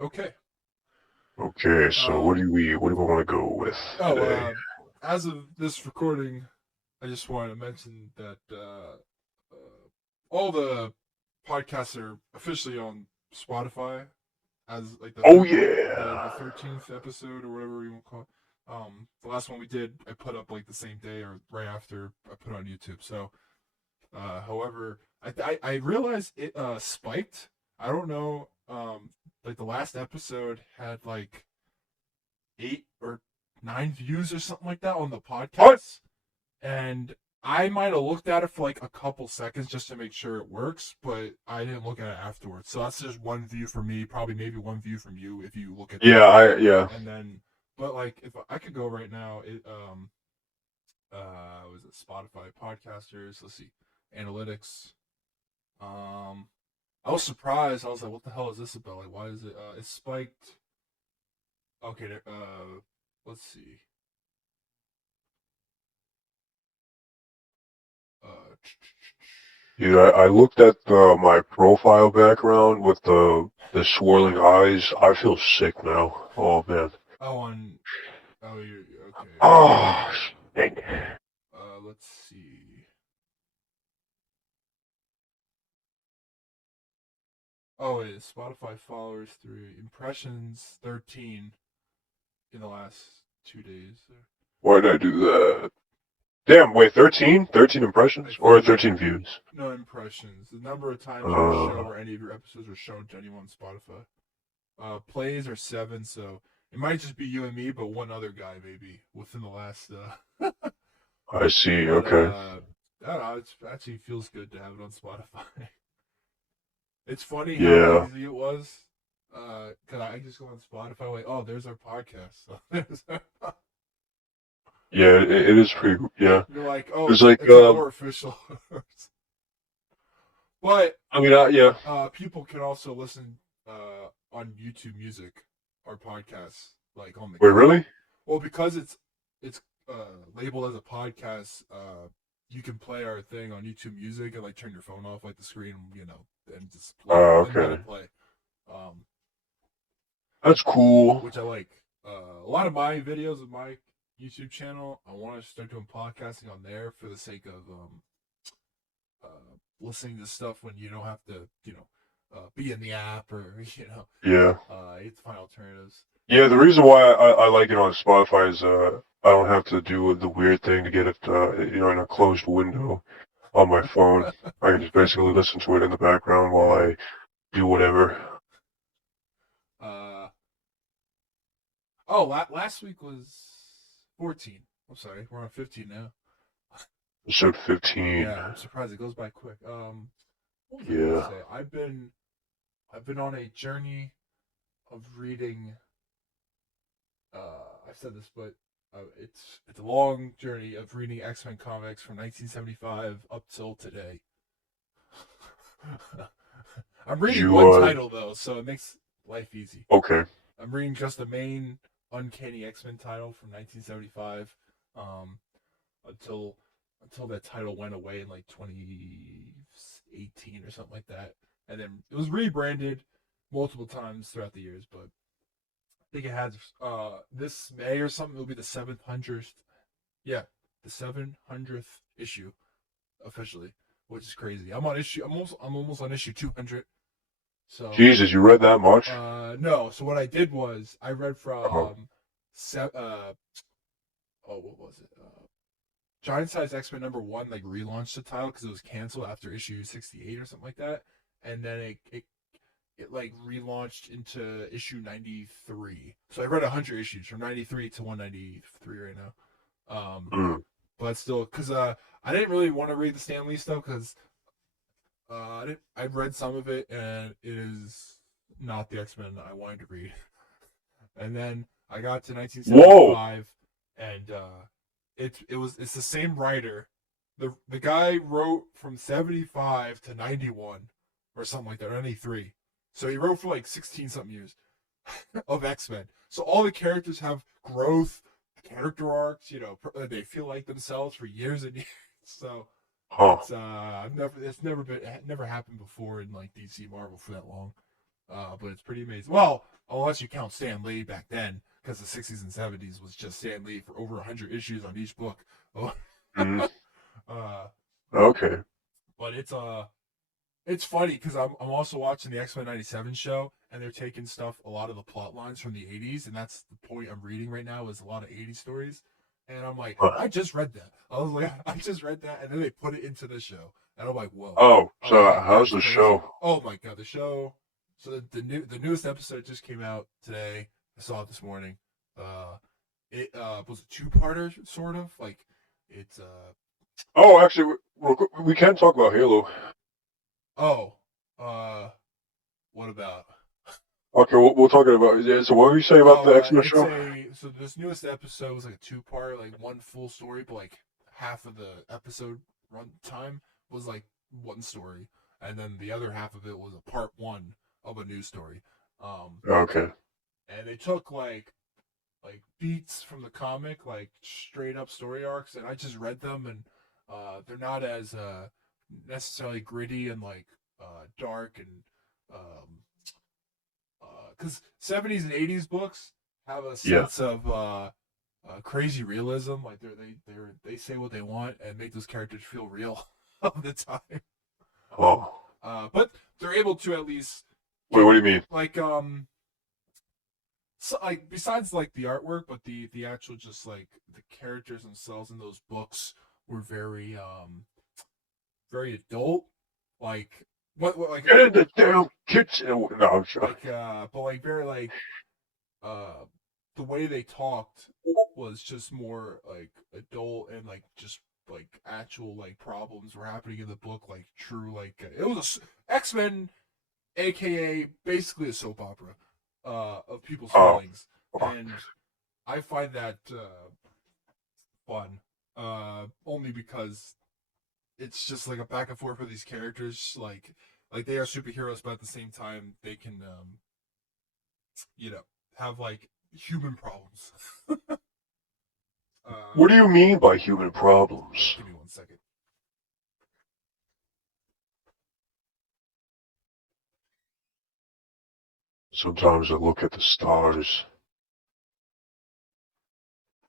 Okay. Okay, so Um, what do we want to go with oh, today? as of this recording, I just wanted to mention that all the podcasts are officially on Spotify as like Oh the yeah. 13th episode or whatever you want to call it. The last one we did, I put up like the same day or right after I put it on YouTube. So, however, I realized it spiked. I don't know. Like the last episode had like 8 or 9 views or something like that on the What? podcast, and I might have looked at it for like a couple seconds just to make sure it works, but I didn't look at it afterwards. So that's just one view from me, probably maybe one view from you if you look at Yeah, that. yeah. And then, but like if I could go right now, it was it Spotify podcasters? Let's see, analytics. Um, I was surprised. I was like, what the hell is this about? Like, why is it? It spiked. Okay, let's see. Uh, Dude, I looked at my profile background with the swirling eyes. I feel sick now. Oh man. oh, on. Oh, you're okay. Oh, shit. Let's see. Oh, wait, Spotify followers 3, impressions 13 in the last 2 days. Why did I do that? Damn, wait, 13? 13 I impressions? Or think, yeah. 13 views? No impressions. The number of times your show Uh, or any of your episodes are shown to anyone on Spotify. Plays are 7, so it might just be you and me, but one other guy maybe within the last. I see, But okay. I don't know. It actually feels good to have it on Spotify. It's funny how Yeah. easy it was. Cause I just go on Spotify, like, oh, there's our podcast. So there's Yeah, it is pretty, yeah. you're like, oh, It's like, it's more official. But I mean, yeah. people can also listen on YouTube Music or podcasts like on the Wait, go. really? Well, because it's labeled as a podcast, you can play our thing on YouTube Music and like turn your phone off, like the screen, and just let Okay. it play. Um, That's cool. which I like. A lot of my videos of my YouTube channel, I want to start doing podcasting on there for the sake of listening to stuff when you don't have to, be in the app or Yeah. you have to find alternatives. Yeah, the reason why I like it on Spotify is I don't have to do the weird thing to get it in a closed window on my phone. I can just basically listen to it in the background while Yeah. I do whatever. Uh. Oh, last week was 14. I'm sorry, we're on 15 now. Episode 15. Yeah, I'm surprised it goes by quick. What was I gonna Yeah. say? I've been on a journey of reading. I've said this, but it's a long journey of reading X-Men comics from 1975 up till today. I'm reading You one title though, so it makes life easy. okay. I'm reading just the main Uncanny X-Men title from 1975, um, until until that title went away in like 2018 or something like that, and then it was rebranded multiple times throughout the years. But I think it has this May or something. It'll be the 700th. Yeah, the 700th issue officially, which is crazy. I'm almost on issue 200. So Jesus, you read that much? no. So what I did was I read Oh. from what was it? Giant Size X-Men #1 like relaunched the title because it was canceled after issue 68 or something like that, and then it like relaunched into issue 93. So I read 100 issues from 93 to 193 right now. Mm. But still, because I didn't really want to read the Stan Lee stuff because I've read some of it and it is not the X-Men I wanted to read. And then I got to Whoa! 1975, and it's the same writer. The guy wrote from 75 to 91 or something like that, or 93. So he wrote for like 16 something years of X-Men. So all the characters have growth, character arcs. They feel like themselves for years and years. So Huh. it's never happened before in like DC Marvel for that long. But it's pretty amazing. Well, unless you count Stan Lee back then, because the 60s and 70s was just Stan Lee for over 100 issues on each book. Oh, Mm, uh, okay. but it's funny because I'm also watching the X-Men 97 show, and they're taking a lot of the plot lines from the 80s, and that's the point I'm reading right now is a lot of 80s stories. And I'm like, Huh. I just read that. I was like, I just read that, and then they put it into the show, and I'm like, whoa. Oh, I was so like, that how's is the crazy. show? Oh my god, the show. So the newest episode just came out today. I saw it this morning. It was a two-parter, sort of like it's Oh, actually, we can talk about Halo. oh uh what about Okay, we'll talk about. Yeah, so, what were you saying about the X Men it's show? a so this newest episode was like a two-part, like one full story, but like half of the episode run time was like one story, and then the other half of it was a part one of a new story. Um, Okay. and they took like beats from the comic, like straight up story arcs, and I just read them, and they're not as necessarily gritty and like dark and um, because 70s and 80s books have a Yeah. sense of crazy realism. Like they say what they want and make those characters feel real all the time. Oh. But they're able to at least Wait, keep what do you mean? like so, like besides like the artwork, but the actual just like the characters themselves in those books were very adult. Like what like Get in the damn kitchen. No, I'm sure. but like very like uh the way they talked was just more like adult and like just like actual like problems were happening in the book, like true like it was X-Men, aka basically a soap opera of people's Oh. feelings, and I find that fun only because it's just like a back and forth for these characters, like they are superheroes, but at the same time they can you know have like human problems. What do you mean by human problems? Give me 1 second. Sometimes I look at the stars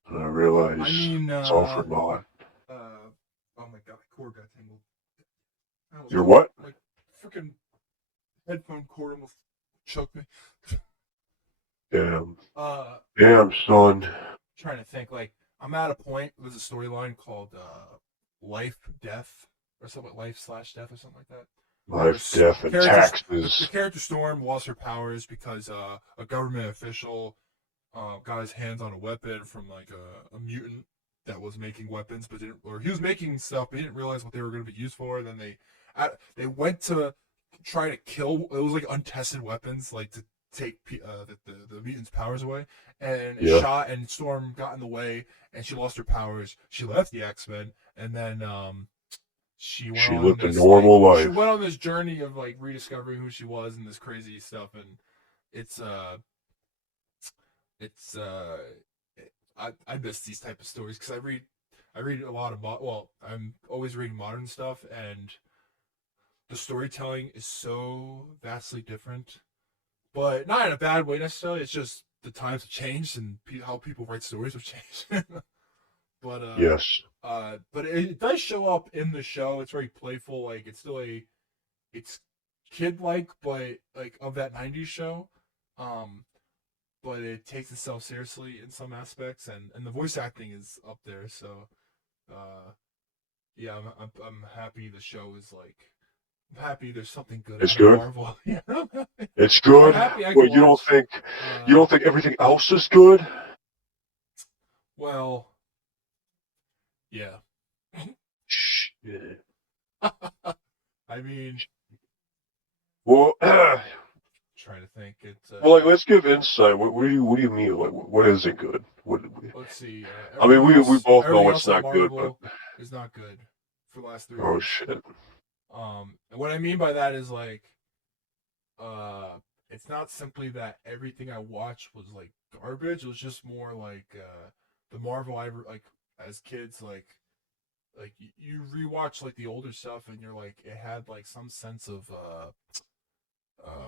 and I I realize mean, it's all for naught. oh my god, my cord got tangled. I almost You're what? like freaking headphone cord almost choked me. Damn. Uh, Damn, son. trying to think. Like, I'm at a point. There's a storyline called Life Death or something, Life/Death or something like that. Where Life, death, the and character the taxes. character Storm lost her powers because a government official got his hands on a weapon from like a mutant that was making weapons, but didn't, or he was making stuff, but he didn't realize what they were going to be used for. Then they went to try to kill. It was like untested weapons, like to take the mutants' powers away, and it Yeah. shot, and Storm got in the way, and she lost her powers. She left the X-Men, and then she went She on lived a this like normal she life. went on this journey of like rediscovering who she was and this crazy stuff, and it's it's I miss these type of stories because I read a lot of well, I'm always reading modern stuff, and the storytelling is so vastly different, but not in a bad way necessarily. It's just the times have changed and how people write stories have changed. but Yes. but it does show up in the show. It's very playful. Like it's kid like, but like of that '90s show. Um, but it takes itself seriously in some aspects, and the voice acting is up there. So, uh, yeah, I'm happy the show is like. I'm happy there's something good It's out of good. Marvel. You know? It's I'm good. happy I Well, can watch. you don't think everything else is good? Well, yeah. Shit. I mean, Well, trying to think. It's well, like, let's give insight. What do you mean? Like, what isn't good? let's see. I mean, we both know it's At not good, but Marvel is not good for the last 3 oh years. shit. And what I mean by that is like, it's not simply that everything I watched was like garbage. It was just more like the Marvel I like as kids like you rewatch like the older stuff and you're like it had like some sense of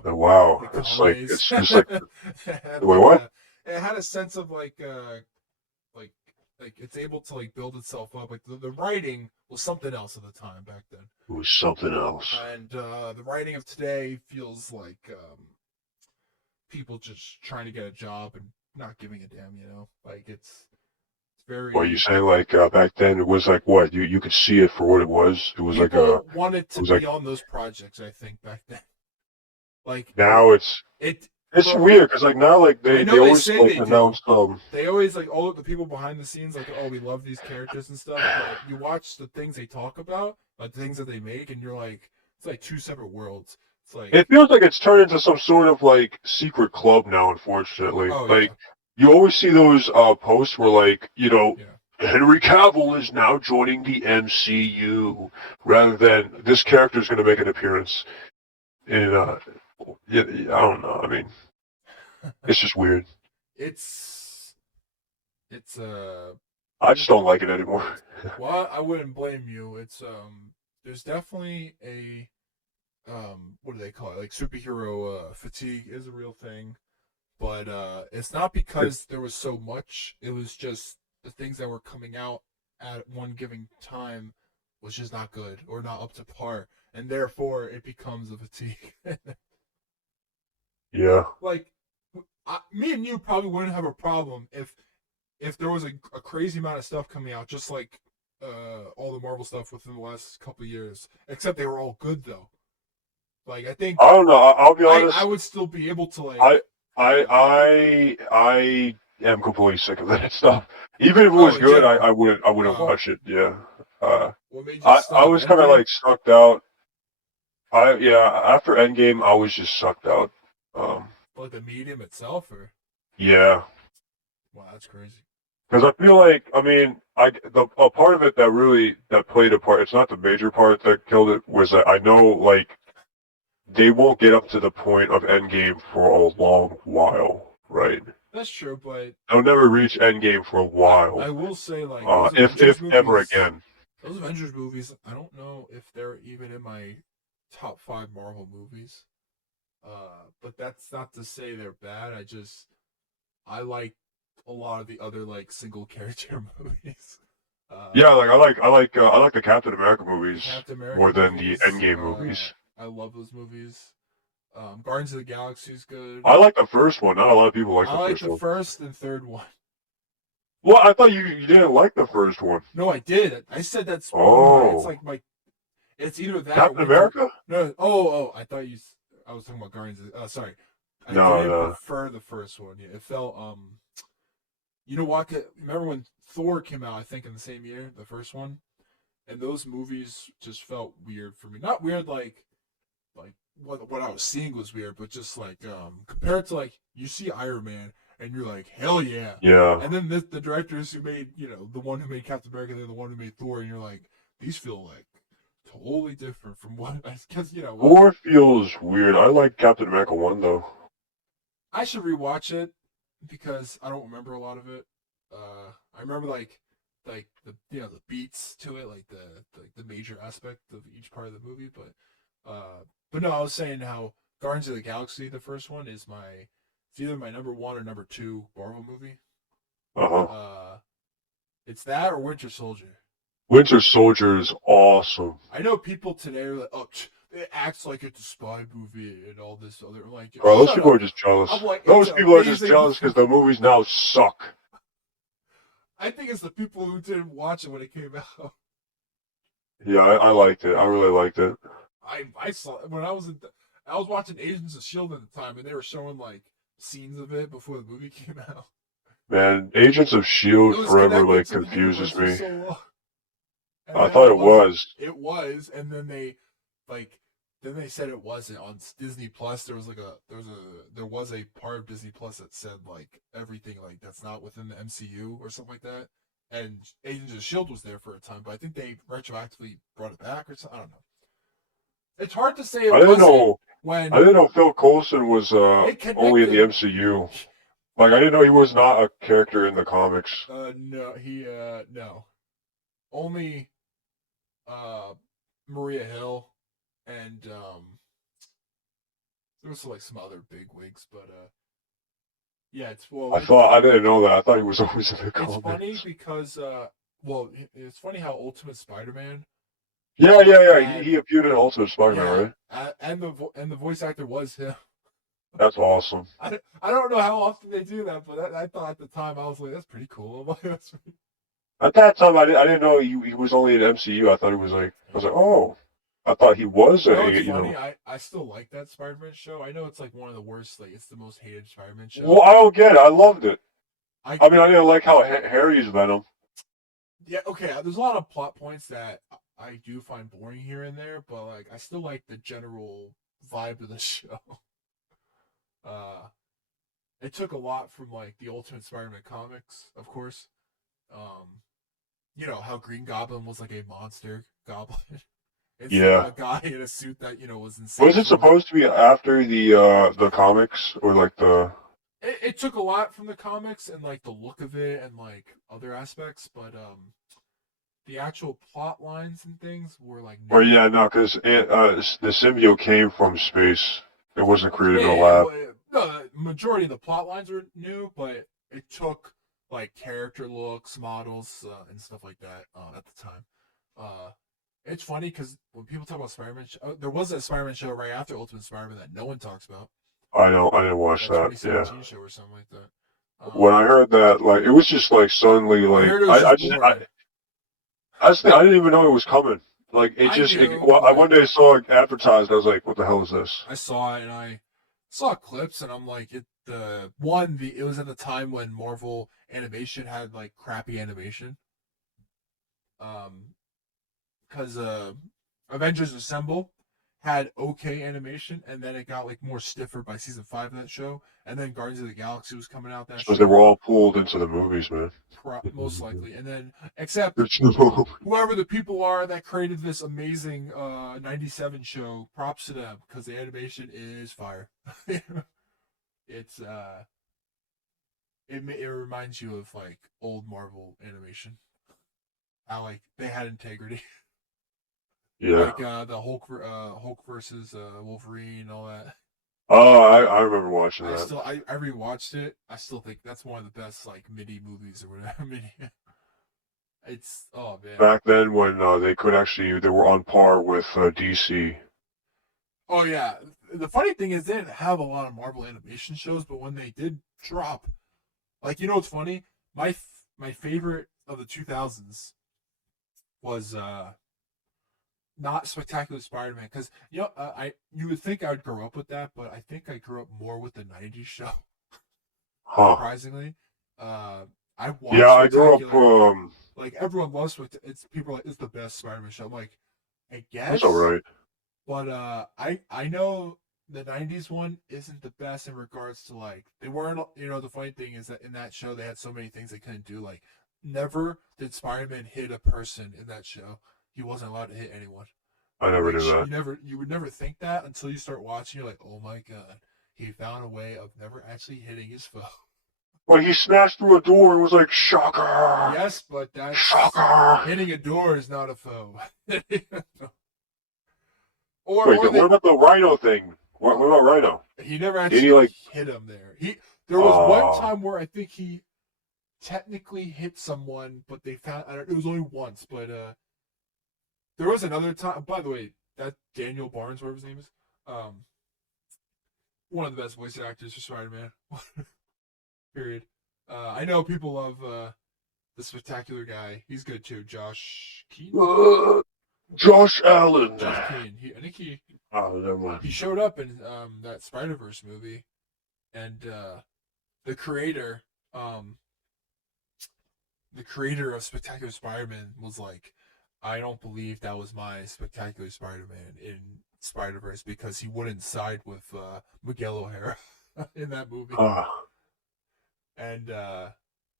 Wow, the it's like colorways. it's like It had wait, like what? it had a sense of like like it's able to like build itself up. Like the writing was something else at the time back then, It was something else. and the writing of today feels like people just trying to get a job and not giving a damn. You know, like it's What you very saying? Like back then, it was like what you could see it for what it was. It was like a. people wanted It to was like be on those projects. I think back then, like now it it's for weird because like now like I they know they always say like they do. announce They always like all the people behind the scenes like, oh, we love these characters and stuff, but you watch the things they talk about, like the things that they make, and you're like, it's like two separate worlds. It's like, it feels like it's turned into some sort of like secret club now. Unfortunately, oh like yeah, you always see those posts where like yeah, Henry Cavill is now joining the MCU rather than this character is going to make an appearance in yeah, I don't know. I mean, it's just weird. it's it's I just don't like it anymore. well, I wouldn't blame you. It's there's definitely a what do they call it? Like superhero fatigue is a real thing, but it's not because there was so much. It was just the things that were coming out at one given time was just not good or not up to par, and therefore it becomes a fatigue. Yeah. Like me and you probably wouldn't have a problem if there was a crazy amount of stuff coming out, just like all the Marvel stuff within the last couple of years. Except they were all good though. Like I think I don't know. I'll be I honest. would still be able to I I uh I I am completely sick of that stuff. Even if it oh was in good, general. I wouldn't Uh watch it. Yeah. Uh, what made you I stop? was kind of Endgame? like sucked out. After Endgame, I was just sucked out. Um, Like the medium itself or yeah. wow, that's crazy. Because I feel like, I mean, a part of it that played a part. It's not the major part that killed it. Was that I know like they won't get up to the point of Endgame for a long while, right? That's true, but They'll never reach Endgame for a I while, will say like if ever again. Those Avengers movies, I don't know if they're even in my top 5 Marvel movies. But that's not to say they're bad. I like a lot of the other like single character movies. Yeah, Uh, like I like the Captain America the movies Captain America more than the movies, Endgame movies. I love those movies. Guardians of the Galaxy is good. I like the first one. Not a lot of people like I the like first the one. first and third one. Well, I thought you didn't like the first one. No, I did. I said that's one of my. It's Oh, like my. It's either that or Captain Winter. America? No. Oh. I thought you. I was talking about Guardians. Sorry. I No, didn't no. prefer the first one. Yeah, it felt. You know what? Remember when Thor came out? I think in the same year, the first one, and those movies just felt weird for me. Not weird like what I was seeing was weird, but just like compared to like you see Iron Man and you're like hell yeah, Yeah. and then the directors who made the one who made Captain America, then the one who made Thor, and you're like these feel like totally different from what I guess what Thor feels weird. I like Captain America 1 though. I should rewatch it because I don't remember a lot of it. I remember like the the beats to it, like the major aspect of each part of the movie, but no, I was saying how Guardians of the Galaxy, the first one, is it's either my number one or number two Marvel movie. Uh-huh. Uh, it's that or Winter Soldier. Winter Soldier is awesome. I know people today are like, oh, it acts like it's a spy movie and all this other. I'm like, Bro, those shut people are up. just jealous. I'm like, it's Those an people are just amazing jealous because movie. the movies now suck. I think it's the people who didn't watch it when it came out. Yeah, I liked it. I really liked it. I saw when I was watching Agents of Shield at the time, and they were showing like scenes of it before the movie came out. Man, Agents of It S.H.I.E.L.D. was forever connected like to the confuses universe for me. so long, and I then thought it it wasn't. was. It was, and then like then they said it wasn't on Disney Plus. There was a part of Disney Plus that said like everything like that's not within the MCU or something like that. And Agents of Shield was there for a time, but I think they retroactively brought it back or something. I don't know. It's hard to say I it didn't wasn't know. I when didn't know Phil Coulson was it only in the connected. MCU. Like I didn't know he was not a character in the comics. No, no. Only Maria Hill and There was like some other big wigs, but yeah, I didn't know that. I thought he was always in the it's comics. funny because it's funny how Ultimate Spider-Man Yeah. had He appeared in Ultimate Spider-Man, yeah, right? and the voice actor was him. That's awesome. I don't know how often they do that, but I thought at the time I was like, that's pretty cool. I'm like, At that time, I didn't know he was only in MCU. I thought he was like, I was like, oh, I thought he was you know, a, it's you funny. know. I still like that Spider-Man show. I know it's like one of the worst. Like it's the most hated Spider-Man show. Well, I don't get it. I loved it. I I mean, I didn't like how Harry's Venom. yeah okay. There's a lot of plot points that I do find boring here and there, but like I still like the general vibe of the show. Uh, it took a lot from like the Ultimate Spider-Man comics, of course. Um, you know how Green Goblin was like a monster goblin instead of Yeah. a guy in a suit that was insane. Was it supposed to be after the comics or like the? It took a lot from the comics and like the look of it and like other aspects, but the actual plot lines and things were like Or new. yeah, no, because the symbiote came from space. It wasn't created in a Yeah, lab. no, the majority of the plot lines were new, but it took like character looks, models, and stuff like that at the time. Uh, it's funny because when people talk about Spider-Man, there was a Spider-Man show right after Ultimate Spider-Man that no one talks about. I know. I didn't watch That that. Yeah. 2017 show or something like that. When I heard that, like, it was just like suddenly, I like, heard it was just boring. I didn't even know it was coming. Like, it I just, knew, well, I but one day saw it advertised. I was like, what the hell is this? I saw it and I saw clips and I'm like, it was at the time when Marvel animation had like crappy animation. Um, because Avengers Assemble had okay animation, and then it got like more stiffer by season 5 of that show, and then Guardians of the Galaxy was coming out that Because they were show, all pulled into the movies, man. most likely, and then except It's no- whoever the people are that created this amazing '97 show, props to them because the animation is fire. it's it reminds you of like old Marvel animation. How like they had integrity. yeah. Like the Hulk versus Wolverine and all that. Oh, I remember watching that. I rewatched it. I still think that's one of the best like mini movies or whatever. Mini. It's oh man. Back then, when they were on par with DC. Oh yeah. The funny thing is they didn't have a lot of Marvel animation shows, but when they did drop, like what's funny? My favorite of the 2000s was not Spectacular Spider-Man because you would think I would grow up with that, but I think I grew up more with the '90s show. Huh. Surprisingly, I Yeah, watched I grew up. Spectacular. Like everyone loves it's people are like it's the best Spider-Man show. I'm like, I That's guess, alright. but I know the '90s one isn't the best in regards to like they weren't. The funny thing is that in that show they had so many things they couldn't do. Like never did Spider-Man hit a person in that show. He wasn't allowed to hit anyone. I never knew Which that. you would never think that until you start watching. You're like, oh my god, he found a way of never actually hitting his foe. Well, he smashed through a door and was like, shocker! Yes, but that's Shocker! hitting a door is not a foe. Wait, or what they about the Rhino thing? What about Rhino? he never Did he actually like? hit him there. There was one Oh, time where I think he technically hit someone, but they found it was only once. But there was another time. By the way, that Daniel Barnes, whatever his name is, um, one of the best voice actors for Spider-Man. Period. I know people love the spectacular guy. He's good too. Josh Keaton. Josh Allen. Josh Keaton. I think Oh, never mind. he showed up in that Spider-Verse movie, and the creator um the creator of Spectacular Spider-Man was like, I don't believe that was my Spectacular Spider-Man in Spider-Verse because he wouldn't side with Miguel O'Hara in that movie. Ah, And I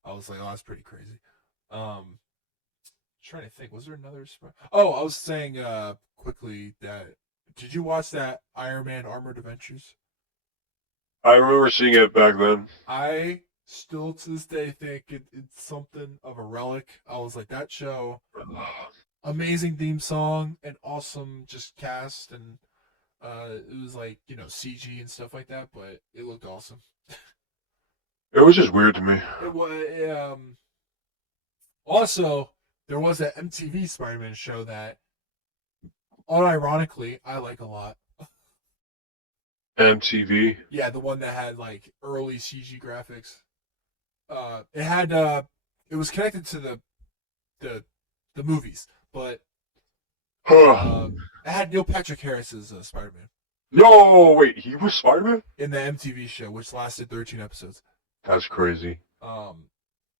was like, oh, that's pretty crazy. Trying to think, was there another? Oh, I was saying quickly that did you watch that Iron Man Armored Adventures? I remember seeing it back then. I still to this day think it's something of a relic. I was like that show, amazing theme song, and awesome just cast and It was like CG and stuff like that, but it looked awesome. It was just weird to me. It was also there was that MTV Spider-Man show that, unironically, I like a lot. MTV. Yeah, the one that had like early CG graphics. It had it was connected to the the movies, but Huh. it had Neil Patrick Harris's Spider-Man No, wait, he was Spider-Man? in the MTV show, which lasted 13 episodes. That's crazy. Um,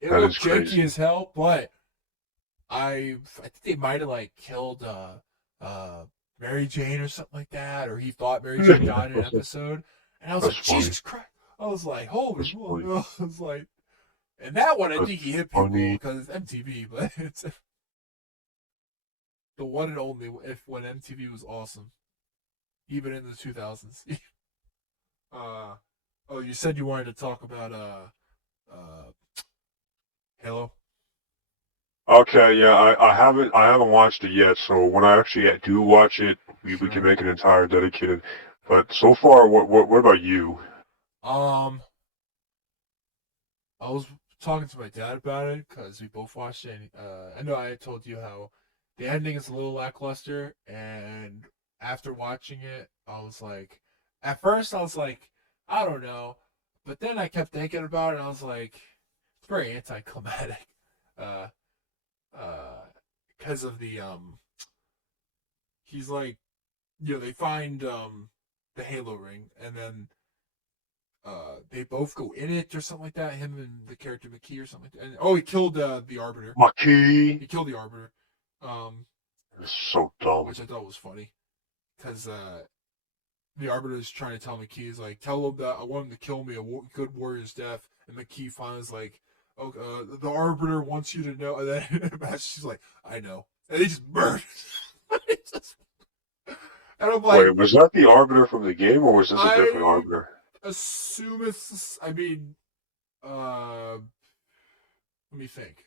it That looked is janky crazy. as hell, but I think they might have like killed Mary Jane or something like that, or he thought Mary Jane died in an episode, and I was That's like, funny. Jesus Christ! I was like, holy That's moly! funny. I was like, and that one I That's think he hit people funny. because it's MTV, but it's the one and only if when MTV was awesome, even in the 2000s. Oh, you said you wanted to talk about Halo. Okay, yeah, I haven't watched it yet, so when I actually do watch it, we Sure. can make an entire dedicated. But so far, what about you? Um, I was talking to my dad about it because we both watched it. And, I know I told you how the ending is a little lackluster, and after watching it, I was like, at first I was like, I don't know, but then I kept thinking about it, and I was like, it's very anticlimactic, uh, because of the he's like, they find the Halo ring, and then they both go in it or something like that. Him and the character McKee or something like that. And he killed the Arbiter. Maki. He killed the Arbiter, um, It's so dumb. which I thought was funny because the Arbiter is trying to tell McKee, is like, tell him that I want him to kill me good warrior's death, and McKee finally is like, oh, the Arbiter wants you to know, and then she's like, I know, and he just murders. And I'm like, Wait, was that the Arbiter from the game, or was this a different I Arbiter? assume it's. I mean, let me think.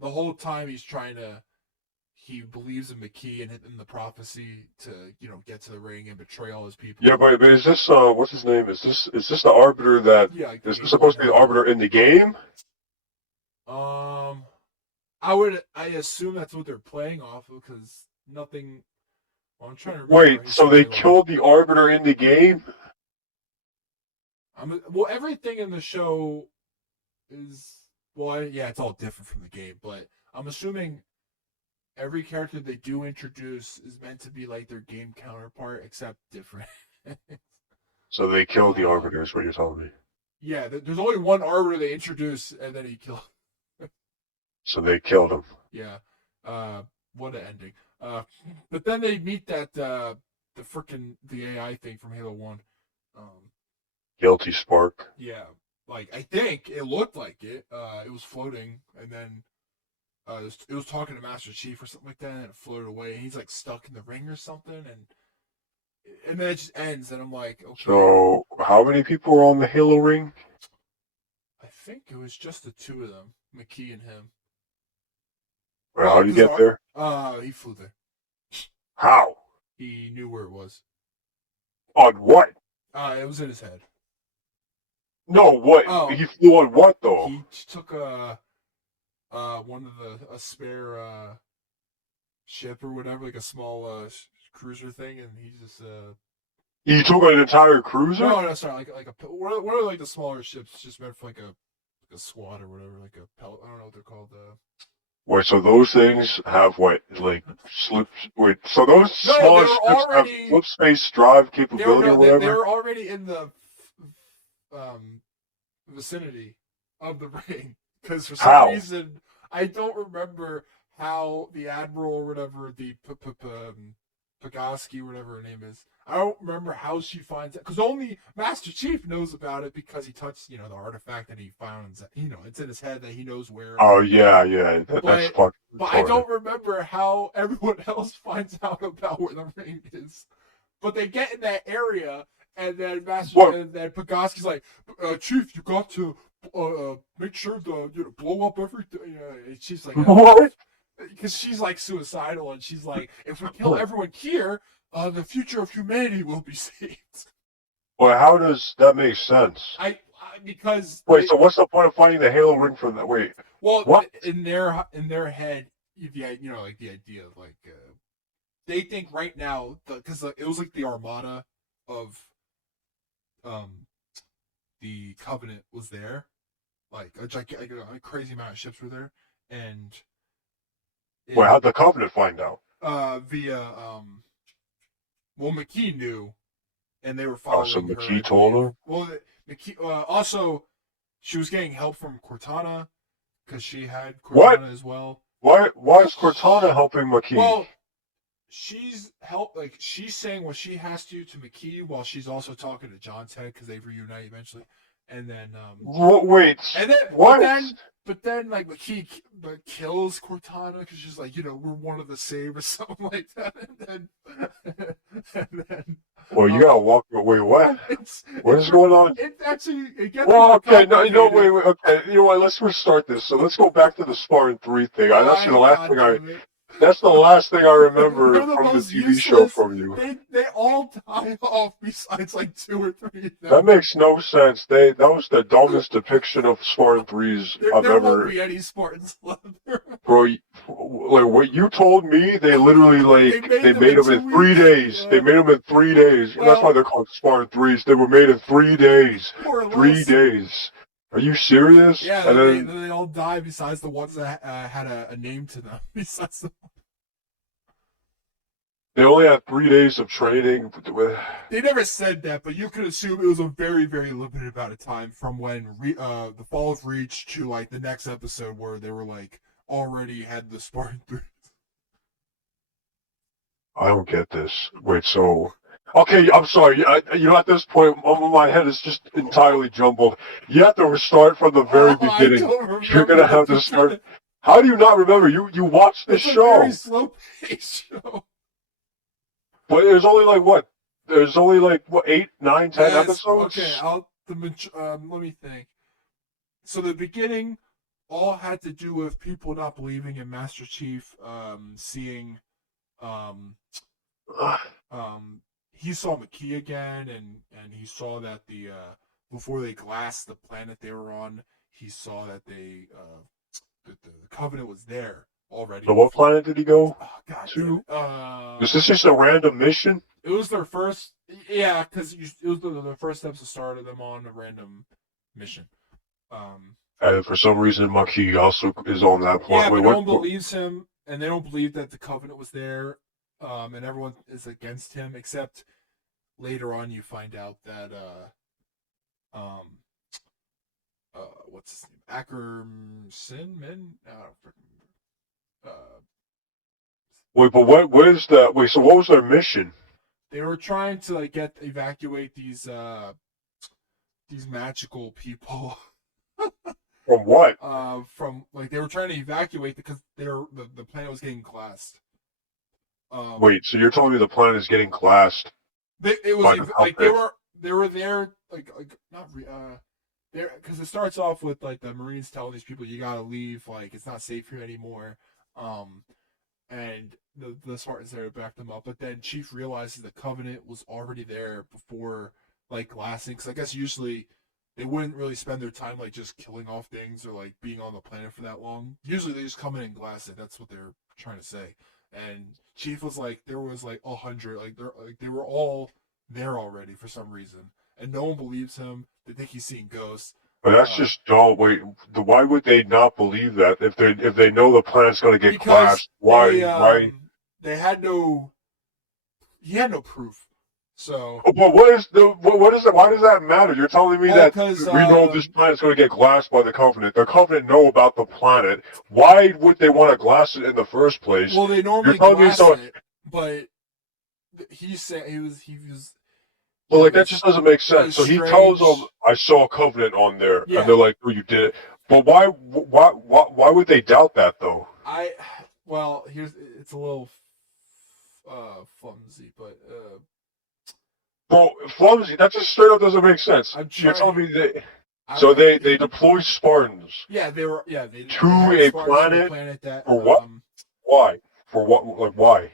The whole time he's trying to. He believes in McKee and in the prophecy to get to the ring and betray all his people. Yeah, but is this what's his name? Is this the Arbiter that Yeah, like is this supposed to be the Arbiter in the game? I assume that's what they're playing off of because nothing. Well, I'm trying to remember. Wait, so they killed the Arbiter in the game? Well, everything in the show is yeah, it's all different from the game, but I'm assuming every character they do introduce is meant to be like their game counterpart, except different. So they killed the Arbiter, is what you're telling me. Yeah, there's only one Arbiter they introduce, and then he killed. So they killed him. Yeah, what an ending. But then they meet that the AI thing from Halo 1. Guilty Spark. Yeah, like I think it looked like it. It was floating, and then it was talking to Master Chief or something like that, and it floated away. And he's like stuck in the ring or something, and then it just ends. And I'm like, okay. So how many people were on the Halo ring? I think it was just the two of them, McKee and him. Well, how did you get there? He flew there. How? He knew where it was. On what? It was in his head. No, what? Oh. He flew on what though? He took one of a spare ship or whatever, like a small cruiser thing, and he just He took an entire cruiser? No, sorry, like a what are like the smaller ships just meant for like a squad or whatever, like a pellet. I don't know what they're called. Wait, so those things have what, like slip? Wait, so those smaller ships have slip space drive capability or whatever? They were already in the vicinity of the ring because for some reason I don't remember how the admiral or whatever, the Pagaski, whatever her name is. I don't remember how she finds it because only Master Chief knows about it because he touched, the artifact that he found. It's in his head that he knows where. Oh yeah. That's fucking. But I don't remember how everyone else finds out about where the ring is. But they get in that area, and then and then Pagaski's like, Chief, you got to make sure to blow up everything. And she's like, what? Because she's like suicidal, and she's like, if we kill everyone here, the future of humanity will be saved. Well, how does that make sense? Because Wait, so what's the point of finding the Halo ring for that? Wait, well, what? in their head, you know, like the idea of like they think right now because it was like the armada of um the Covenant was there, like a crazy amount of ships were there, and Wait, how'd the Covenant find out? via well, McKee knew, and they were Oh, so following her, I McKee told believe. her? Well, McKee also she was getting help from Cortana because she had What? Cortana as well. Why is Cortana helping McKee? Well, she's saying what she has to McKee while she's also talking to John's head because they reunite eventually, and then Wait, and then what? but then like McKee kills Cortana because she's like, you know, we're one of the same or something like that, and then Well, you gotta walk. Wait, what? What is going on? It's actually it gets Well, more okay, no, complicated. wait, okay. You know what? Let's restart this. So let's go back to the Spartan 3 thing. That's the last God thing damn it. That's the last thing I They're remember the from the most TV show useless. from you. They all die off besides like 2 or 3 of them. That makes no sense. That was the dumbest depiction of Spartan 3s I've there ever. won't be any Spartans left. Bro, like what you told me, they literally they made them in 3 days. Yeah. They made them in 3 days. Well, that's why they're called Spartan 3s. They were made in 3 days. More or 3 less. days. Are you serious? Yeah, and then they all die besides the ones that had a name to them. Besides the they only had 3 days of training. They never said that, but you could assume it was a very, very limited amount of time from when the Fall of Reach to like the next episode where they were like already had the Spartan 3. I don't get this. Wait, so okay, I'm sorry. You know, at this point, my head is just entirely jumbled. You have to restart from the very beginning. You're gonna have to start. How do you not remember? You watched this show. It's a very slow-paced show. But there's only like what? There's only like what 8, 9, 10 episodes. Okay, let me think. So the beginning all had to do with people not believing in Master Chief, seeing, he saw McKee again, and he saw that before they glassed the planet they were on, he saw that the Covenant was there already. So what planet did he go to? Is this just a random mission? It was their first, yeah, because it was the first episode started them on a random mission. And for some reason, McKee also is on that planet. Yeah, but no one believes him, and they don't believe that the Covenant was there, and everyone is against him, except later on you find out that, what's his name? Ackerman? Wait, but what is that? Wait, so what was their mission? They were trying to like evacuate these magical people. From what? From like they were trying to evacuate because the planet was getting glassed. Wait, so you're telling me the planet is getting glassed? It was like they were there like not there because it starts off with like the Marines telling these people you gotta leave, like it's not safe here anymore. And the Spartans there to back them up, but then Chief realizes the Covenant was already there before like glassing. Because I guess usually they wouldn't really spend their time like just killing off things or like being on the planet for that long. Usually they just come in and glass it. That's what they're trying to say. And Chief was like, there was like 100, like they were all there already for some reason, and no one believes him. They think he's seeing ghosts. But that's just dull. Wait, why would they not believe that if they know the planet's going to get glassed? Why? They had no. He had no proof. So. But what is it? Why does that matter? You're telling me that we know this planet's going to get glassed by the Covenant. The Covenant know about the planet. Why would they want to glass it in the first place? Well, they normally glass it, but he said he was. Well, like that just doesn't make sense. So he tells them, "I saw a Covenant on there," and they're like, "Oh, you did it." But why would they doubt that though? Well, it's a little flimsy, but Bro, flimsy. That just straight up doesn't make sense. You're telling me they deploy Spartans. Yeah, they to a planet that, for what? Why? For what? Like why?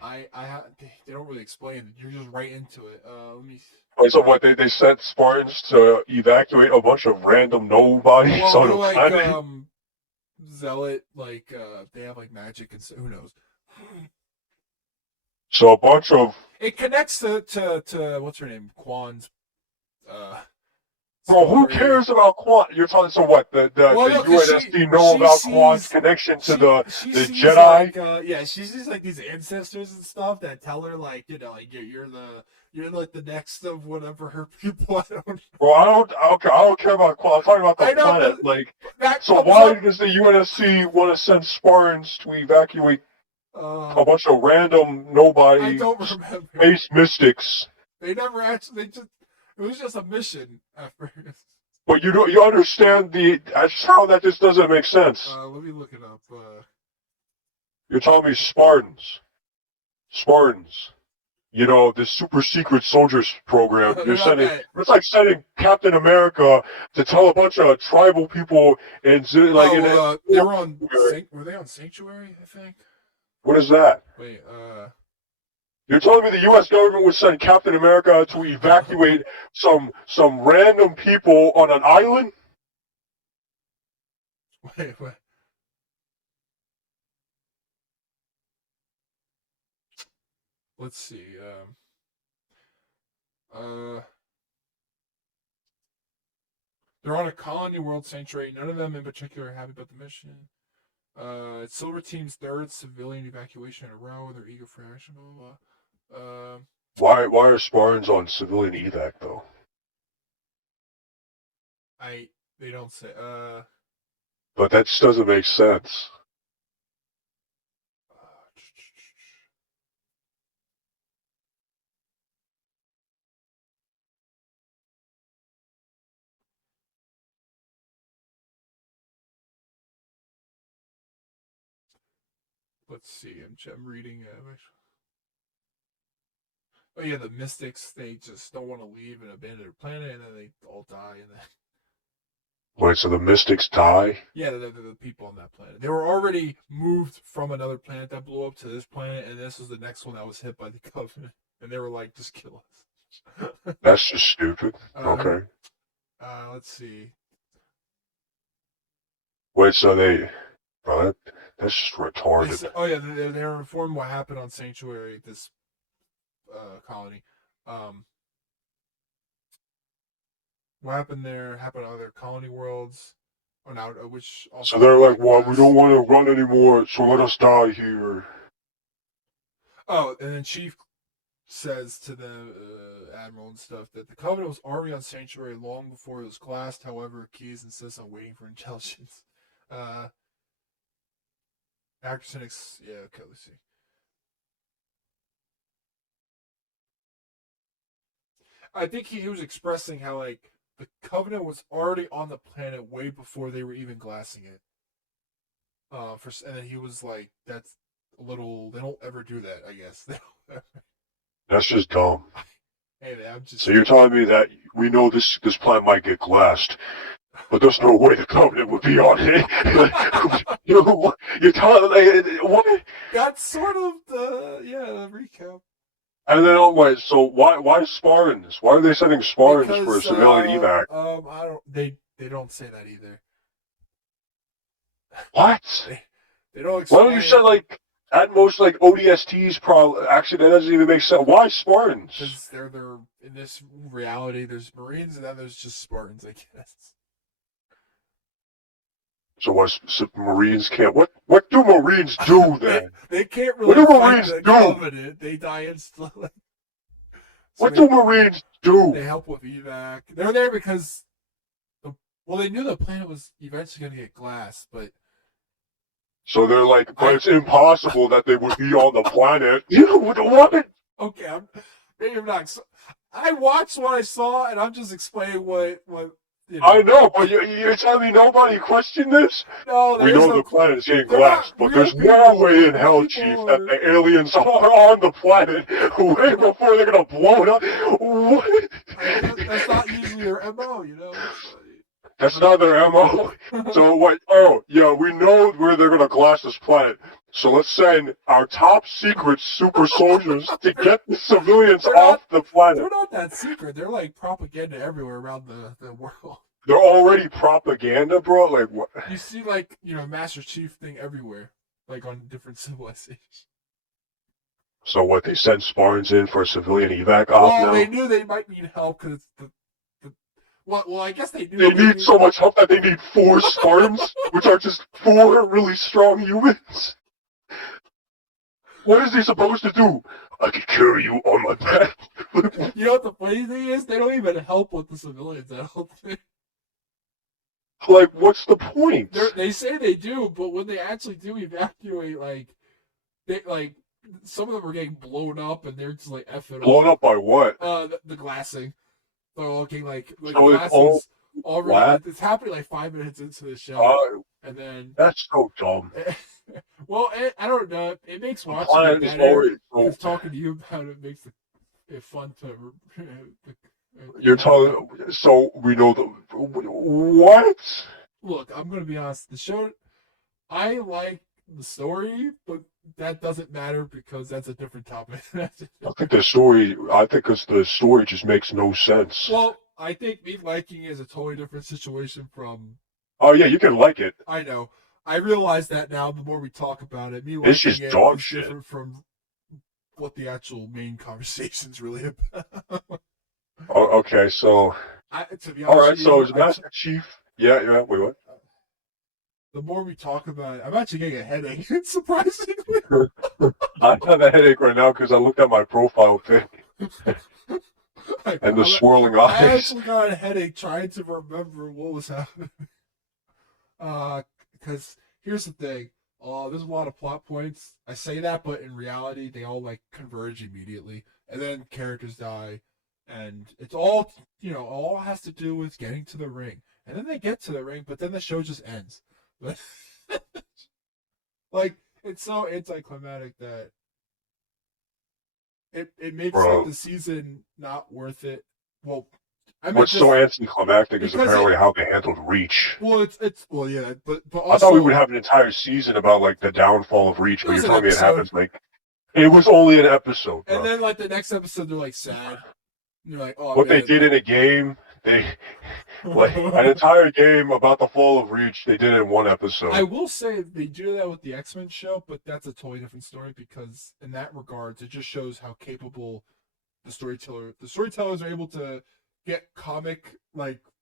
They don't really explain it. You're just right into it. Let me. Like, so what? They sent Spartans to evacuate a bunch of random nobodies Well, on they're a like planet. zealot, like they have like magic and who knows. So a bunch of It connects to what's her name, Kwan's uh bro, who story. cares about Quan? You're talking so what? Well, The no, because UNSC know about Quan's connection to she the sees Jedi. like yeah, she sees like these ancestors and stuff that tell her like like you're like the next of whatever her people. I don't. Bro, I don't care about Quan. I'm talking about the I know, planet. Like, but that so comes why up. does the UNSC want to send Spartans to evacuate a Uh, bunch of random I nobody don't remember. space mystics? They never actually. They just it was just a mission at first. But you understand that's how that just doesn't make sense. Let me look it up. You're telling me Spartans. You know, this super secret soldiers program. They're You're not sending. that. It's like sending Captain America to tell a bunch of tribal people in like in Oh, they were on. Were they on Sanctuary? I think. what is that? Wait. You're telling me the U.S. government would send Captain America to evacuate some random people on an island? Wait. Let's see. Uh, they're on a colony world sanctuary. None of them in particular are happy about the mission. It's Silver Team's third civilian evacuation in a row. They're eager for action. Blah blah blah. Why are Spartans on civilian evac though? They don't say. But that just doesn't make sense. Let's see. I'm reading. Oh yeah, the Mystics. They just don't want to leave and abandon their planet, and then they all die. And then Wait, so the Mystics die? yeah, they're the people on that planet. They were already moved from another planet that blew up to this planet, and this was the next one that was hit by the Covenant. And they were like, "Just kill us." That's just stupid. Okay. Let's see. Wait, so bro, that's just retarded. Oh yeah, they were informed what happened on Sanctuary, this colony. What happened there happened on other colony worlds. Oh, now which also. So they're like, well, we don't want to run anymore, so let us die here. Oh, and then Chief says to the admiral and stuff that the Covenant was already on Sanctuary long before it was glassed. However, Keyes insists on waiting for intelligence. Actor yeah, okay, let's see. I think he was expressing how like the Covenant was already on the planet way before they were even glassing it. And then he was like, "That's a little. They don't ever do that. I guess." That's just dumb. Hey, man, I'm just. So you're telling me that we know this planet might get glassed, but there's no way the Covenant would be on it. You're telling me what? That's sort of the recap. And then wait, so why Spartans? Why are they sending Spartans for a civilian evac? I don't. They don't say that either. What? They don't explain. Why don't you say like at most like ODSTs? Probably actually that doesn't even make sense. Why Spartans? Because they're in this reality. There's Marines and then there's just Spartans, I guess. So what? Marines can't. What do Marines do then? they can't really. What do Marines do? Covenant. They die instantly. So what do Marines do? They help with evac. They're there because, they knew the planet was eventually going to get glassed, but. So they're like, but it's impossible that they would be on the planet. What? Okay, maybe I'm not. I watched what I saw, and I'm just explaining what. You know. I know, but you're telling me nobody questioned this? No, we know the planet is getting glassed, but there's no way in hell, Chief, that the aliens are on the planet way before they're gonna blow it up. What? That's not usually their MO, you know. That's not their MO. So what? Oh, yeah, we know where they're gonna glass this planet. So let's send our top secret super soldiers to get the civilians They're off not- the planet. They're not that secret. They're like propaganda everywhere around the world. They're already propaganda, bro. Like what? You see, like, Master Chief thing everywhere, like on different civilizations. So what? They send Spartans in for a civilian evac op Well, now. they knew they might need help because it's the. Well, I guess they knew They need so much help that they need 4 Spartans, which are just 4 really strong humans. What is he supposed to do? I can carry you on my back. You know what the funny thing is? They don't even help with the civilians. I don't think. Like, what's the point? They say they do, but when they actually do evacuate, some of them are getting blown up, and they're just like effing Blown up by what? the glassing. So okay, So the it's all glassing's already. It's happening like 5 minutes into the show, and then that's so dumb. well, I don't know. It makes watching Planet it is better. already Because talking to you about it makes it fun to. You're telling, so we know the what? Look, I'm gonna be honest. The show, I like the story, but that doesn't matter because that's a different topic. I think the story. I think because the story just makes no sense. Well, I think me liking is a totally different situation from. Oh yeah, you can like it. I know. I realize that now. The more we talk about it, me It's liking just it dog is shit. different from what the actual main conversation's really about. Oh, okay, so To be honest, all right, with so you, is Master Chief? Yeah. Wait, what? the more we talk about it, I'm actually getting a headache. Surprisingly, I have a headache right now because I looked at my profile thing and the swirling I eyes. actually got a headache trying to remember what was happening. Because here's the thing. There's a lot of plot points. I say that, but in reality, they all like converge immediately, and then characters die, and it's all all has to do with getting to the ring, and then they get to the ring, but then the show just ends. But like it's so anticlimactic that it makes Bro. like the season not worth it. Well, I mean, What's so anticlimactic is because apparently how they handled Reach. well, it's well, yeah, but also I thought we would have an entire season about like the downfall of Reach, It but was you're an telling me it episode. happens like it was only an episode, bro. and then like the next episode, they're like sad. And you're like, oh, What man. they did in a game, they like an entire game about the fall of Reach, they did it in one episode. I will say they do that with the X-Men show, but that's a totally different story because in that regards, it just shows how capable the storytellers are able to get comic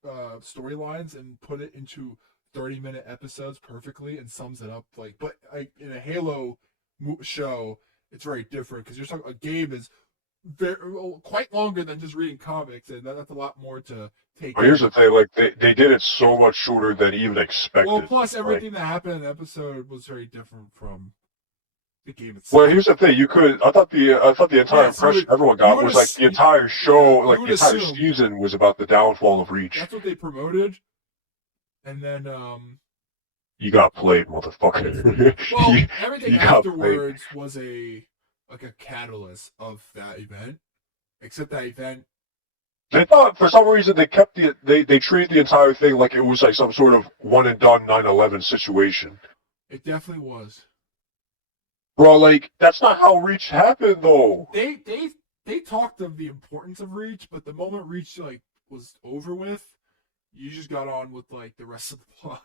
storylines and put it into 30-minute episodes perfectly and sums it up but in a Halo show, it's very different because you're talking a game is very quite longer than just reading comics, and that's a lot more to take. But here's the thing, like they did it so much shorter than even expected. Well, plus everything like, that happened in the episode was very different from the game itself. Well, here's the thing, I thought the entire impression everyone got was like the entire show, like the entire season was about the downfall of Reach. That's what they promoted, and then you got played, motherfucker. Well, everything afterwards was a catalyst of that event. Except that event. They thought for some reason they kept they treated the entire thing like it was like some sort of one and done 9/11 situation. It definitely was. Bro, like that's not how Reach happened though. They talked of the importance of Reach, but the moment Reach was over with, you just got on with the rest of the plot.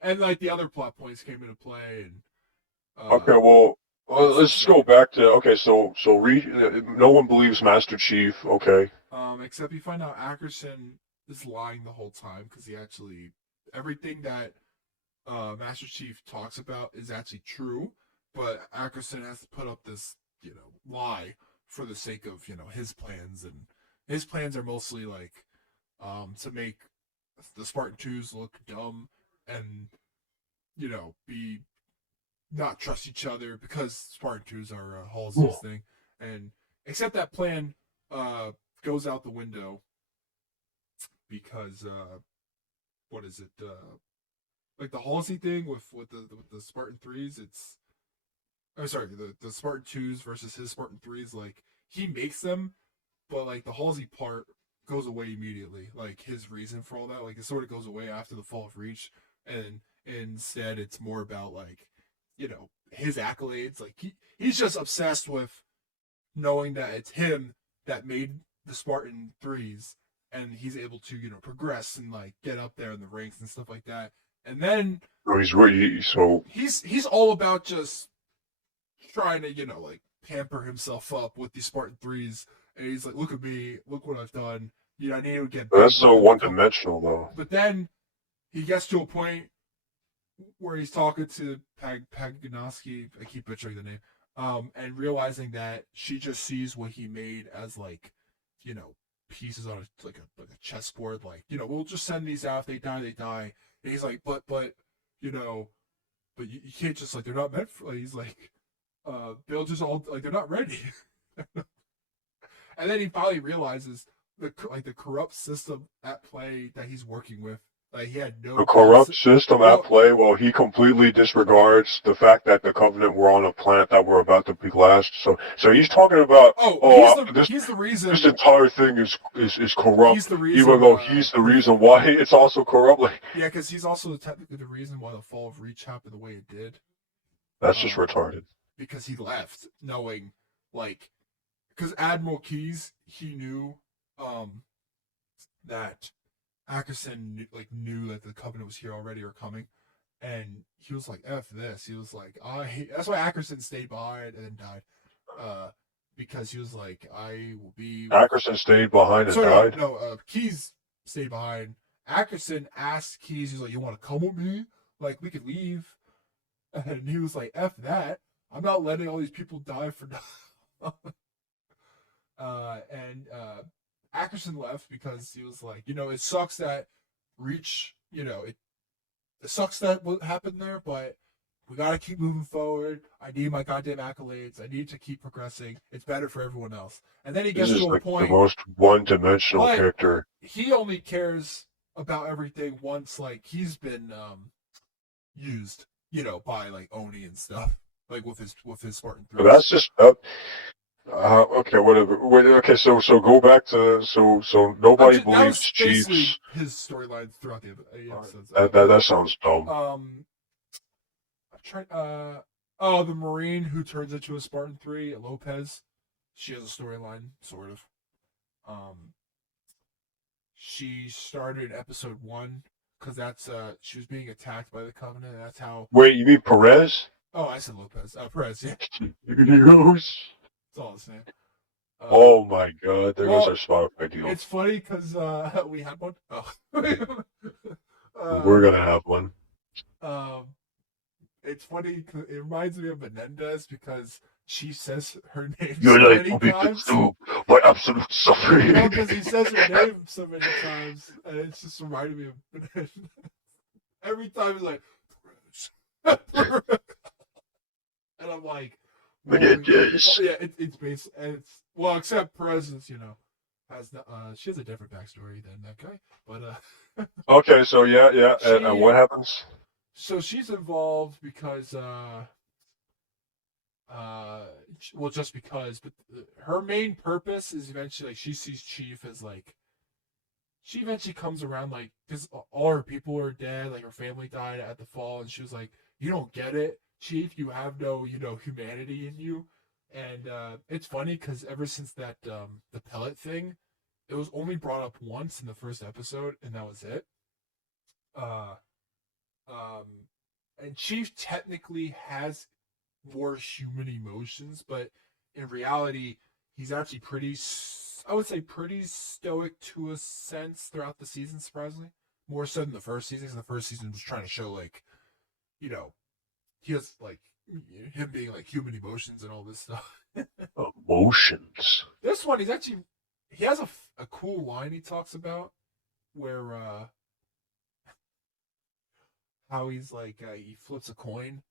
And the other plot points came into play and okay, well let's just go back to so Reach, no one believes Master Chief, okay. Except you find out Ackerson is lying the whole time because he actually everything that Master Chief talks about is actually true, but Ackerson has to put up this lie for the sake of his plans, and his plans are mostly to make the Spartan 2s look dumb and be not trust each other because Spartan 2s are Halsey's thing, and except that plan goes out the window because what is it the Halsey thing with the Spartan 3s, it's the Spartan 2s versus his Spartan 3s, he makes them, but the Halsey part goes away immediately. Like his reason for all that, like it sort of goes away after the fall of Reach, and instead it's more about like, his accolades. Like he's just obsessed with knowing that it's him that made the Spartan threes, and he's able to progress and like get up there in the ranks and stuff like that. And then So he's really so. he's all about just trying to like pamper himself up with these Spartan threes, and he's like, look at me, look what I've done. I need to get big. That's so one-dimensional, though. But then he gets to a point where he's talking to Paganoski, I keep butchering the name, and realizing that she just sees what he made as like, pieces on like a chessboard. Like, we'll just send these out. If they die, they die. And he's like, but you can't just like they're not meant for. Like, he's like, they'll just all like they're not ready. And then he finally realizes the corrupt system at play that he's working with. Like he had no The corrupt system at play. Well, he completely disregards the fact that the Covenant were on a planet that were about to be blasted. So he's talking about he's the reason this entire thing is corrupt. He's the reason, even though he's the reason why it's also corrupt. Like, yeah, because he's also technically the reason why the fall of Reach happened the way it did. That's just retarded. Because he left knowing, like, because Admiral Keyes, he knew that Ackerson knew that the Covenant was here already or coming, and he was like, "F this." He was like, That's why Ackerson stayed behind and then died, because he was like, "I will be." Ackerson stayed behind and died. No, Keyes stayed behind. Ackerson asked Keyes, he's like, "You want to come with me? Like, we could leave." And he was like, "F that. I'm not letting all these people die for nothing." And Ackerson left because he was like, it sucks that Reach, it sucks that what happened there, but we got to keep moving forward. I need my goddamn accolades. I need to keep progressing. It's better for everyone else. And then he gets to a point. The most one-dimensional character. He only cares about everything once, like, he's been used, by like Oni and stuff, like with his Spartan 3. That's just okay, whatever. Wait, okay, so go back to so nobody believes Chiefs. His storyline throughout the episodes. That sounds dumb. I'm trying. The Marine who turns into a Spartan 3, Lopez. She has a storyline, sort of. She started episode 1 because that's she was being attacked by the Covenant. And that's how. Wait, you mean Perez? Oh, I said Lopez. Perez, yeah. It's all the same. Oh my god, there goes our Spotify deal. It's funny because we had one. Oh. We're gonna have one. It's funny. It reminds me of Menendez because she says her name Your so life many will be times. consumed by absolute suffering. Because he says her name so many times, and it's just reminding me of Menendez. Every time he's like, and I'm like, Menendez. Yeah, it's based, and it's except Perez is, has she has a different backstory than that guy, but Okay, so yeah, and what happens? So she's involved because just because, but her main purpose is eventually she sees Chief as she eventually comes around because all her people are dead, her family died at the fall, and she was like, "You don't get it, Chief. You have no humanity in you." And it's funny because ever since that the pellet thing, it was only brought up once in the first episode, and that was it. And Chief technically has more human emotions, but in reality, he's actually pretty stoic to a sense throughout the season, surprisingly. More so than the first season, because the first season was trying to show, he has, him being, human emotions and all this stuff. Emotions? This one, he has a cool line he talks about, where, how he's he flips a coin,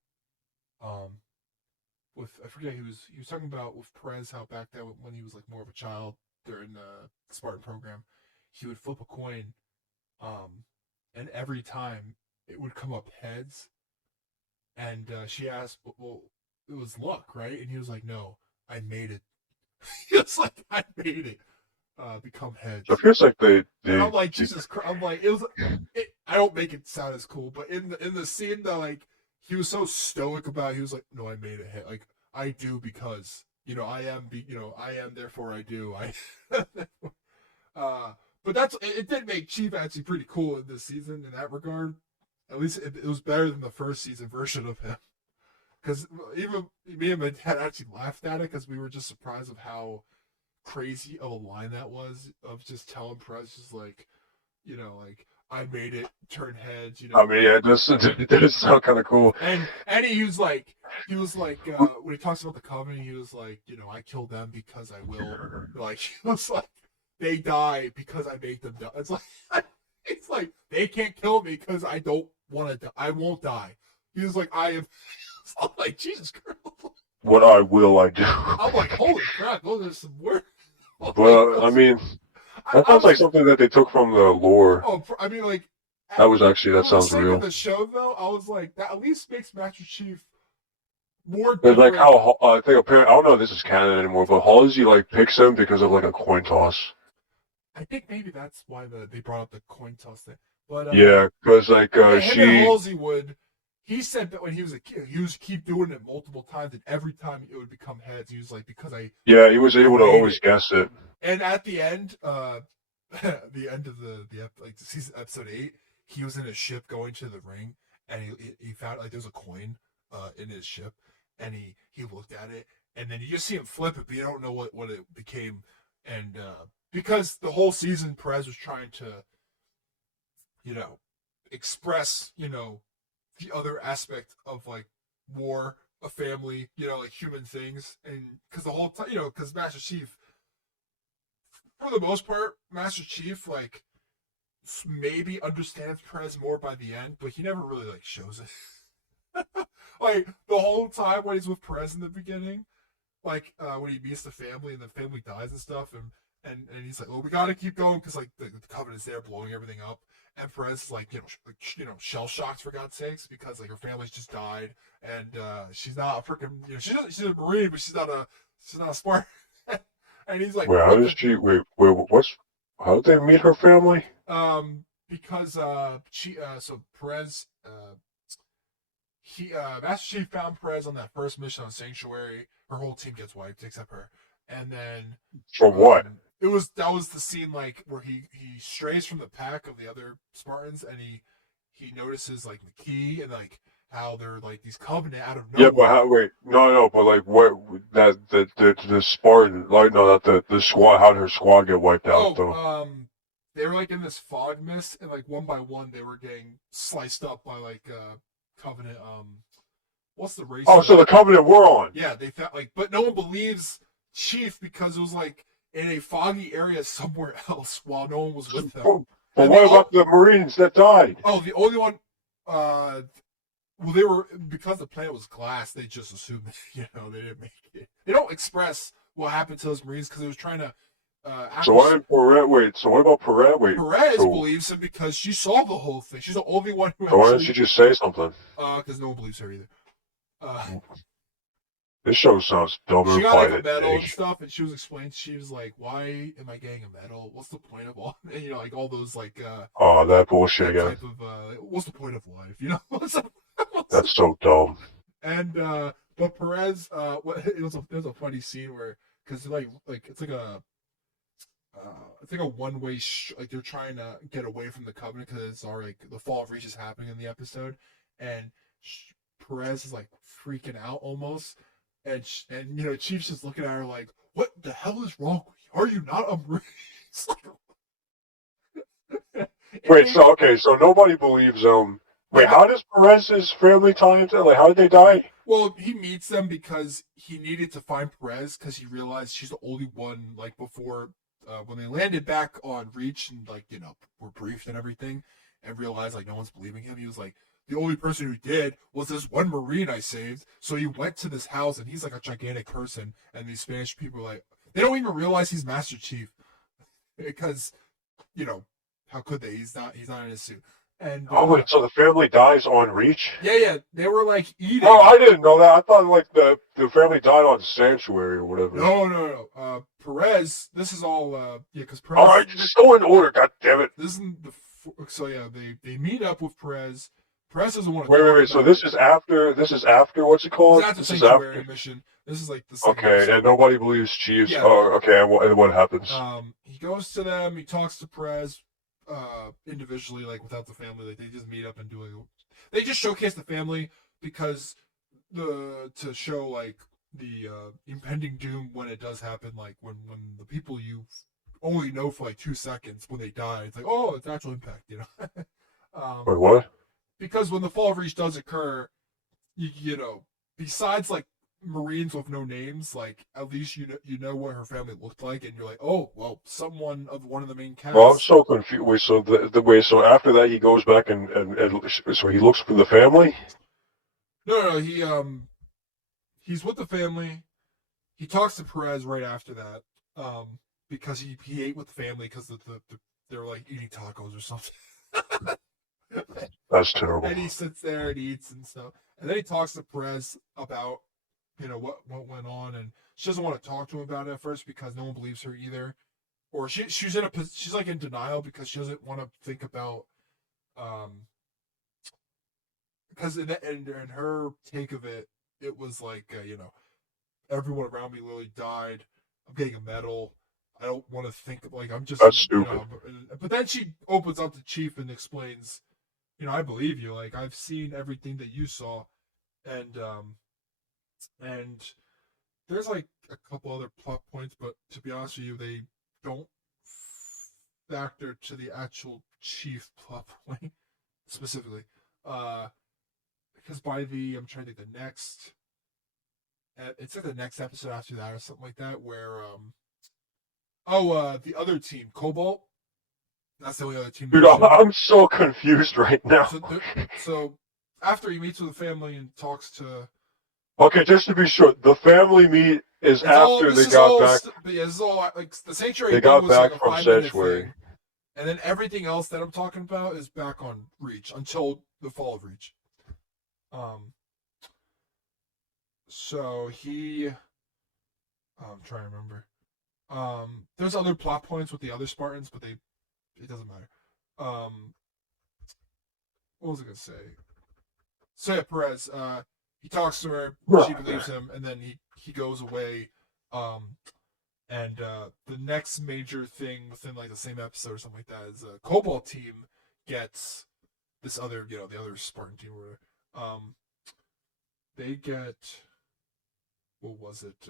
with I forget he was talking about with Perez, how back then when he was more of a child during the Spartan program, he would flip a coin, and every time it would come up heads, and she asked, well, it was luck, right? And he was like, no, I made it. He was like, I made it. become heads. It feels like And I'm like, Jesus Christ! I'm like, I don't make it sound as cool, but in the scene that like he was so stoic about it, he was like, no, I made a hit. Like I do because I am I am therefore I do. But it did make Chief actually pretty cool in this season in that regard. At least it was better than the first season version of him. Because even me and my dad actually laughed at it because we were just surprised of how crazy of a line that was of just telling Perez just like, like I made it turn heads, I mean, yeah, it does sound kind of cool. And he was like when he talks about the covenant, he was like, I killed them because I will. Like he was like, they die because I make them die. It's like they can't kill me because I don't want to die. I won't die. He was like, I am. I'm like, Jesus Christ. What I will, I do. I'm like, holy crap, those are some words. Well, I mean, that sounds like something that they took from the lore. Oh, I mean, like that sounds real. real. Of the show, though, I was like, that at least makes Master Chief more. It's like how I think apparently I don't know if this is canon anymore, but Halsey like picks him because of like a coin toss. I think maybe that's why they brought up the coin toss thing. But yeah, because like him and Halsey would. He said that when he was a kid, he was keep doing it multiple times, and every time it would become heads. He was like, because I. Yeah, he was able to always guess it. And at the end, the end of the season episode 8, he was in a ship going to the ring, and he found like there's a coin in his ship, and he looked at it, and then you just see him flip it, but you don't know what it became, and because the whole season Perez was trying to, express the other aspect of like war, a family, like human things, and because the whole time, because Master Chief, for the most part, Master Chief like maybe understands Perez more by the end, but he never really like shows it. Like the whole time when he's with Perez in the beginning, like when he meets the family and the family dies and stuff, and he's like, well, we got to keep going because like the Covenant's there blowing everything up. And Perez is like, shell shocked for God's sakes because like her family's just died and she's not a freaking, she's a Marine, but she's not a Spartan. And he's like, wait, how did she? Wait, how did they meet her family? Because so Perez, Master Chief found Perez on that first mission on Sanctuary. Her whole team gets wiped except her, and then for what? That was the scene like where he strays from the pack of the other Spartans and he notices like McKee and like how they're like these Covenant out of nowhere. Yeah, but but like what that the Spartan like no that the squad how did her squad get wiped out though? They were like in this fog mist and like one by one they were getting sliced up by like Covenant what's the race? Oh, so the Covenant were on. Yeah, they felt like, but no one believes Chief because it was like in a foggy area somewhere else while no one was with them. But what about the Marines that died? Oh, the only one, well, they were, because the planet was glass, they just assumed, they didn't make it. They don't express what happened to those Marines because they was trying to, so what about Perez? Perez believes him because she saw the whole thing. She's the only one who why didn't she just say something? Because no one believes her either. This show sounds dumb. She got like a medal and stuff, and she was explaining. She was like, "Why am I getting a medal? What's the point of all?" And, like all those like. Oh, that bullshit again. Type of what's the point of life? That's so dumb. And but Perez, it was a funny scene where because like it's like a one-way like they're trying to get away from the Covenant because it's already the fall of Reach is happening in the episode, and Perez is like freaking out almost. And Chief's just looking at her like, "What the hell is wrong with you? Are you not a Marine?" Wait, so nobody believes Wait, how does Perez's family tie into like how did they die? Well, he meets them because he needed to find Perez because he realized she's the only one like before when they landed back on Reach and like were briefed and everything and realized like no one's believing him. He was like, the only person who did was this one Marine I saved. So he went to this house, and he's like a gigantic person. And these Spanish people are like, they don't even realize he's Master Chief because, how could they? He's not in his suit. And Oh wait, so the family dies on Reach? yeah, they were like eating. Oh, I didn't know that. I thought like the family died on Sanctuary or whatever. No. Perez. This is all. Yeah, because All Perez. right, just go in order. God damn it! This isn't the. So yeah, they meet up with Perez. Perez doesn't want to Wait. talk So about it. This is after what's it This is called? after This is Sanctuary after. mission. This is like the second Okay, episode. and nobody believes Chiefs. Yeah. Oh, okay. And what happens? He goes to them. He talks to Perez, individually, like without the family. Like they just meet up and do like. They just showcase the family because to show like the impending doom when it does happen. Like when the people you only know for like 2 seconds when they die, it's like, oh, it's natural impact, you know. Wait, what? Because when the fall of Reach does occur, you know, besides like Marines with no names, like at least you know what her family looked like, and you're like, oh, well, someone of one of the main cast. Well, I'm so confused. Wait, so so after that he goes back and so he looks for the family. No, he's with the family. He talks to Perez right after that, because he ate with the family because they were like eating tacos or something. That's terrible. And he sits there and eats and stuff. And then he talks to Perez about, what went on, and she doesn't want to talk to him about it at first because no one believes her either. Or she's she's like in denial because she doesn't want to think about, because in her take of it, it was like, everyone around me literally died. I'm getting a medal. I don't want to think like I'm just. That's stupid. But then she opens up to Chief and explains, I believe you. Like I've seen everything that you saw, and there's like a couple other plot points, but to be honest with you, they don't factor to the actual Chief plot point specifically. Because by I'm trying to think the next. It's like the next episode after that or something like that where the other team, Cobalt. That's the only other team. Dude, I'm so confused right now. So after he meets with the family and talks to. Okay, just to be sure, the family meet is after they got back. This is all like the Sanctuary. They got was back like a from 5-minute Sanctuary. thing, and then everything else that I'm talking about is back on Reach until the fall of Reach. So I'm trying to remember. There's other plot points with the other Spartans, but it doesn't matter. What was I gonna say? So yeah, Perez. He talks to her. She believes him, and then he goes away. And the next major thing within like the same episode or something like that is a Cobalt team gets this other, the other Spartan team or whatever. They get, what was it?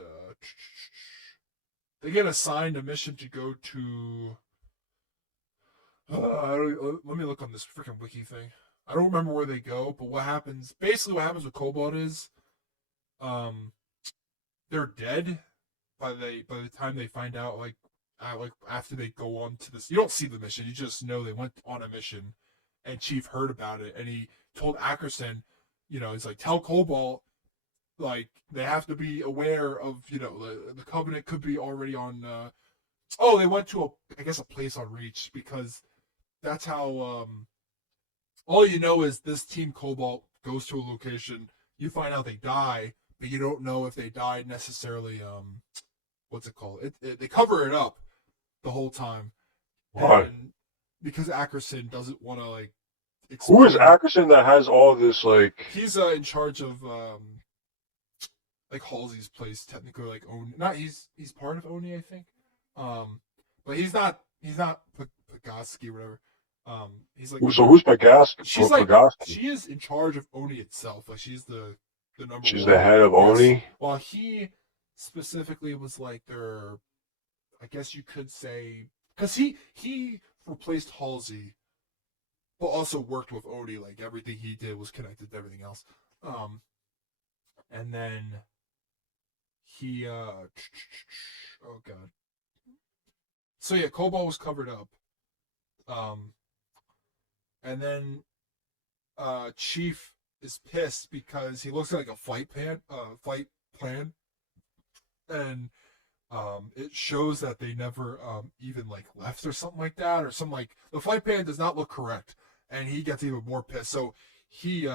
They get assigned a mission to go to. Let me look on this freaking wiki thing. I don't remember where they go, but what happens with Cobalt is, they're dead by the time they find out, like after they go on to this. You don't see the mission, you just know they went on a mission, and Chief heard about it, and he told Ackerson, he's like, tell Cobalt, like they have to be aware of, the Covenant could be already on. They went to a place on Reach because that's how. All you know is this team Cobalt goes to a location. You find out they die, but you don't know if they died necessarily. What's it called? They cover it up the whole time. Why? And because Ackerson doesn't want to like. Who is Ackerson that has all this like? He's in charge of like Halsey's place, technically, like not he's part of Oni, I think. But he's not Pagaski or whatever. He's like. So who's Pagaski? She's like Pagaski? She is in charge of Oni itself. Like she's the number. She's one. the head of Oni. While he specifically was like their, I guess you could say, because he replaced Halsey, but also worked with Oni. Like everything he did was connected to everything else. And then he oh god. So yeah, Cobalt was covered up. And then Chief is pissed because he looks like a flight plan, and it shows that they never even like left or something like that, or some like the flight plan does not look correct, and he gets even more pissed. So he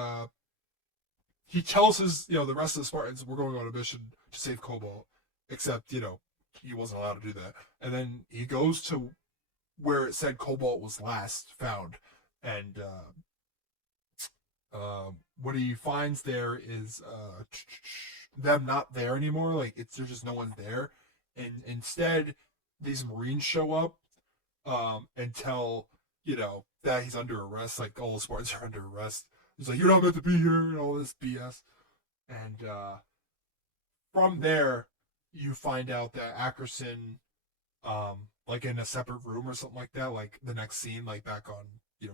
tells the rest of the Spartans, we're going on a mission to save Cobalt, except he wasn't allowed to do that. And then he goes to where it said Cobalt was last found, and what he finds there is them not there anymore. Like there's just no one there, and instead these Marines show up and tell that he's under arrest. Like all the Spartans are under arrest. He's like, you're not meant to be here, and all this BS. And from there, you find out that Ackerson, like in a separate room or something like that, like the next scene, like back on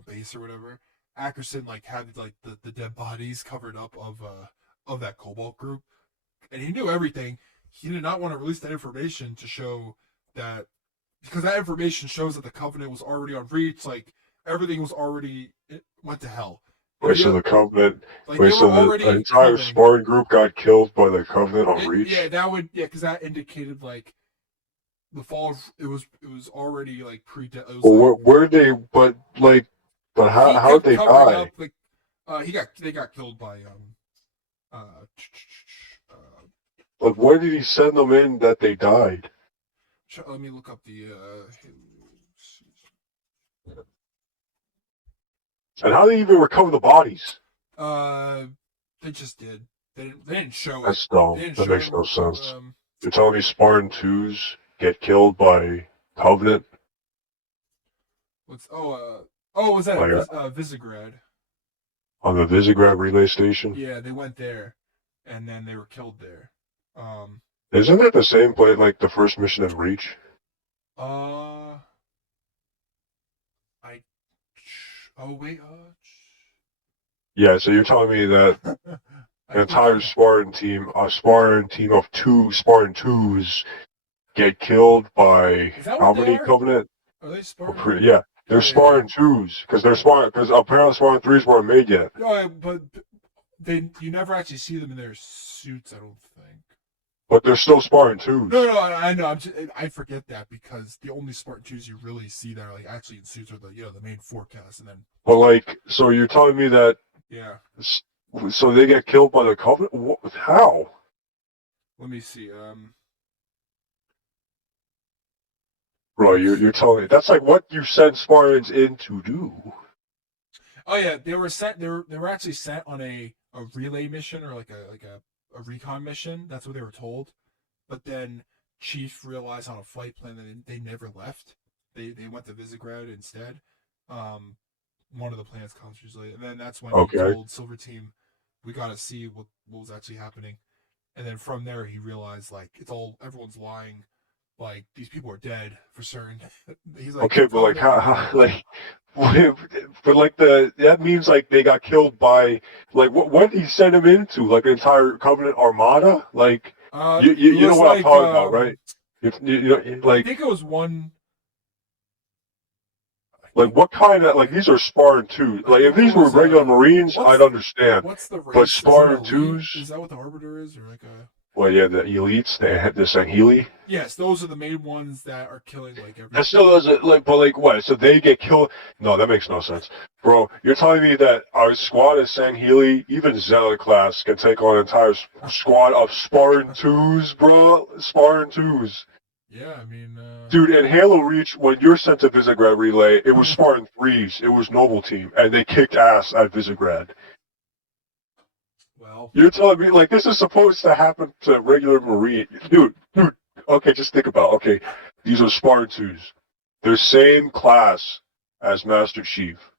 base or whatever, Ackerson like had like the dead bodies covered up of that Cobalt group, and he knew everything. He did not want to release that information to show that, because that information shows that the Covenant was already on Reach, like everything was already, it went to hell. Wait, so the Covenant, like so the entire Spartan group got killed by the Covenant on Reach? Because that indicated like the fall of, it was already like where they, but how did they die? Up, they got killed by Like, where did he send them in that they died? Let me look up the and how did they even recover the bodies? They just did. They didn't show That's it. dumb. That makes no sense. You're telling me Spartan 2s get killed by Covenant? Was that Visegrad? On the Visegrad relay station? Yeah, they went there, and then they were killed there. Isn't it the same place like the first mission in Reach? Yeah, so you're telling me that an entire Spartan team, a Spartan team of 2 Spartan 2s, get killed by how many Covenant? Are they Spartan? Yeah, they're Spartan 2s because apparently Spartan 3s weren't made yet. No, but you never actually see them in their suits, I don't think. But they're still Spartan 2s. No, I know. I forget that because the only Spartan 2s you really see that are like actually in suits are the main forecast, and then. But so you're telling me that? Yeah. So they get killed by the Covenant? How? Let me see. Bro, you're telling me that's like what you sent Spartans in to do. Oh yeah, they were sent. They were actually sent on a relay mission or like a recon mission. That's what they were told. But then Chief realized on a flight plan that they never left. They went to Visegrad instead. One of the planet's constantly, and then that's when he told Silver Team, "We got to see what was actually happening." And then from there, he realized like everyone's lying. Like these people are dead for certain. He's like, okay, but like how like. But that means like they got killed by like what did he send them into, like an entire Covenant armada, like you know what I'm talking about, right? I think it was one. Like what kind of these are Spartan 2s? Like if these were regular Marines, I'd understand. What's the race? But Spartan 2s? Is that what the Arbiter is, or like a? Well, yeah, the elites, they had the Sangheli. Yes, those are the main ones that are killing like everything. That still doesn't but what? So they get killed? No, that makes no sense, bro. You're telling me that our squad is Sangheli, even Zealot class can take on an entire squad of Spartan 2s, bro? Spartan 2s. Yeah, I mean. Dude, in Halo Reach, when you're sent to Visegrad Relay, it was Spartan 3s. It was Noble Team, and they kicked ass at Visegrad. Well, you're telling me this is supposed to happen to regular Marine, dude. Okay, just think about these are Spartan 2s. They're same class as Master Chief.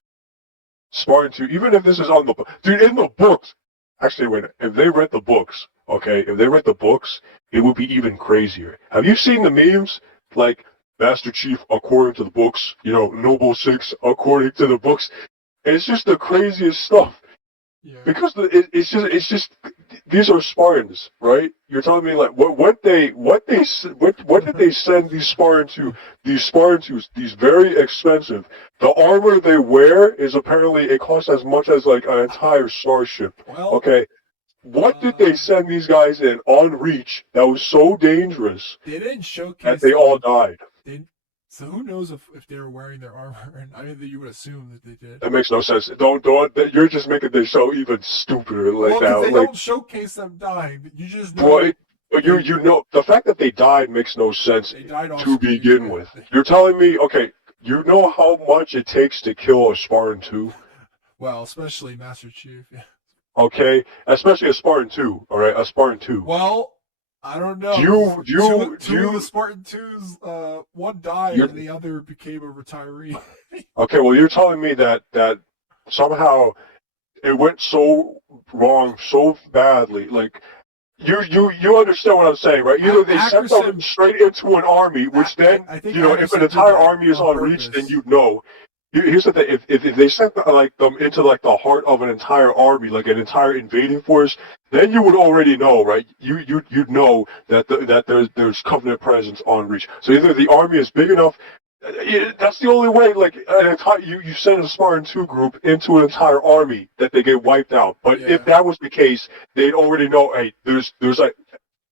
Spartan 2, even if this is on the dude in the books. Actually, wait. If they read the books, it would be even crazier. Have you seen the memes like Master Chief according to the books? Noble 6 according to the books. It's just the craziest stuff. Yeah. Because it's just these are Spartans, right? You're telling me what did they send these Spartans to? These Spartans, these very expensive. The armor they wear is apparently it costs as much as an entire starship. Well, okay, what did they send these guys in on Reach that was so dangerous? They didn't showcase that they all died. So who knows if they were wearing their armor? And I mean, you would assume that they did. That makes no sense. Don't. You're just making this show even stupider. Like Well, because now, they like, don't showcase them dying. You just boy, know but they you know the fact that they died makes no sense they died off to screen. begin Yeah. with. You're telling me, okay, you know how much it takes to kill a Spartan 2? Well, especially Master Chief. Yeah. Okay, especially a Spartan 2. All right, a Spartan 2. Well, I don't Do know. 'Cause you do you do two of the you? Spartan twos, one died You're, and the other became a retiree. okay, well, you're telling me that somehow it went so wrong so badly. Like you understand what I'm saying, right? Either they sent them Ackerson, straight into an army, which then, I think if an Ackerson did entire that army is on on reach, then purpose. you know. Here's the thing: if they sent like them into like the heart of an entire army, like an entire invading force, then you would already know, right? You'd know that there's Covenant presence on reach. So either the army is big enough. That's the only way. Like an entire, you send a Spartan 2 group into an entire army that they get wiped out. But Yeah. if that was the case, they'd already know. Hey, there's like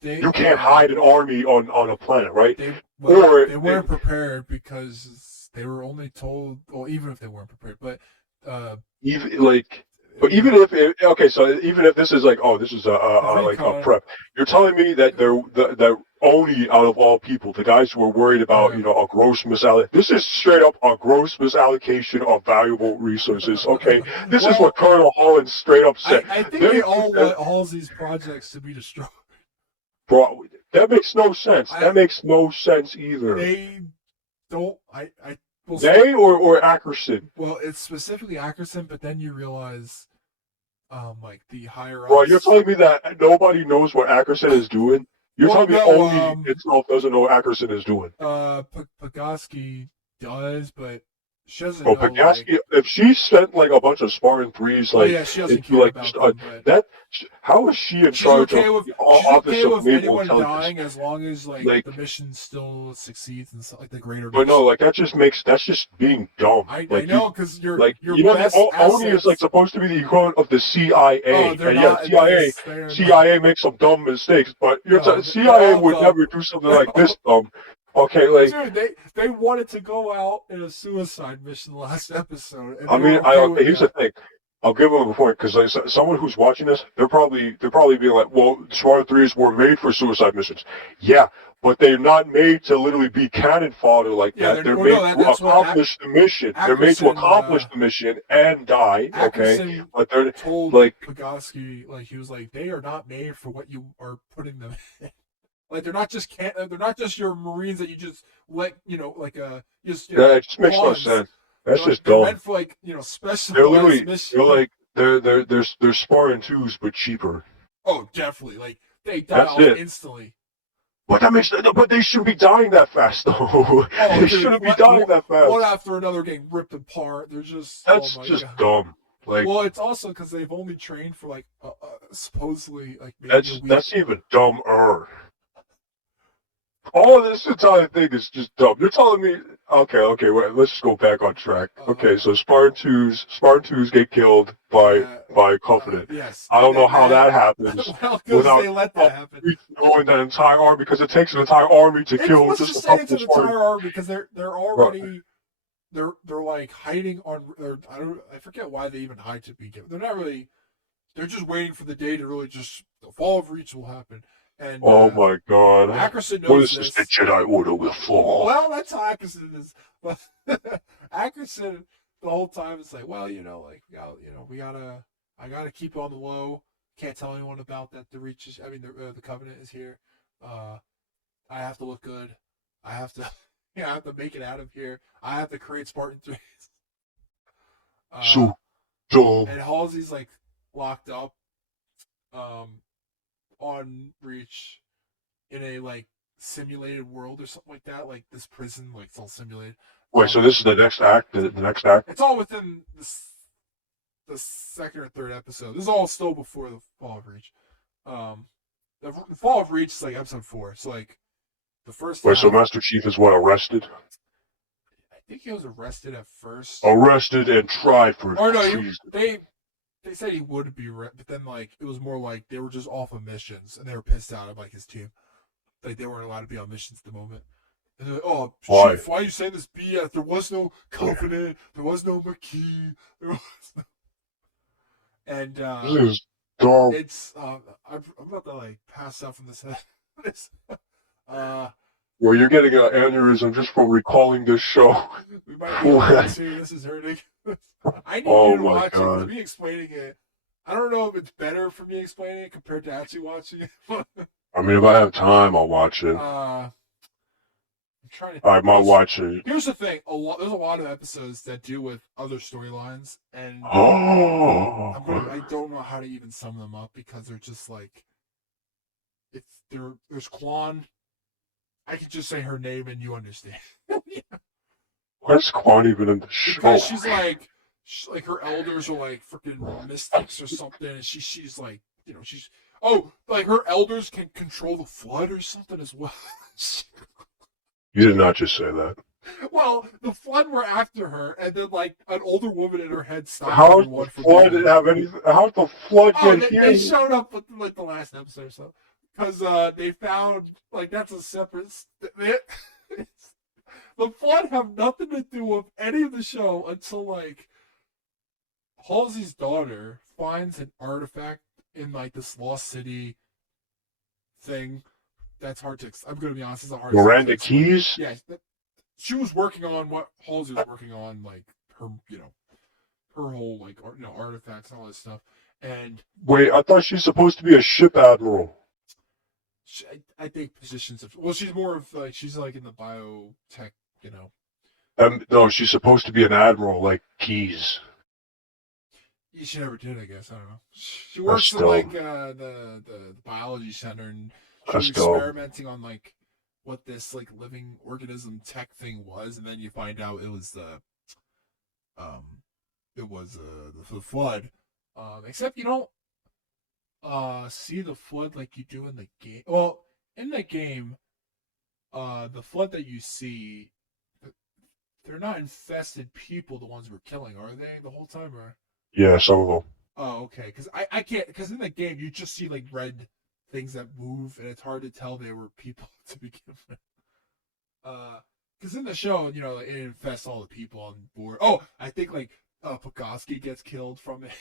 They you can't hide an army on a planet, right? they Or weren't prepared because they were only told. Well, even if they weren't prepared, but even like. But even if okay, so even if this is like, oh, this is like a recon. prep, you're telling me that that only out of all people, the guys who are worried about Yeah. a gross misallocation. This is straight up a gross misallocation of valuable resources. Okay, this is Well, what Colonel Holland straight up said. I think They they all want Halsey's projects to be destroyed. bro, that makes no sense. I That makes no sense either. they don't. I will. They or Ackerson. Well, it's specifically Ackerson, but then you realize, like the higher Bro, you're ups. telling me that nobody knows what Ackerson is doing? You're Well, telling me no, only itself doesn't know what Ackerson is doing? Pagaski does, but she doesn't Bro, know. Like, Pagaski, if she sent like a bunch of Spartan 3s, oh like, yeah, she doesn't into care like, about them, but that, how is she in charge of the she's Office okay of with Naval anyone Intelligence? dying as long as like Like, the mission still succeeds and stuff, like the greater but no, mission. like, that's just being dumb. I know because your The best ONI is like assets. supposed to be the equivalent of the Oh, CIA, they're and yeah, not in this. They're not. CIA makes some dumb mistakes, but No, they're CIA all would dumb. never do something like this dumb. Okay, like, Dude, they wanted to go out in a suicide mission last episode, and I they were mean, okay with here's the that. thing. I'll give them a point because like, someone who's watching this, they're probably being like, "Well, Spartan 3s were made for suicide missions." Yeah, but they're not made to literally be cannon fodder like Yeah, that. They're well, made no, to that's what accomplish the mission. They're made to Ackerson accomplish the mission and die. Okay, Ackerson but they're told like, Pagaski, like he was like, they are not made for what you are putting them in. Like they're not just your Marines that you just let like just it just makes no pawns. sense. That's just They're dumb. meant for like They're specialized literally missions. they're like they're Spartan 2s but cheaper. Oh, definitely. Like they die That's off it. instantly. But they shouldn't be dying that fast though. Oh, They dude, shouldn't be dying that one fast. after another getting ripped apart. They're just, oh That's my just god. dumb. Like Well, it's also because they've only trained for like supposedly like maybe a week. that's even dumber. All of this entire thing is just dumb. You're telling me, okay, wait, let's just go back on track. Okay, so Spartan 2s get killed Yeah, by Covenant. yes, I and don't know then how that happens well, because without they let that happen. knowing that entire army, because it takes an entire army to kill Let's just just a say couple it's of an Spartan. entire army because they're Right. already they're like hiding on. I forget why they even hide to begin. They're not really. They're just waiting for the day to really just the fall of Reach will happen. And Oh my God! Ackerson What knows is this? this. The Jedi Order will fall. Well, that's how Ackerson is. But Ackerson the whole time is like, well, like I gotta keep on the low. Can't tell anyone about that. The Reach is. I mean, the Covenant is here. I have to look good. I have to. I have to make it out of here. I have to create Spartan 3s. So dumb. And Halsey's like locked up on Reach in a like simulated world or something like that. Like this prison, like it's all simulated. Wait, so this is the next act? The next act? It's all within the second or third episode. This is all still before the Fall of Reach. The Fall of Reach is like episode 4. So like the first Wait, half. so Master Chief is what, arrested? I think he was arrested at first. Arrested and tried for Or no, treason. they said he would be, but then like it was more like they were just off of missions and they were pissed out at like his team, like they weren't allowed to be on missions at the moment. And they're like, oh, Why? Chief, why are you saying this BS? There was no Covenant. There was no McKee. There was no... And This is dumb. it's I'm about to like pass out from this. this uh, Well, you're getting an aneurysm just from recalling this show. we might be on too. This is hurting. I need Oh you to my watch it because God. me explaining it. I don't know if it's better for me explaining it compared to actually watching it. I mean, if I have time, I'll watch it. I'm trying to. I might watch it. Here's the thing: there's a lot of episodes that deal with other storylines, and Oh. I don't know how to even sum them up because they're just like, there's Quan. I could just say her name and you understand. Where's Quan even in the show? Because she's like her elders are like freaking mystics or something, and she's like, she's like her elders can control the flood or something as well. You did not just say that. Well, the flood were after her, and then like an older woman in her head stopped How did everyone the from flood being- have anything? How did the flood get here? They showed up with like the last episode or so, because they found like that's a separate. The flood have nothing to do with any of the show until like Halsey's daughter finds an artifact in like this lost city thing. That's hard to. I'm gonna be honest. It's a hard. Miranda Keys? Yeah, she was working on what Halsey was working on, like her, her whole like artifacts and all this stuff. And Wait, I thought she's supposed to be a ship admiral. I think positions of she's more of like she's like in the biotech, No, she's supposed to be an admiral, like Keys. She never did, I guess. I don't know. She works in like the biology center, and she was experimenting on like what this like living organism tech thing was, and then you find out it was the flood. Except you don't see the flood like you do in the game. Well, in the game, the flood that you see, they're not infested people. The ones we're killing, are they? The whole time, or? Yeah, some of them. Oh, okay. Because I can't. Because in the game, you just see like red things that move, and it's hard to tell they were people to begin with. Because in the show, it infests all the people on board. Oh, I think like Pogosky gets killed from it.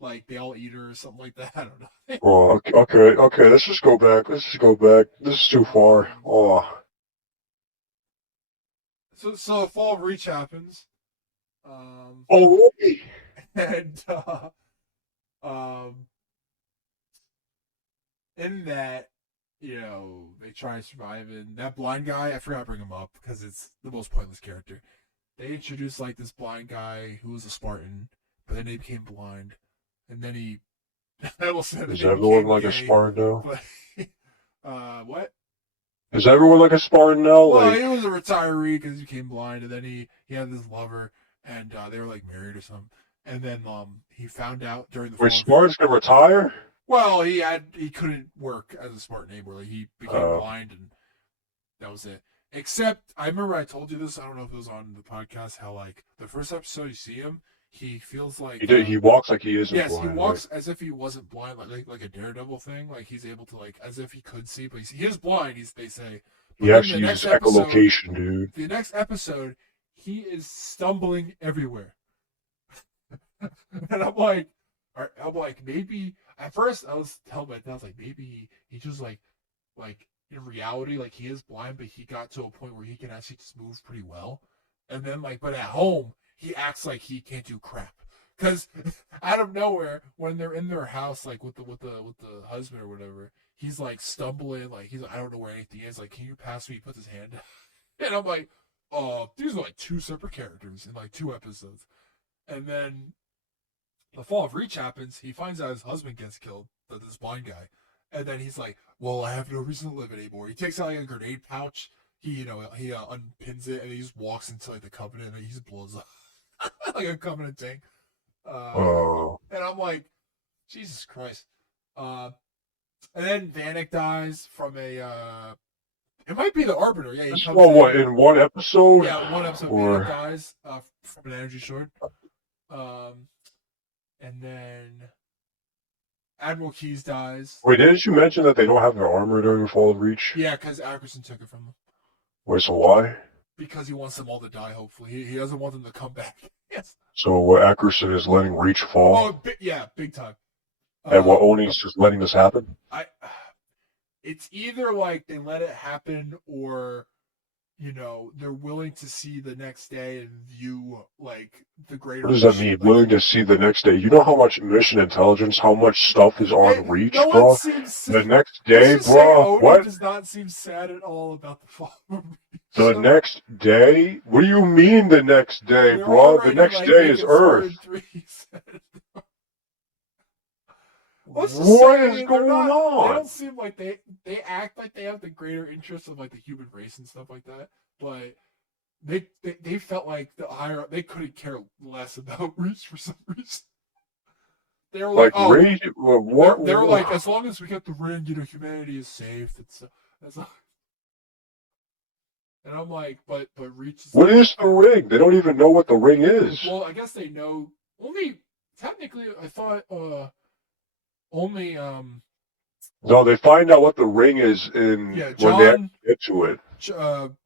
Like they all eat her or something like that. I don't know. Oh, okay. Let's just go back. This is too far. Oh. So the fall of Reach happens. Oh. And in that, they try to survive, and that blind guy, I forgot to bring him up because it's the most pointless character. They introduced like this blind guy who was a Spartan, but then he became blind, and then he I will say Is everyone like a Spartan now? But, what? Is everyone like a Spartan now? Well, like... he was a retiree because he became blind, and then he had this lover, and they were like married or something. And then he found out during the. Wait, Spartans can retire? Well, he couldn't work as a Spartan anymore. Like, he became blind, and that was it. Except I remember I told you this. I don't know if it was on the podcast. How like the first episode you see him, he feels like he walks like he isn't blind. Yes, he walks as if he wasn't blind, like a Daredevil thing. Like he's able to like as if he could see, but he is blind. They say. But he actually uses echolocation, dude. The next episode, he is stumbling everywhere. And I'm like, maybe at first I was telling myself, I was like, maybe he just like in reality, like he is blind, but he got to a point where he can actually just move pretty well. And then but at home, he acts like he can't do crap. Because out of nowhere, when they're in their house, like with the husband or whatever, he's like stumbling, like he's like, I don't know where anything is. Like, can you pass me? He puts his hand down. And I'm like, oh, these are like two separate characters in like 2 episodes. And then the fall of Reach happens. He finds out his husband gets killed, this blind guy, and then he's like, "Well, I have no reason to live anymore." He takes out like a grenade pouch. He unpins it and he just walks into like the Covenant and he just blows up like a Covenant tank. And I'm like, Jesus Christ. And then Vanek dies from a. It might be the Arbiter. Yeah, he comes in one episode? Yeah, one episode. Vanek dies from an energy sword. And then Admiral Keys dies. Wait, didn't you mention that they don't have their armor during the Fall of Reach? Yeah, because Ackerson took it from them. Wait, so why? because he wants them all to die. Hopefully, he doesn't want them to come back. Yes. So what Ackerson is letting Reach fall, Oh, yeah, big time. and what Oni's just letting this happen? I. It's either like they let it happen, or they're willing to see the next day and view like the greater. What does that mission. mean? Like, Willing to see the next day? You know how much mission intelligence, how much stuff is on Reach, no one bro? seems. The next Let's day, just say bro. Oni What? does not seem sad at all about the fall of Reach. The next day? What do you mean the next day, They're bro? The already, next like, day is making Earth. Spartan 3, he said. What Let's just say, is going They on? don't seem like they act like they have the greater interests of like the human race and stuff like that, but they felt like the higher they couldn't care less about Reach for some reason. They were like, oh, Reach? What? they were like, as long as we get the ring, humanity is safe. That's all. And I'm like, but Reach is. What like, is the ring? They don't even know what the ring is. Well, I guess they know. Only technically, I thought only No, they find out what the ring is when they get to it.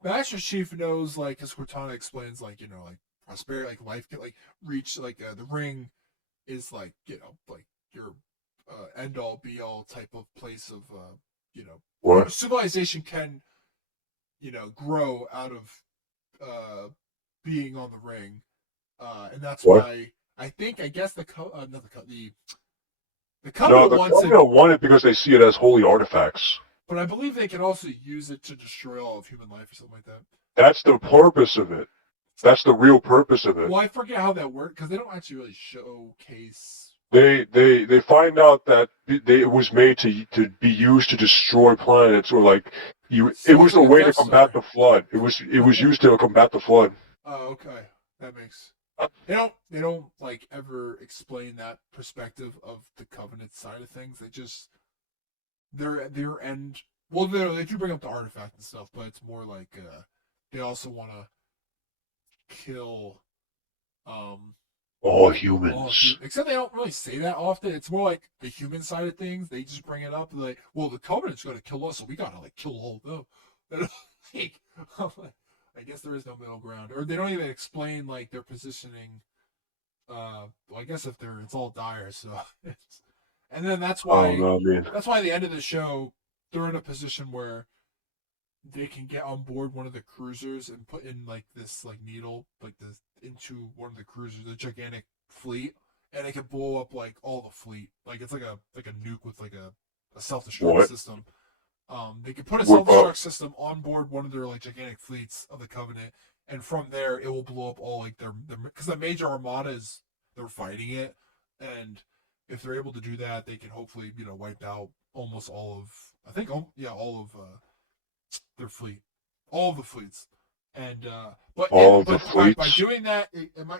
Master Chief knows, like, as Cortana explains, like, like prosperity, like life, like Reach, like the ring is like like your end all be all type of place of What? civilization can grow out of being on the ring, and that's why I guess the Covenant wants it. Want it because they see it as holy artifacts. But I believe they can also use it to destroy all of human life or something like that. That's the purpose of it. That's the real purpose of it. Well, I forget how that worked because they don't actually really showcase. They find out that it was made to be used to destroy planets, or like it was a way to combat the flood. It was used to combat the flood. Oh, okay, that makes. They don't like ever explain that perspective of the Covenant side of things. They just their end. Well, they do bring up the artifact and stuff, but it's more like they also want to kill all humans. Except they don't really say that often. It's more like the human side of things. They just bring it up like, well, the Covenant's going to kill us, so we gotta like kill all of them. I guess there is no middle ground, or they don't even explain like their positioning. Well, I guess it's all dire, so and then that's why that's why at the end of the show they're in a position where they can get on board one of the cruisers and put in like this like needle like this into one of the cruisers, the gigantic fleet, and it can blow up like all the fleet. Like it's like a nuke with like a self-destruct system. They can put a self-destruct system on board one of their like gigantic fleets of the Covenant, and from there it will blow up all like their because the major armada is they're fighting it, and if they're able to do that, they can hopefully wipe out almost all of all of their fleet, all of the fleets, and but by doing that,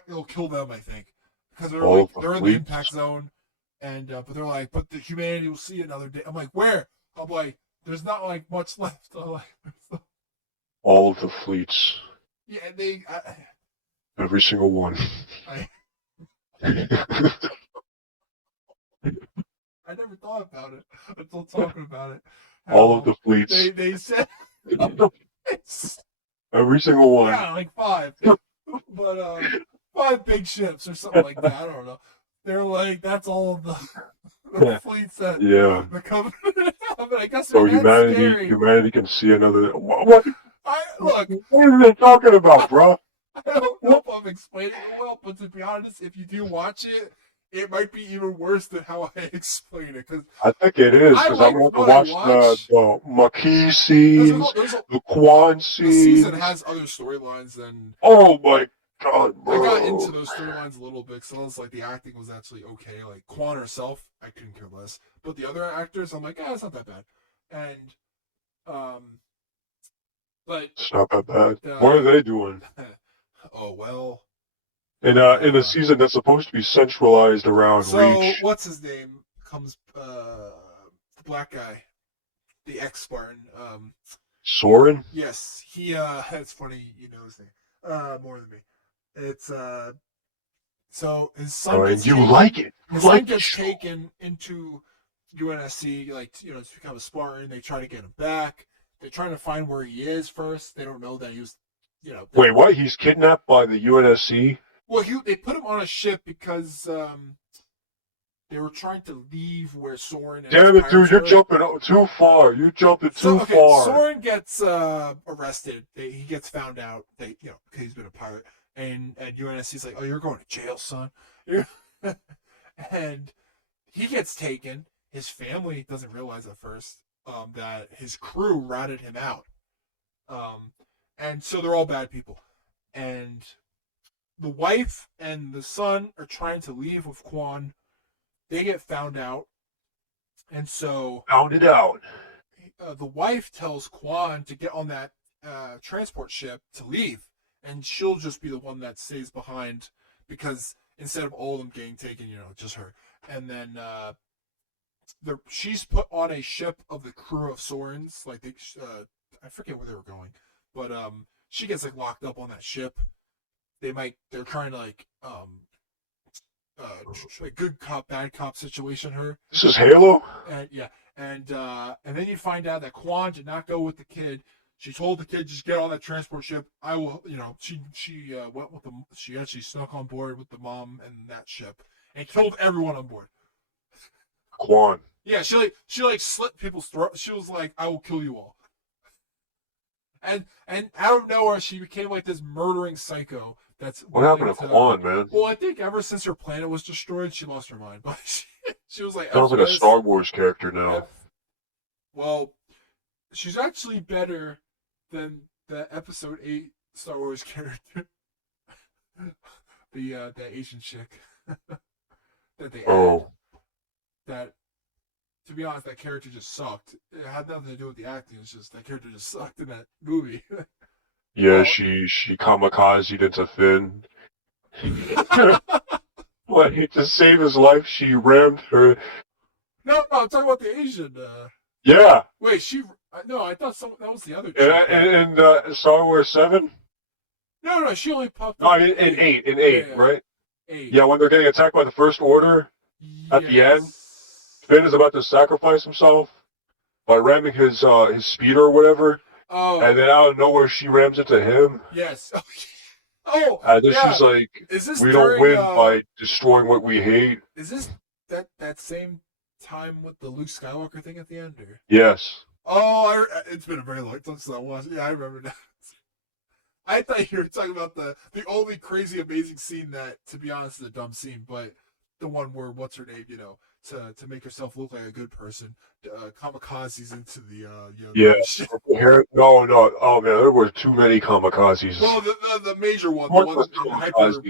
it'll kill them. I think because they're in the impact zone, and but they're like, but the humanity will see another day. I'm like, where? I'm like, there's not like much left. All of the fleets. Yeah, every single one. I never thought about it until talking about it. All of the fleets. They said every single one. Yeah, like 5. But 5 big ships or something like that. I don't know. They're like, that's all of the fleets that the Covenant. I guess so humanity can see another. What? Look. What are they talking about, bro? I don't know if I'm explaining it well, but to be honest, if you do watch it, it might be even worse than how I explain it. Cause I think it is, because I'm going to watch the Maquis scenes, the Quan scenes. The season has other storylines than. Oh my god, bro. I got into those storylines a little bit, so I was like, the acting was actually okay. Like, Quan herself, I couldn't care less. But the other actors, I'm like, it's not that bad. And, but. It's not that bad. What are they doing? Oh, well. In a season that's supposed to be centralized around Reach. So, what's his name? Comes, the black guy. The ex-Spartan. Soren? Yes. He, it's funny you know his name. More than me. It's, so his son gets gets taken into UNSC, like, to become a Spartan. They try to get him back. they're trying to find where he is first. They don't know that he was, Wait, what? He's kidnapped by the UNSC? Well, they put him on a ship because they were trying to leave where Soren and his Damn it, dude! pirates You're were. jumping too far. You're jumping too Okay, far. Soren gets arrested. He gets found out that because he's been a pirate, and UNSC's like, "Oh, you're going to jail, son." And he gets taken. His family doesn't realize at first that his crew ratted him out, and so they're all bad people. And the wife and the son are trying to leave with Quan. They get found out, and so Found it out. the wife tells Quan to get on that transport ship to leave, and she'll just be the one that stays behind because instead of all of them getting taken, just her. And then she's put on a ship of the crew of Soren's. Like I forget where they were going, but she gets like locked up on that ship. They're trying to like good cop bad cop situation her. This is Halo? And yeah, and then you find out that Quan did not go with the kid. She told the kid, just get on that transport ship. I will, she went with them. She actually snuck on board with the mom and that ship and killed everyone on board. Quan. Yeah, she slit people's throats. She was like, I will kill you all. And out of nowhere, she became like this murdering psycho. What happened to Quan, man? Well, I think ever since her planet was destroyed, she lost her mind. But she was like, Sounds like a Star Wars character now. Well, she's actually better than the Episode 8 Star Wars character, the Asian chick that they had. That, to be honest, that character just sucked. It had nothing to do with the acting. It's just that character just sucked in that movie. Yeah, well, she kamikazed into Finn. Like, to save his life, she rammed her. No, I'm talking about the Asian. Yeah. Wait, no, I thought that was the other chick. In Star Wars 7? No, she only popped up. No, in 8, yeah. Right? 8. Yeah, when they're getting attacked by the First Order at the end, Finn is about to sacrifice himself by ramming his speeder or whatever. Oh. And then out of nowhere, she rams into him. Yes. Oh, and then she's like, we don't win by destroying what we hate. Is this that same time with the Luke Skywalker thing at the end? Or? Yes. Oh, it's been a very long time since I watched it. Yeah, I remember that. I thought you were talking about the only crazy, amazing scene that, to be honest, is a dumb scene, but the one where, what's her name, to make herself look like a good person, kamikazes into the, yeah. No. Oh, man, there were too many kamikazes. Well, the major one, the one in hyper, what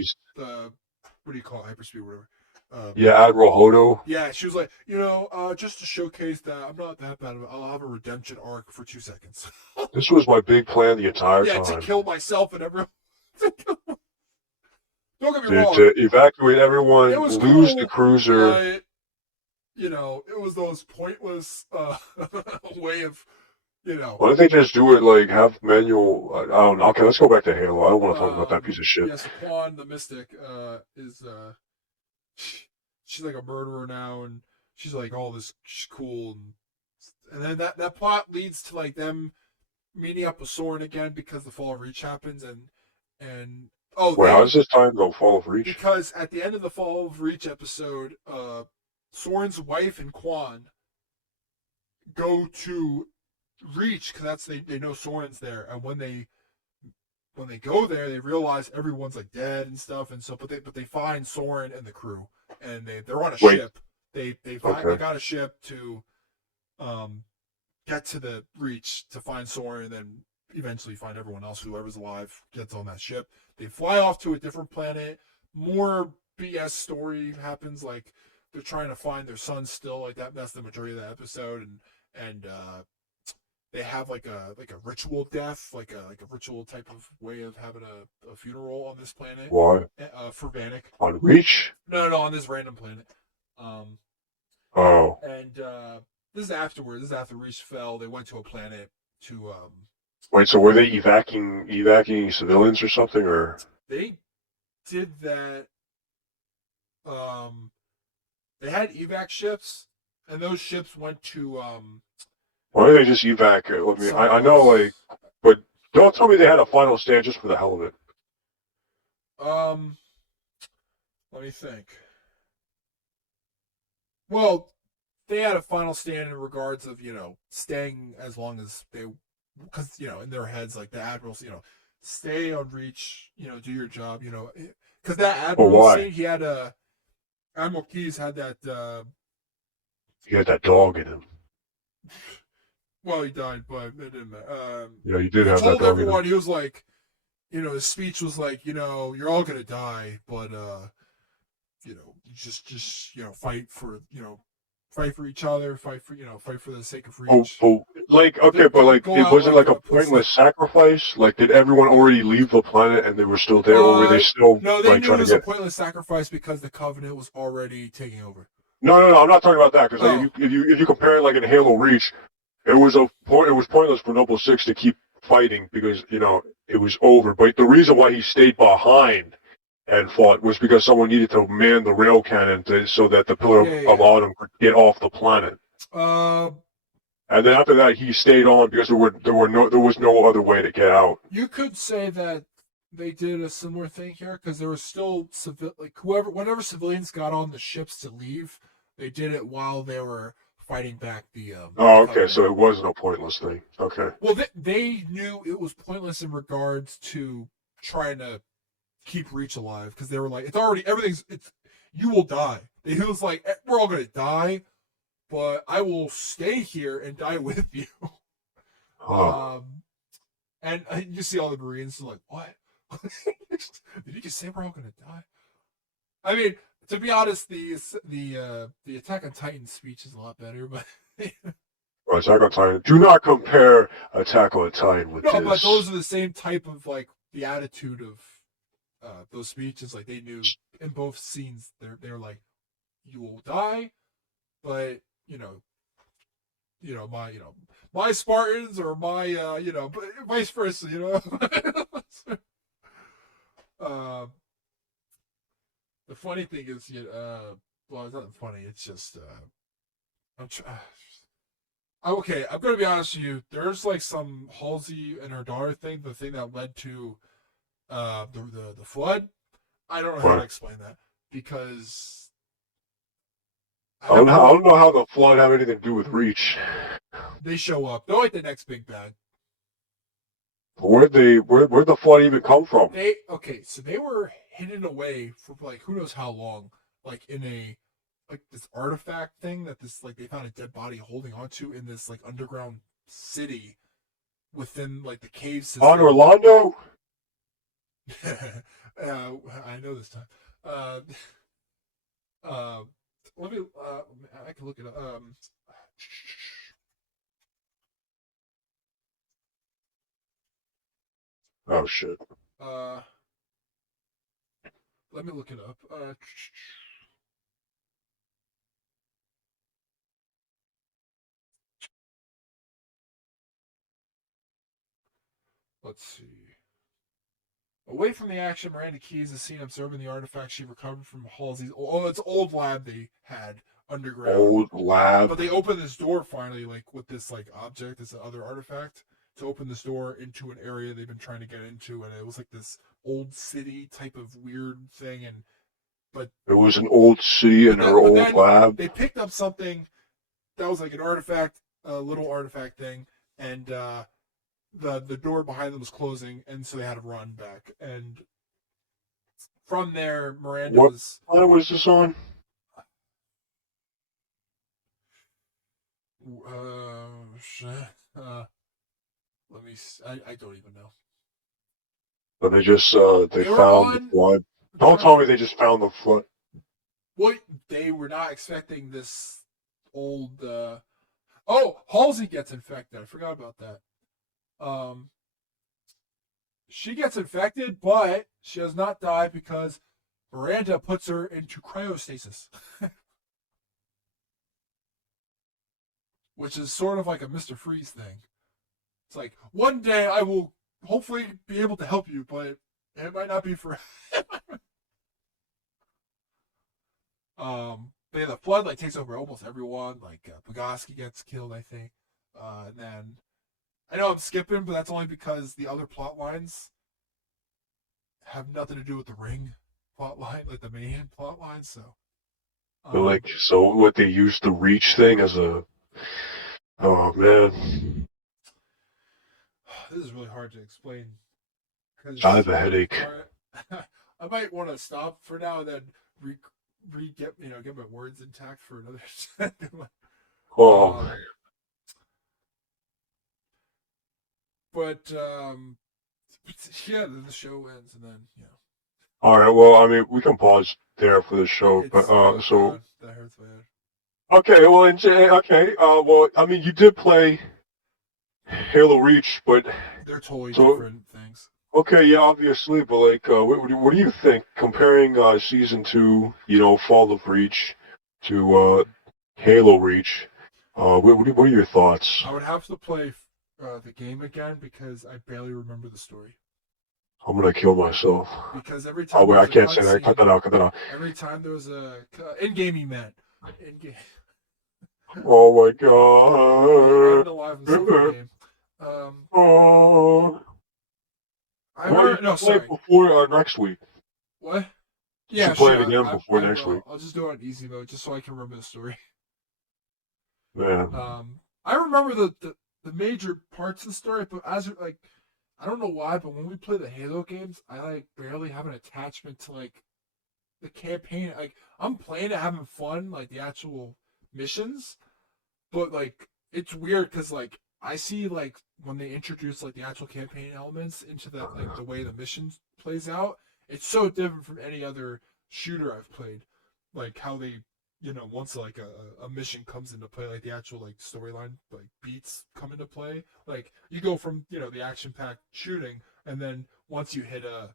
do you call it, hyperspeed, whatever. Yeah, Admiral Hodo. Yeah, she was like, just to showcase that I'm not that bad of it, I'll have a redemption arc for 2 seconds. This was my big plan the entire time. Yeah, to kill myself and everyone. Don't get me wrong. To evacuate everyone, lose the cruiser. But, it was those pointless way of, Why don't they just do it like have manual? I don't know. Okay, let's go back to Halo. I don't want to talk about that piece of shit. Yes, Quan the Mystic is she's like a murderer now, and she's like all this cool, and then that plot leads to like them meeting up with Soren again because the Fall of Reach happens, and wait, how does this time go? Fall of Reach? Because at the end of the Fall of Reach episode, Soren's wife and Quan go to Reach because they know Soren's there, and when they go there, they realize everyone's like dead and stuff, and so but they find Soren and the crew, and they're on a ship. They got a ship to get to the Reach to find Soren, and then eventually find everyone else, whoever's alive gets on that ship. They fly off to a different planet. More BS story happens, like they're trying to find their son still, like that's the majority of the episode, and they have like a ritual death, like a ritual type of way of having a funeral on this planet. Why? For Vanek. On Reach? No, on this random planet. Oh. And this is afterwards. This is after Reach fell. They went to a planet to Wait, so were they evacuating civilians or something, or? They did that. They had evac ships, and those ships went to Why don't they just evac it? I mean, Somewhere I know, else. like, but don't tell me they had a final stand just for the hell of it. Um, let me think. Well, they had a final stand in regards of staying as long as they, because in their heads like the admirals, stay on reach, do your job, because that But admiral why? scene, he had a Admiral Keyes had that. He had that dog in him. Well, he died, but it didn't matter. Yeah, he did He have that told dog in him. everyone, he was like, his speech was like, you're all gonna die, but just fight for each other, fight for the sake of Oh, reach. but like, okay, but like, Go it out wasn't like like a put stuff. pointless sacrifice. Like, did everyone already leave the planet and they were still there, or were they Uh, still no, they like knew it trying to was a get? pointless sacrifice because the Covenant was already taking over. No, no, no. I'm not talking about that because like, Oh, if you compare it like in Halo Reach, it was it was pointless for Noble Six to keep fighting because it was over. But the reason why he stayed behind and fought was because someone needed to man the rail cannon so that the Pillar yeah, of yeah. Autumn could get off the planet. Yeah. And then after that, he stayed on because there was no other way to get out. You could say that they did a similar thing here because there was still whenever civilians got on the ships to leave, they did it while they were fighting back the Oh, okay, Covenant. so it wasn't a pointless thing. Okay. Well, they knew it was pointless in regards to trying to keep Reach alive because they were like, it's already everything's it's you will die. He was like, we're all gonna die, but I will stay here and die with you. Oh. Um, and you see all the Marines like, what? Did you just say we're all gonna die? I mean, to be honest, the Attack on Titan speech is a lot better, but Attack on Titan. Do not compare Attack on Titan with no, but those this. are the same type of like the attitude of those speeches. Like they knew in both scenes, they're like, you will die, but my Spartans or my but vice versa, uh, the funny thing is, well, it's not funny. It's just I'm trying. Okay, I'm gonna be honest with you. There's like some Halsey and her daughter thing, the thing that led to the flood. I don't know how to What? explain that because I I don't know how the flood have anything to do with Reach. they show up. They're like the next big bad. Where'd the flood even come from? So they were hidden away for like who knows how long, like in a like this artifact thing that this like they found a dead body holding onto in this like underground city within like the cave On system. Orlando? I know this time. Uh, uh, let me. I can look it up. Oh shit. Uh, let me look it up. Let's see. Away from the action, Miranda Keyes is seen observing the artifact she recovered from Halsey's. Oh, it's old lab they had underground. Old But lab. they opened this door finally, like with this like object, this other artifact, to open this door into an area they've been trying to get into, and it was like this old city type of weird thing, and but It was an old city in her but old then lab. they picked up something that was like an artifact, a little artifact thing, and the door behind them was closing, and so they had to run back, and from there, Miranda What was. planet was this on? Uh, let me. I don't even know. But they They were found the on. flood. I'm Don't trying to tell me think. they just found the flood. What they were not expecting this old. Oh, Halsey gets infected. I forgot about that. Um, she gets infected, but she does not die because Miranda puts her into cryostasis, which is sort of like a Mr. Freeze thing. It's like one day I will hopefully be able to help you, but it might not be for. But yeah, the flood like takes over almost everyone. Like Pugosky gets killed, I think. And then I know I'm skipping, but that's only because the other plot lines have nothing to do with the ring plot line, like the main plot line. So, But um, like, so what they used the reach thing as a, oh man, this is really hard to explain I because have a headache. all right, I might want to stop for now and then get get my words intact for another second. Oh, um, but yeah, the show ends and then all right. Well, I mean, we can pause there for the show, but it's oh so god, that hurts my head. okay. Well, okay. Well, I mean, you did play Halo Reach, but They're totally so different things. okay, yeah, obviously, but like, what do you think comparing season two, Fall of Reach, to Halo Reach? What are your thoughts? I would have to play the game again because I barely remember the story. I'm gonna kill myself. Because every Oh time there wait, I was a can't say that. Cut cutscene, that out. Cut that out. every time there was a in-game event, in-game, Oh my I god. did a lot of himself in game. Um, Oh. I Well, you remember. No, should play it sorry. before next week. What? You Yeah, should play sure. it again before I next week, will. I'll just do it on easy mode just so I can remember the story. man. I remember the major parts of the story, but as like, I don't know why, but when we play the Halo games, I like barely have an attachment to like the campaign. Like I'm playing it, having fun, like the actual missions, but like it's weird because like I see like when they introduce like the actual campaign elements into that like the way the mission plays out, it's so different from any other shooter I've played. Like how they once like a mission comes into play, like the actual like storyline like beats come into play. Like you go from the action packed shooting, and then once you hit a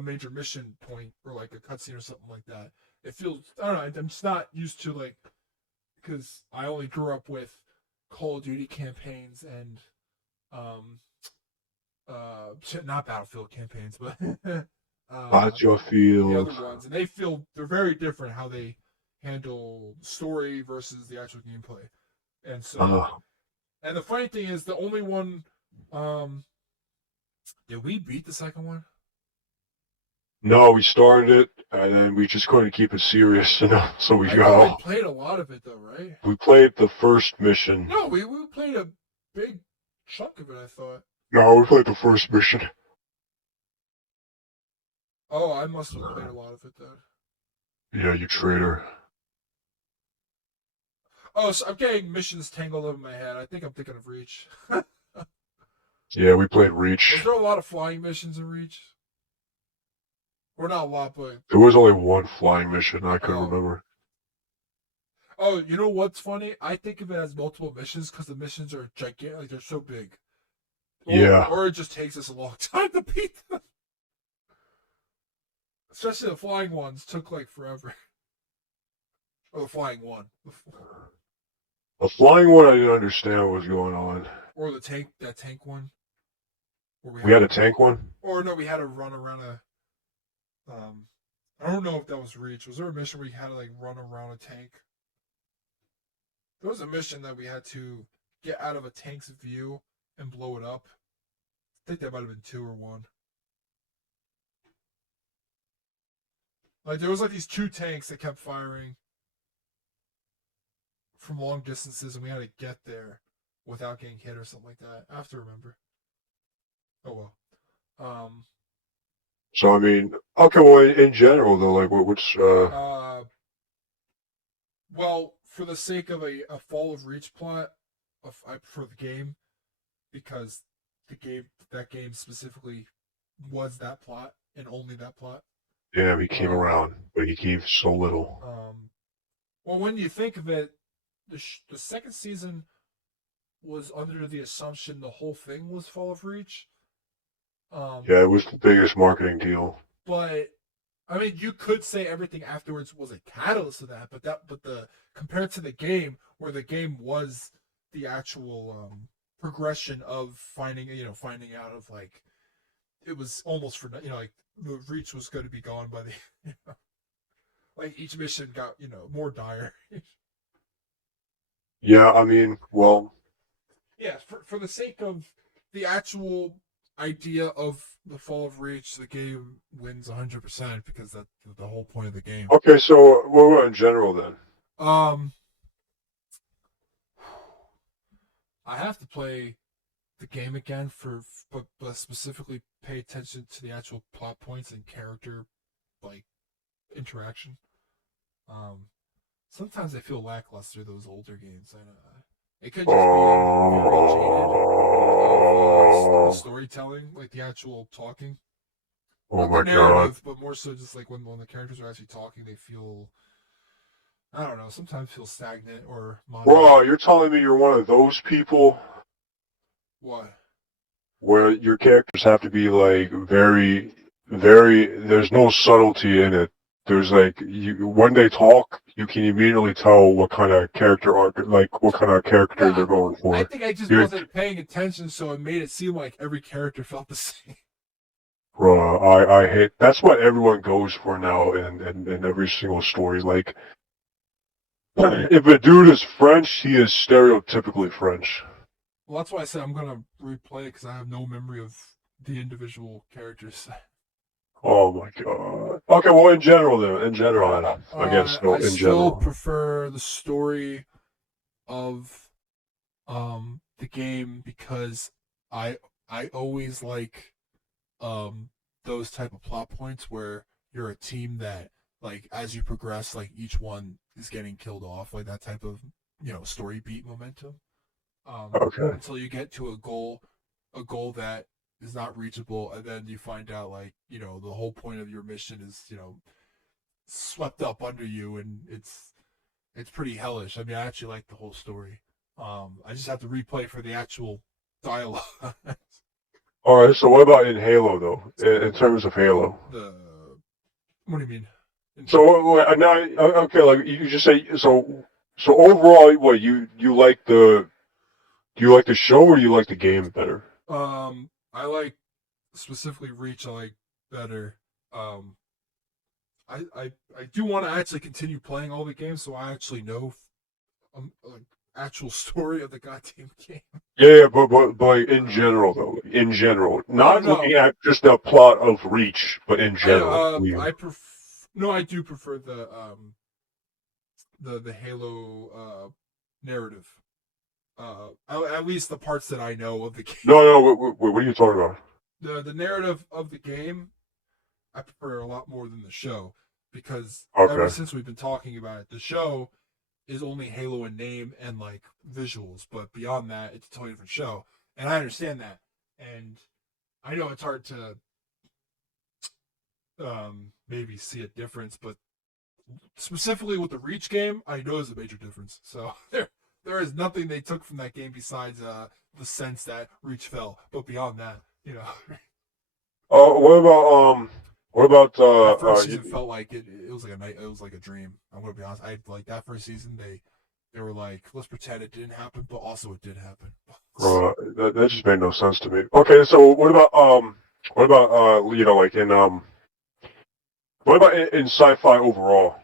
major mission point or like a cutscene or something like that, it feels I don't know. I'm just not used to like because I only grew up with Call of Duty campaigns and um not Battlefield campaigns, but the Battlefield. other ones, and they're very different how they handle story versus the actual gameplay. And so, Uh, and the funny thing is, the only one, um, did we beat the second one? no, we started it, and then we just couldn't keep it serious enough, so we I thought we got. played a lot of it though, right? We played the first mission. No, we played a big chunk of it. I thought. No, we played the first mission. Oh, I must have played a lot of it then. Yeah, you traitor. Oh, so I'm getting missions tangled up in my head. I think I'm thinking of Reach. Yeah, we played Was Reach. there a lot of flying missions in Reach? Or not a lot, but There was only one flying mission. I couldn't oh, remember. oh, you know what's funny? I think of it as multiple missions because the missions are gigantic. Like they're so big. Yeah. Or it just takes us a long time to beat them. Especially the flying ones took like forever. Or the flying one. The flying one, I didn't understand what was going on. Or that tank one. Where we We had had to, a tank one? or no, we had to run around um, I don't know if that was Reach. Was there a mission where you had to like run around a tank? There was a mission that we had to get out of a tank's view and blow it up. I think that might have been two or one. Like there was like these two tanks that kept firing from long distances, and we had to get there without getting hit or something like that. I have to remember. Oh well. Um. So, I mean, okay, well, in general, though, like, what's, Well, for the sake of a Fall of Reach plot, I prefer the game because that game specifically was that plot and only that plot. yeah, he came Um. around, but he gave so little. Well, when you think of it, the second season was under the assumption the whole thing was Fall of Reach. Yeah, it was the biggest marketing deal. But I mean, you could say everything afterwards was a catalyst of that, but the compared to the game, where the game was the actual progression of finding out of like it was almost for like the Reach was going to be gone by the like each mission got more dire. Yeah, I mean, well, Yeah, for the sake of the actual idea of the fall of Reach, the game wins 100% because that's the whole point of the game. okay, so what about in general then? Um, I have to play the game again but specifically pay attention to the actual plot points and character like interaction. Um, Sometimes I feel lackluster those older games. It could just be I'm very jaded of the Oh, storytelling, like the actual talking, oh not the my God. narrative, but more so just like when the characters are actually talking, they feel I don't know, sometimes feel stagnant or Bro, monotonous. you're telling me you're one of those people What? where your characters have to be like very, very, there's no subtlety in it. There's like, when they talk, you can immediately tell what kind of character arc, like what kind of character Yeah, they're going I for. think I just You're, wasn't paying attention, so it made it seem like every character felt the same. bro, I hate, that's what everyone goes for now in every single story. Like, if a dude is French, he is stereotypically French. Well, that's why I said I'm gonna replay it because I have no memory of the individual characters. Oh my God. Okay, well, in general, then, in general, then, I guess, no, I in still general. prefer the story of the game because I I always like um those type of plot points where you're a team that like as you progress like each one is getting killed off like that type of story beat momentum Okay. until you get to a goal that is not reachable and then you find out like the whole point of your mission is swept up under you and it's pretty hellish. I mean, I actually like the whole story. I just have to replay for the actual dialogue. All right. So what about in Halo though? In terms of Halo. the What do you mean? In So terms, now, okay, like you just say so. So overall, what you like the do you like the show or you like the game better? I like specifically Reach. I like better. Um, I do want to actually continue playing all the games, so I actually know like actual story of the goddamn game. Yeah, yeah, but like, in Um, general though, in general, oh not looking no, at just the plot of Reach, but in I know. general. I no, I do prefer the Halo narrative. At least the parts that I know of the game. No, no. What are you talking about? The narrative of the game I prefer a lot more than the show because ever Okay. since we've been talking about it, the show is only Halo in name and like visuals, but beyond that, it's a totally different show. And I understand that, and I know it's hard to maybe see a difference, but specifically with the Reach game, I know there's a major difference. So there is nothing they took from that game besides the sense that Reach fell, but beyond that, What about what about that first season felt like it was like a night. It was like a dream. I'm gonna be honest. I like that first season. They were like, let's pretend it didn't happen, but also it did happen. that just made no sense to me. Okay, so what about like in what about in sci-fi overall?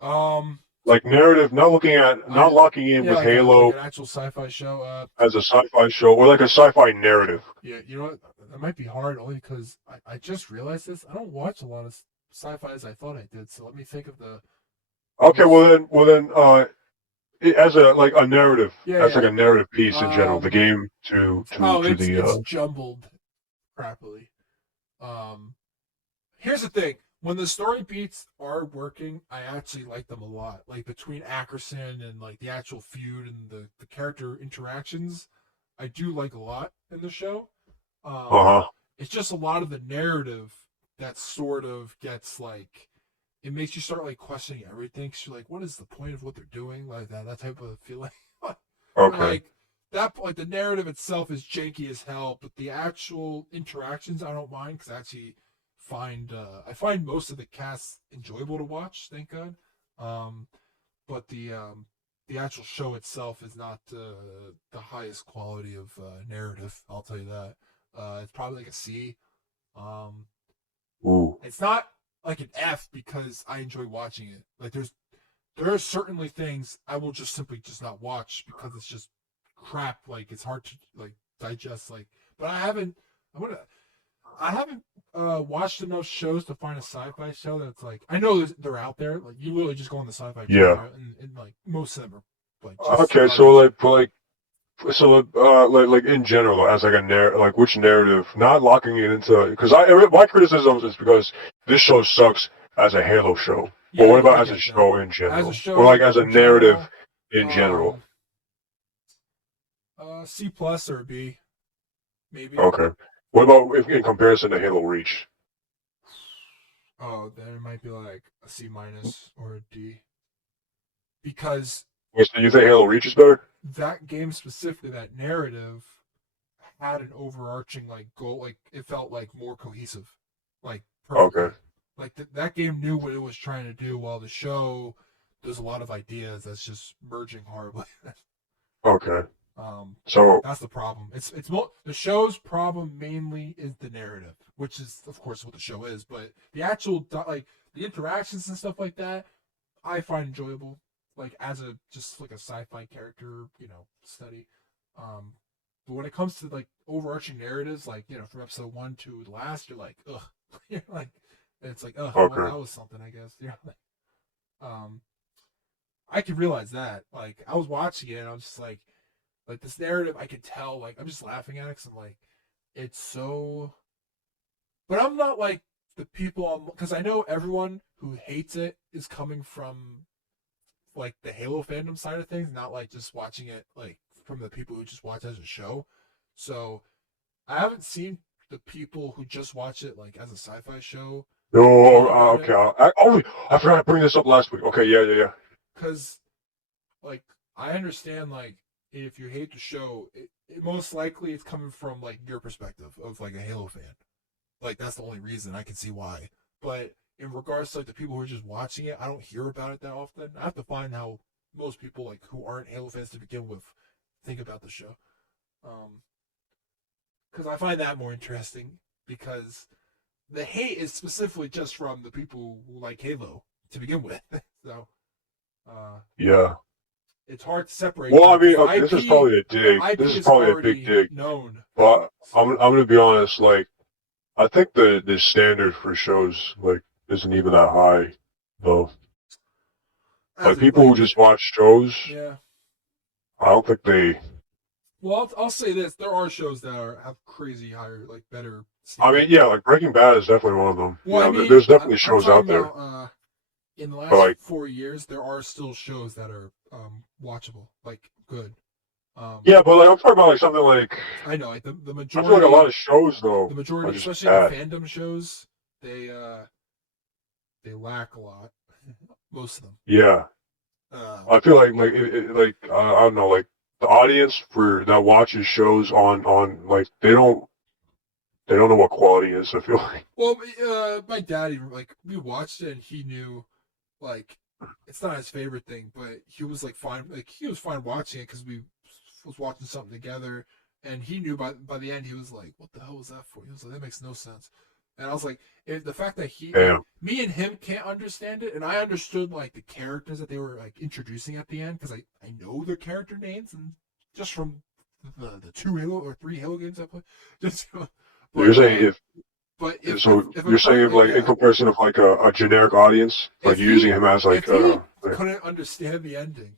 um, Like narrative, not I locking in yeah, with like Halo an actual sci-fi show. as a sci-fi show or like a sci-fi narrative. Yeah, you know what? That might be hard only because I just realized this. I don't watch a lot of sci-fi as I thought I did. So let me think of the Okay, most. well then, as a like a narrative, Yeah, as like yeah. a narrative piece in general, the Um. game Oh, to it's the it's jumbled crappily. Um. Here's the thing: when the story beats are working, I actually like them a lot. Like between Ackerson and like the actual feud and the character interactions, I do like a lot in the show. Um, uh-huh. it's just a lot of the narrative that sort of gets like it makes you start like questioning everything. So you're like, what is the point of what they're doing? Like that type of feeling. You're Okay. like that. Like the narrative itself is janky as hell, but the actual interactions I don't mind because I actually I find most of the cast enjoyable to watch. Thank God. Um, but the actual show itself is not the highest quality of narrative. I'll tell you that. It's probably like a C. Um, Ooh. it's not like an F because I enjoy watching it. Like there are certainly things I will just simply just not watch because it's just crap. Like it's hard to like digest. Like, but I haven't watched enough shows to find a sci-fi show that's like I know they're out there. Like you literally just go on the sci-fi Yeah. channel and like most of them are like just Okay, so garbage. like in general, as like a like which narrative, not locking it into, because my criticism is because this show sucks as a Halo show. But Yeah, what I about as a get that. show in As a general, or like show as a in narrative general, in general? um, C plus or B maybe. Okay. What about if in comparison to Halo Reach? Oh, then it might be like a C minus or a D because Wait, so you think Halo Reach is better? that game specifically, that narrative had an overarching like goal. Like it felt like more cohesive, like Okay. perfectly. Like that game knew what it was trying to do, while the show there's a lot of ideas that's just merging horribly. Okay. um, So that's the problem. The show's problem mainly is the narrative, which is of course what the show is, but the actual like the interactions and stuff like that, I find enjoyable. Like as a just like a sci-fi character, study. Um, but when it comes to like overarching narratives, like from episode 1 to the last, you're like, ugh. You're like, it's like, ugh. Well, okay. that was something, I guess. Like, um, I could realize that. Like, I was watching it, and I was just like this narrative. I could tell. Like, I'm just laughing at it because I'm like, it's so. But I'm not like the people because I know everyone who hates it is coming from like the Halo fandom side of things, not like just watching it like from the people who just watch it as a show. So I haven't seen the people who just watch it like as a sci-fi show No, talk about it okay. I forgot to bring this up last week. Okay, yeah. because like I understand like if you hate the show, it most likely it's coming from like your perspective of like a Halo fan. Like that's the only reason I can see why. But in regards to like the people who are just watching it, I don't hear about it that often. I have to find how most people like who aren't Halo fans to begin with think about the show. Because I find that more interesting because the hate is specifically just from the people who like Halo to begin with. So uh, Yeah. it's hard to separate Well, I them because mean, this is probably a the dig. This IP is is probably a big already dig. known. But I'm So gonna be honest. Like, I think the standard for shows like isn't even that high, though. as Like it people who like just watch shows, yeah. I don't think they. Well, I'll say this: there are shows that have crazy higher, like better I mean, standard. yeah, like Breaking Bad is definitely one of them. Well, I mean, There's definitely I'm shows talking out there, about in the but last like, 4 years, there are still shows that are watchable, like good. yeah, but like I'm talking about like something like I know, like the I feel like a lot majority, of shows though are just especially the bad. fandom shows, they lack a lot. Most of them. Yeah, Uh, I feel like like I don't know, like the audience for that watches shows on like they don't know what quality is. I feel like well, my daddy like we watched it and he knew like it's not his favorite thing, but he was like fine. Like he was fine watching it because we was watching something together, and he knew by the end he was like, "What the hell was that for?" He was like, "That makes no sense." And I was like, the fact that he like damn. me and him can't understand it, and I understood like the characters that they were like introducing at the end because I know their character names and just from the 2 Halo or 3 Halo games I played, just You're but saying but so if a you're saying person if like like in yeah comparison of like a generic audience, like if you're using him as if like he couldn't understand the ending,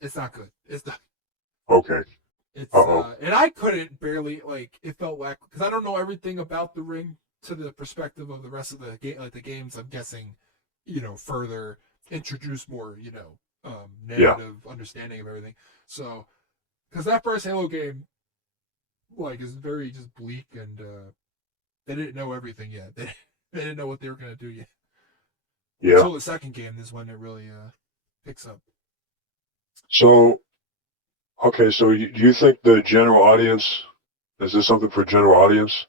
it's not good. It's not. okay, It's oh, and I couldn't barely like it felt like because I don't know everything about the ring to the perspective of the rest of the game. Like the games, I'm guessing, further introduce more, yeah, narrative understanding of everything. So because that first Halo game, like, is very just bleak and they didn't know everything yet. They didn't know what they were gonna do yet yeah. until the second game is when it really picks up. So okay, so do you think the general audience is this something for general audience?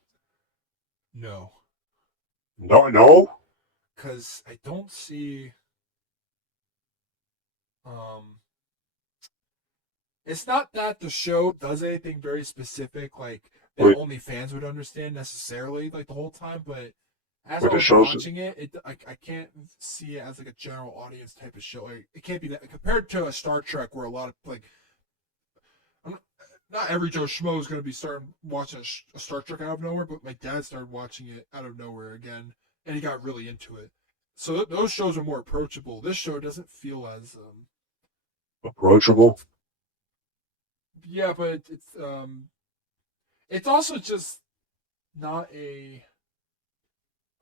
No, No, no. because I don't see. Um, it's not that the show does anything very specific, like that Wait, only fans would understand necessarily, like the whole time. But as I But the was shows, watching it, I can't see it as like a general audience type of show. Like, it can't be that compared to a Star Trek where a lot of like I'm not every Joe Schmo is going to be starting watching a Star Trek out of nowhere, but my dad started watching it out of nowhere again, and he got really into it. So those shows are more approachable. This show doesn't feel as approachable. yeah, but it's also just not a.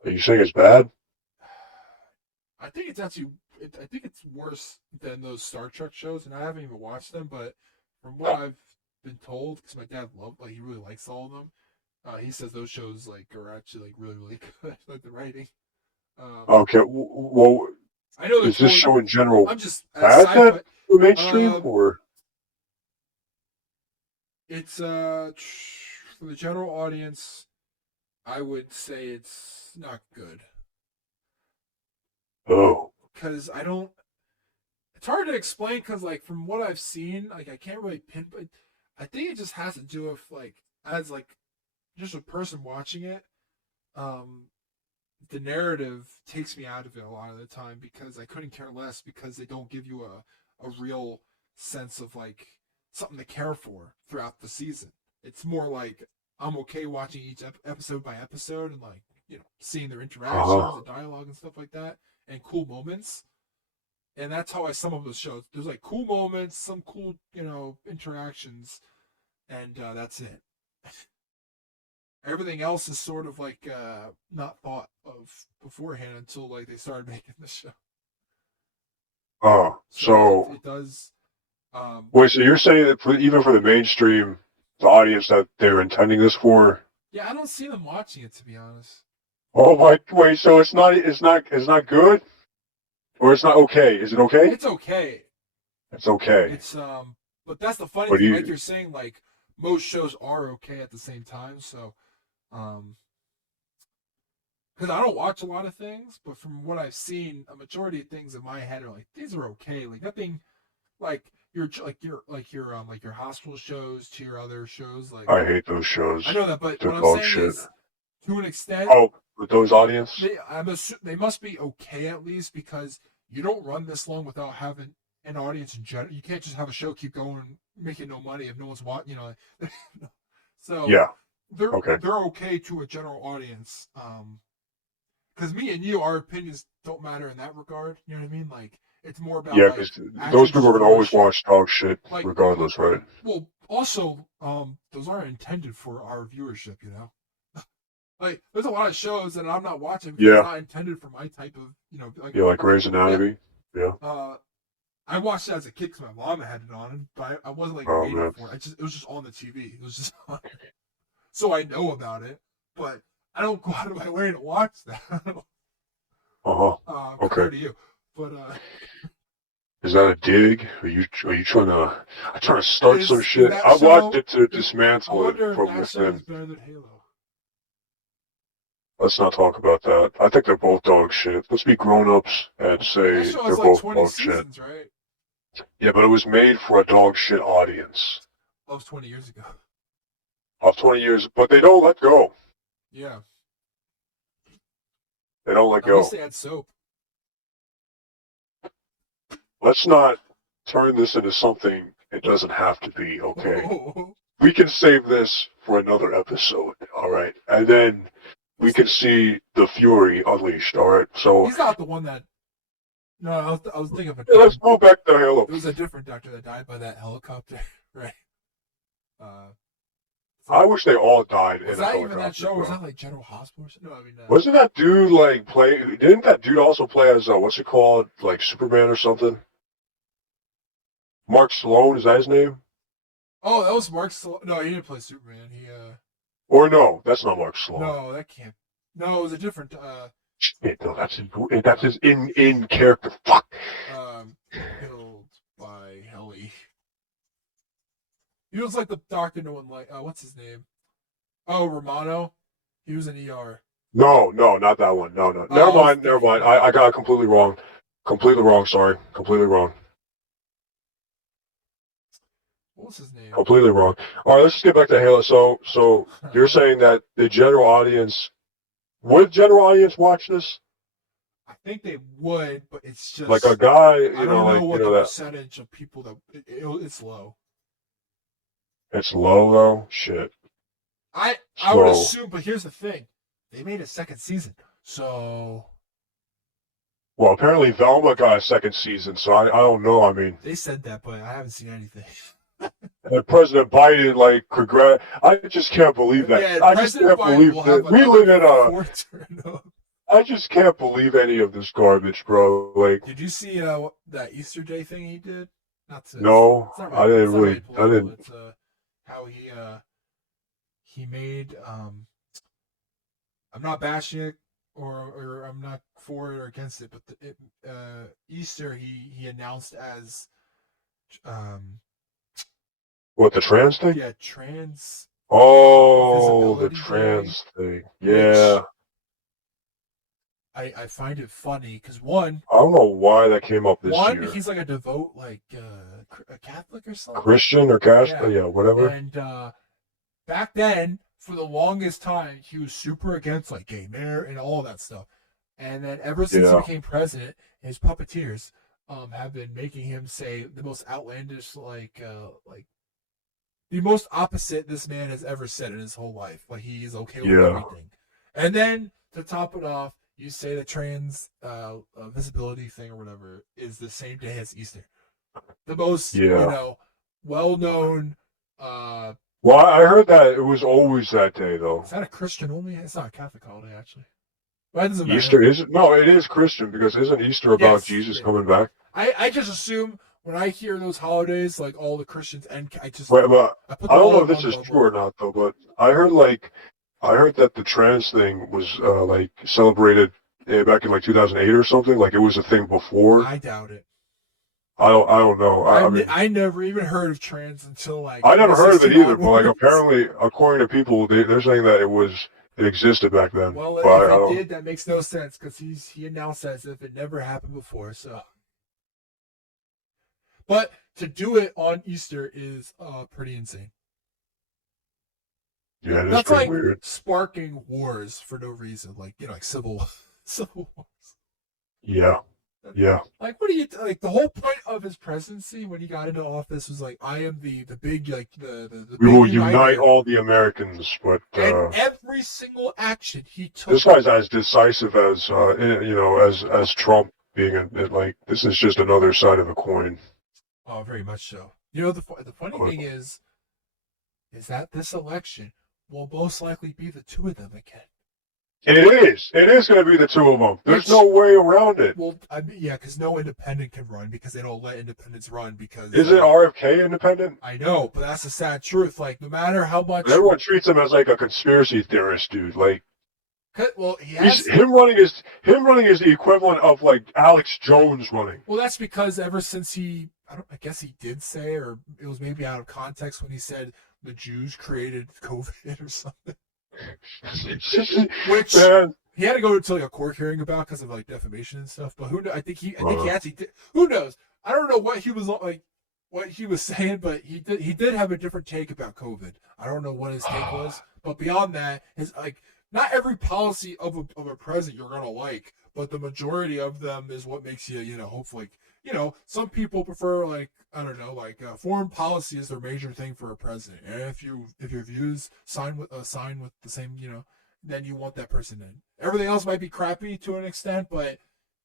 Are you saying it's bad? I think it's actually. I think it's worse than those Star Trek shows, and I haven't even watched them. But from what I've been told, because my dad loved, like, he really likes all of them. He says those shows like are actually like really really good, like the writing. Okay. Well, I know they're is this totally. show in general I'm just bad then sci-fi. for mainstream, Uh, or it's for the general audience. I would say it's not good oh, because I don't. It's hard to explain because, like, from what I've seen, like, I can't really pinpoint. I think it just has to do with like as like just a person watching it. Um, the narrative takes me out of it a lot of the time because I couldn't care less because they don't give you a real sense of like something to care for throughout the season. It's more like I'm okay watching each episode by episode and like seeing their interactions, uh-huh. the dialogue and stuff like that, and cool moments. And that's how I sum up those shows. There's like cool moments, some cool interactions, and that's it. Everything else is sort of like not thought of beforehand until like they started making the show. Oh, So so it does. wait, so you're saying that even for the mainstream, the audience that they're intending this for? Yeah, I don't see them watching it, to be honest. Oh my, wait, so it's not good, or it's not okay? Is it okay? It's okay. It's okay. It's but that's the funny But thing. Like you, you're saying, like most shows are okay at the same time. So, um, because I don't watch a lot of things, but from what I've seen, a majority of things in my head are like these are okay. Like nothing, like your hospital shows to your other shows. Like I hate those I shows. know that, but They're what I'm dog saying shit. is, to an extent, Oh, with those audience? they must be okay at least because you don't run this long without having an audience in general. You can't just have a show keep going making no money if no one's watching. So Yeah. Okay. they're okay to a general audience. Because me and you, our opinions don't matter in that regard. You know what I mean? Like it's more about Yeah, like because those actually people are just gonna doing a always show. watch dog shit Like, regardless, right? well, also, those aren't intended for our viewership. Like there's a lot of shows that I'm not watching because it's Yeah. not intended for my type of like Yeah, like Grey's yeah. Anatomy. Yeah. I watched it as a kid because my mom had it on, but I wasn't like Oh waiting man. for it. It was just on the TV. It was just on, so I know about it, but I don't go out of my way to watch that. Uh-huh. Okay. Compared to you, but Is that a dig? Are you trying to start some is shit? that I watched show? it to I dismantle it wonder if from that show is within. better than Halo. Let's not talk about that. I think they're both dog shit. Let's be grown-ups and That say show they're has like both 20 dog shit. seasons, right? Yeah, but it was made for a dog shit audience That was 20 years ago. of 20 years, but they don't let go. Yeah, They don't let at least go. they had soap. Let's not turn this into something it doesn't have to be, okay? Oh, We can save this for another episode, all right? And then we can see the fury unleashed, all right? So he's not the one that. No, I was thinking of a yeah, let's different. go back to Halo. It was a different doctor that died by that helicopter, right? I wish they all died Was in a that even that helicopter, show? Or was bro. that like General Hospital? No, I mean, Wasn't that dude like play? Didn't that dude also play as what's it called, like Superman or something? Mark Sloan, is that his name? oh, that was Mark. No, he didn't play Superman. Or no, that's not Mark Sloan. No, that can't. No, it was a different. Shit, no, that's his in character. Fuck. Killed by heli. He was like the doctor no one like. What's his name? Oh, Romano. He was an ER. No, not that one. No. Oh, I was Never thinking. mind. I got it completely wrong. Completely wrong. Sorry, completely wrong. What was his name? Completely wrong. All right, let's just get back to Halo. So you're saying that the general audience would general audience watch this? I think they would, but it's just Like a guy, I you don't know, know like what you the know that percentage of people that it's low. it's low though. Shit, I would so assume, but here's the thing: they made a second season, so well apparently Velma got a second season, so I don't know. I mean, they said that, but I haven't seen anything. and President Biden like congrat. I just can't believe that. Yeah, I just President can't Biden believe will that have we another live in a. fourth term. I just can't believe any of this garbage, bro. Like, Did you see that Easter Day thing he did? Not to. no, It's not I really. didn't It's not really really. I political. didn't. It's how he made I'm not bashing it or I'm not for it or against it, but Easter he announced as um What, the trans thing? yeah, trans Oh, the visibility day, trans thing. which Yeah. I find it funny because one I don't know why that came up this year. he's like a devout like a Catholic or something. Christian or Catholic? Yeah, Yeah, whatever. and back then for the longest time he was super against like gay marriage and all that stuff. And then ever since he Yeah. became president, his puppeteers have been making him say the most outlandish, like the most opposite this man has ever said in his whole life. Like he is okay with Yeah. everything. And then to top it off, you say the trans visibility thing or whatever is the same day as Easter. The most Yeah. well known. Well, I heard that it was always that day, though. Is that a Christian only? It's not a Catholic holiday actually. But it doesn't Easter matter. is no, it is Christian because isn't Easter about Yes. Jesus Yeah. coming back? I just assume when I hear those holidays, like all the Christians, and I just Right, but I put I them don't all know in if this one is bubble. true or not, though. But I heard that the trans thing was like celebrated back in like 2008 or something. Like it was a thing before. I doubt it. I don't know. I mean, I never even heard of trans until like I never heard of it 2016 either. But like onwards. apparently, according to people, they're saying that it existed back then. Well, But if I it don't. did, that makes no sense because he announced that as if it never happened before. So, but to do it on Easter is pretty insane. Yeah, it is That's pretty like weird. sparking wars for no reason, like like civil wars. Yeah, yeah, Like, what do you like? The whole point of his presidency when he got into office was like, I am the big like the we big will unite uniter. all the Americans. But And every single action he took. this guy's as decisive as as Trump being like this is just another side of the coin. Oh, very much so. You know, the funny thing is that this election will most likely be the two of them again. It is going to be the two of them. There's no way around it. Well, I mean, yeah, because no independent can run because they don't let independents run because. Isn't RFK independent? I know, but that's the sad truth. Like, no matter how much everyone treats him as like a conspiracy theorist, dude. Like, well, he has him running is the equivalent of like Alex Jones running. Well, that's because ever since I guess he did say, or it was maybe out of context when he said the Jews created COVID or something. Which Man. he had to go to like a court hearing about because of like defamation and stuff. But who knows? I think he actually did. Who knows? I don't know what he was like, what he was saying, but he did have a different take about COVID. I don't know what his take was, but beyond that, his like not every policy of a president you're gonna like, but the majority of them is what makes you hopefully. Some people prefer like I don't know, like foreign policy is their major thing for a president. And if your views sign with the same, then you want that person in. Everything else might be crappy to an extent, but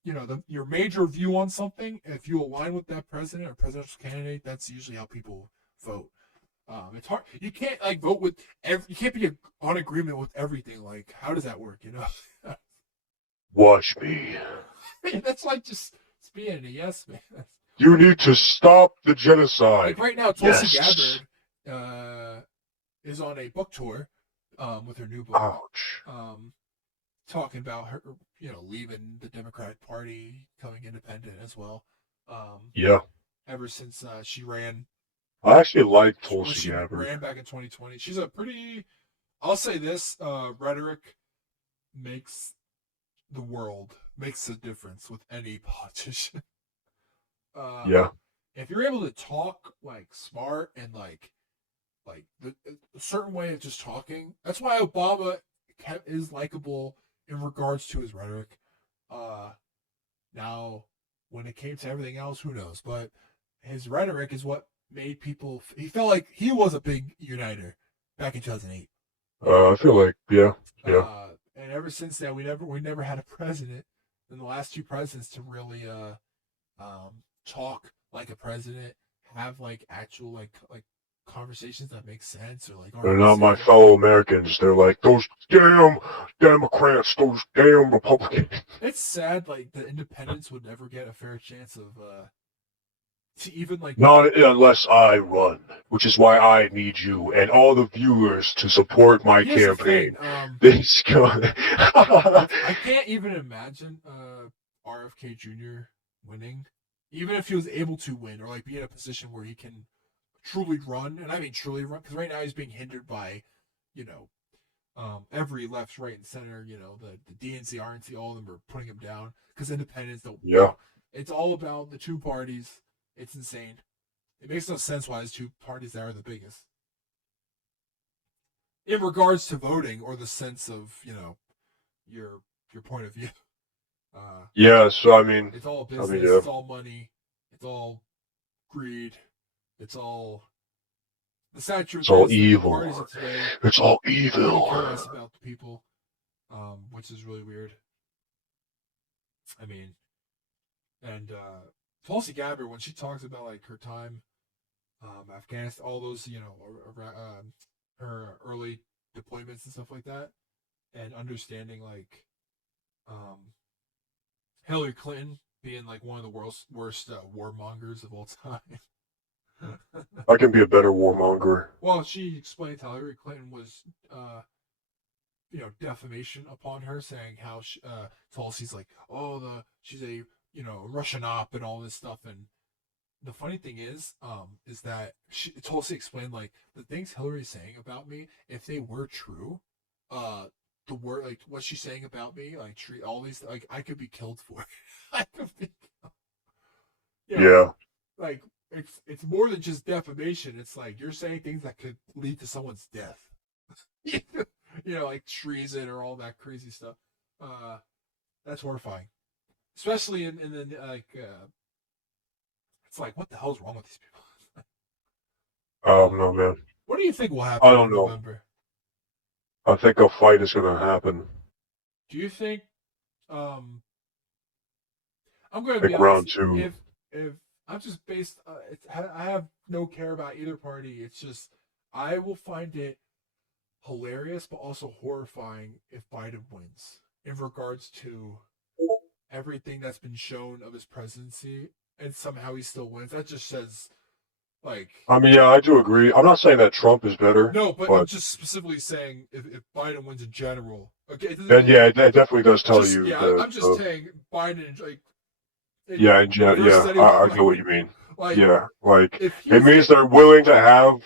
your major view on something, if you align with that president or presidential candidate, that's usually how people vote. It's hard. You can't like vote with you can't be on agreement with everything. Like, how does that work? Watch me. That's like just being a yes man. You need to stop the genocide. Like right now, Tulsi Gabbard is on a book tour with her new book. Ouch. Talking about her, leaving the Democratic Party, becoming independent as well. Yeah. Ever since she ran. I actually like Tulsi Gabbard. Ran back in 2020. She's a pretty. I'll say this: rhetoric makes a difference with any politician. Yeah. If you're able to talk like smart and like a certain way of just talking, that's why Obama is likable in regards to his rhetoric. Now, when it came to everything else, who knows? But his rhetoric is what made people. He felt like he was a big uniter back in 2008. I feel like, yeah. And ever since then, we never had a president in the last two presidents to really talk like a president, have like actual like conversations that make sense, or like They're not my fellow Americans. They're like, those damn Democrats, those damn Republicans. It's sad, like the independents would never get a fair chance of to even like. Not unless I run, which is why I need you and all the viewers to support my Here's campaign. The thing, This guy. I can't even imagine RFK Jr. winning, even if he was able to win or like be in a position where he can truly run, and I mean truly run, because right now he's being hindered by, you know, every left, right, and center. You know, the DNC, RNC, all of them are putting him down because independents don't. Yeah. It's all about the two parties. It's insane. It makes no sense why there's two parties that are the biggest. In regards to voting or the sense of, you know, your point of view. Yeah, so I mean, it's all business, yeah. It's all money, it's all greed, it's all the sad truth. It's all is evil. The parties of today, it's all evil. Care less about the people, which is really weird. I mean, and Tulsi Gabbard, when she talks about like her time, Afghanistan, all those, you know, her early deployments and stuff like that, and understanding like Hillary Clinton being like one of the world's worst warmongers of all time. I can be a better warmonger. Well, she explained how Hillary Clinton was, you know, defamation upon her, saying how Tulsi's like, oh, she's a, you know, Russian op and all this stuff. And the funny thing is that Tulsi explained like the things Hillary's saying about me, if they were true, the word like what she's saying about me, like treat all these like I could be killed for it. I could be killed. You know, yeah. Like it's more than just defamation. It's like you're saying things that could lead to someone's death. You know, like treason or all that crazy stuff. That's horrifying. Especially in the like it's like what the hell's wrong with these people? No, man. What do you think will happen I don't in know. November? I think a fight is gonna happen. Do you think I'm gonna be round honest, two. if I'm just based I have no care about either party. It's just I will find it hilarious but also horrifying if Biden wins in regards to everything that's been shown of his presidency, and somehow he still wins. That just says like I mean, yeah, I do agree. I'm not saying that Trump is better. no, but I'm just specifically saying if Biden wins in general. Okay, then yeah, it definitely does tell you. Yeah, I'm just saying Biden like. Yeah, I get what you mean. Like, yeah, like it means they're willing to have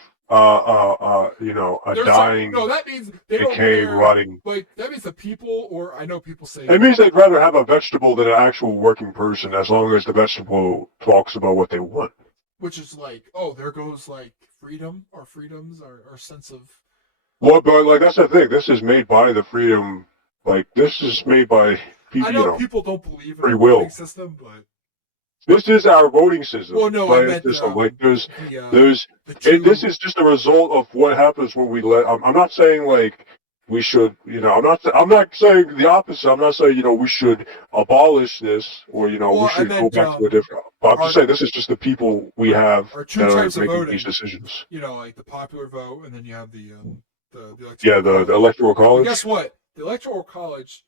you know, a dying, no, that means they don't decaying, care, rotting. Like that means the people, or I know people say it means they'd rather have a vegetable than an actual working person, as long as the vegetable talks about what they want. Which is like, oh, there goes like freedom, our freedoms, our sense of. Well, but like that's the thing. This is made by the freedom. Like this is made by people. I know people don't believe in free the will voting system, but this is our voting system. Well, no, I meant like this is just a result of what happens when we let. I'm not saying like we should, you know, I'm not saying the opposite. I'm not saying, you know, we should abolish this or, you know, we should go back to a different. But I'm just saying this is just the people we have two that types are of making voting. these decisions. You know, like the popular vote, and then you have the electoral college. And guess what? The electoral college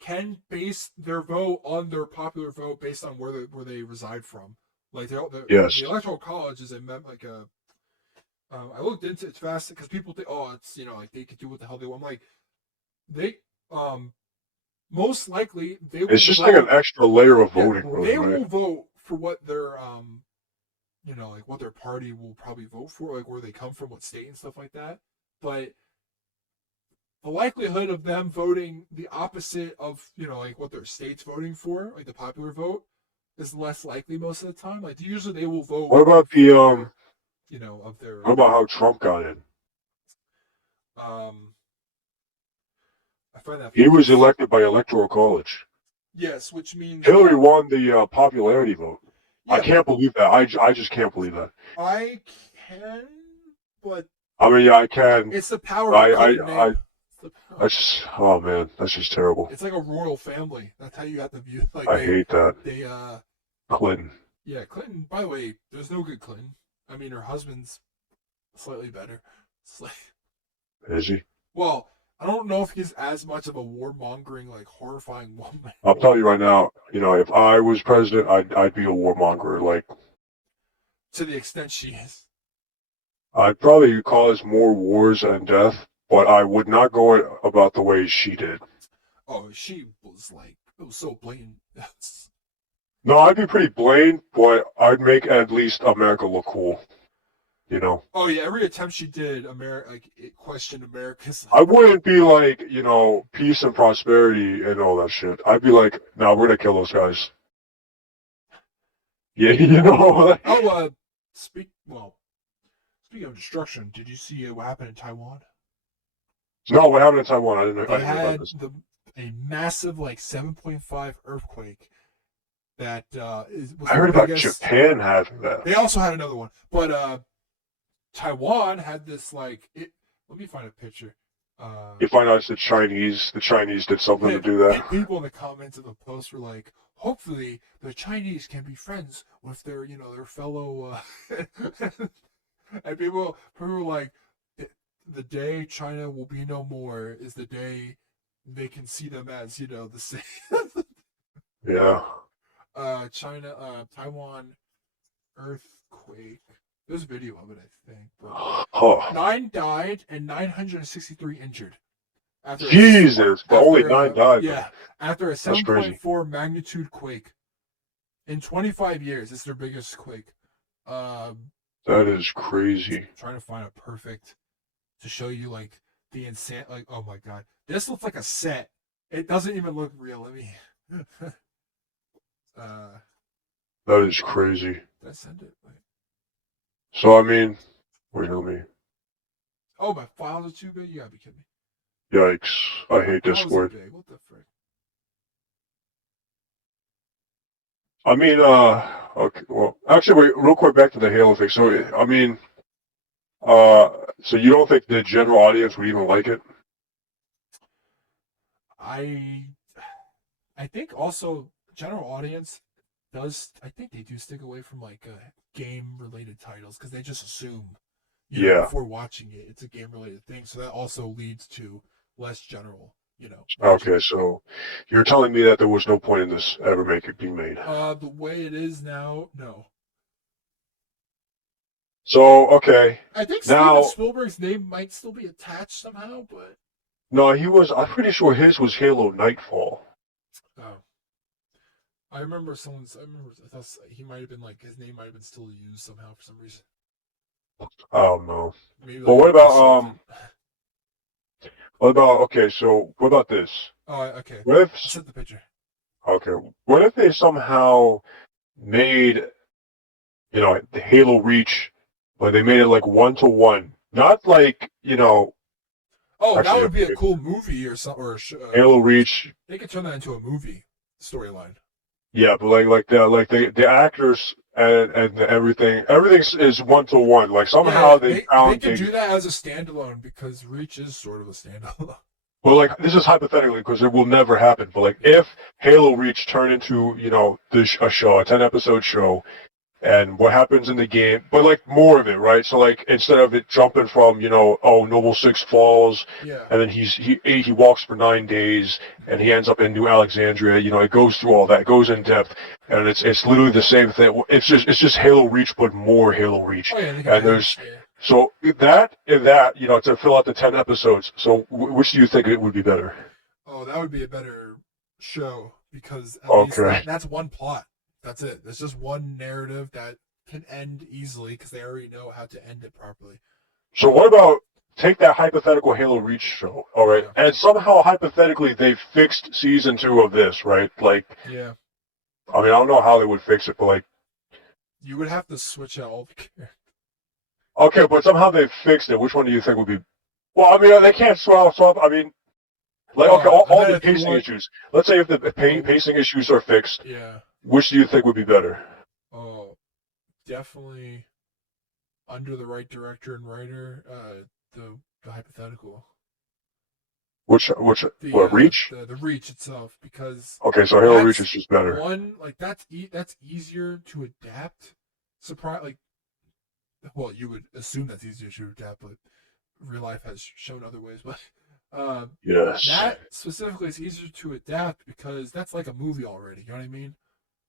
can base their vote on their popular vote based on where they reside from. Like the electoral college is like a. I looked into it fast because people think, oh, it's, you know, like they could do what the hell they want. I'm like, they most likely they will. It's just like an extra layer of voting. They will vote for what their you know, like what their party will probably vote for, like where they come from, what state and stuff like that. But the likelihood of them voting the opposite of, you know, like what their state's voting for, like the popular vote, is less likely most of the time. Like usually they will vote. What about the you know, of their. What about how Trump got in? I find that He was funny. elected by Electoral College. Yes, which means Hillary won the popularity vote. I yeah, can't believe that. I just can't believe that. I can, but I mean, yeah, I can. it's the power of a I, Clinton I, I, name. It's the power. that's just, oh man, that's just terrible. It's like a royal family. That's how you have to view. Like I hate that. they, Clinton. yeah, Clinton. By the way, there's no good Clinton. I mean, her husband's slightly better. It's like, Is he? well, I don't know if he's as much of a warmongering, like horrifying woman. I'll tell you right now, if I was president, I'd be a warmonger. Like, To the extent she is. I'd probably cause more wars and death, but I would not go about the way she did. Oh, she was like, it was so blatant. No, I'd be pretty blatant, but I'd make at least America look cool. Oh yeah, every attempt she did, like it questioned America's. I wouldn't be like, peace and prosperity and all that shit. I'd be like, no, we're gonna kill those guys. Yeah, Oh, speaking of destruction, did you see what happened in Taiwan? No, what happened in Taiwan? I didn't They hear about had this. a massive like 7.5 earthquake that was I the heard about biggest. Japan having that. They also had another one, but Taiwan had this like it. Let me find a picture. You find out it's the Chinese. The Chinese did something to do that. People in the comments of the post were like, hopefully the Chinese can be friends with their fellow. And people were like, the day China will be no more is the day they can see them as the same. Yeah. Taiwan earthquake. There's a video of it, I think. But Oh, 9 died and 963 injured. Jesus! But only 9 died. Yeah, after a That's crazy. 7.4 magnitude quake in 25 years. It's their biggest quake. That is crazy. Trying to find a perfect to show you like the insane. Like, oh my god, this looks like a set. It doesn't even look real. Let me. That is crazy. Did I send it? Wait. So I mean, wait on me. Oh, my files are too big. You gotta be kidding me. Yikes! I hate Discord. Big. What the frick? I mean, okay. Well, actually, wait. Real quick, back to the Halo thing. So, I mean, so you don't think the general audience would even like it? I think also general audience does. I think they do stick away from like game related titles because they just assume, Yeah. before watching it, it's a game related thing. So that also leads to less general. Okay, so you're telling me that there was no point in this ever being made. The way it is now, no. So, okay. I think Now, Steven Spielberg's name might still be attached somehow, but no, I'm pretty sure his was Halo Nightfall. oh, I remember I thought he might have been like his name might have been still used somehow for some reason. I don't know. Maybe. But Like, okay, so what about this? Oh, okay. What if, I sent the picture. okay, what if they somehow made, the Halo Reach, but they made it like 1-to-1? Not like, Oh, actually, that would be a cool movie or something. Halo Reach. They could turn that into a movie storyline. Yeah, but the actors and everything is 1-to-1. Like somehow they found could do that as a standalone because Reach is sort of a standalone. Well, like this is hypothetically because it will never happen. But like if Halo Reach turned into a show, a 10-episode show, and what happens in the game, but like more of it, right? So like instead of it jumping from Noble Six falls, Yeah. and then he walks for 9 days, and he ends up in New Alexandria. It goes through all that, it goes in depth, and it's literally the same thing. It's just Halo Reach, but more Halo Reach. Oh yeah, And there's so that to fill out the 10 episodes. So which do you think it would be better? Oh, that would be a better show because at least that's one plot. That's it. There's just one narrative that can end easily because they already know how to end it properly. So what about take that hypothetical Halo Reach show, all right, and somehow hypothetically they fixed season 2 of this, right? Like, yeah. I mean, I don't know how they would fix it, but like, you would have to switch out all the characters. Okay, but somehow they fixed it. Which one do you think would be? Well, I mean, they can't swap. I mean, Like, okay, And all then the if you pacing want, issues. Let's say if the oh, pacing issues are fixed, yeah, which do you think would be better? oh, definitely under the right director and writer, the hypothetical, What, Reach? the Reach itself, because Okay, so Halo Reach that's is just better. one like that's easier to adapt. Surprise, like, well, you would assume that's easier to adapt, but real life has shown other ways. But Yes. that specifically is easier to adapt because that's like a movie already. You know what I mean?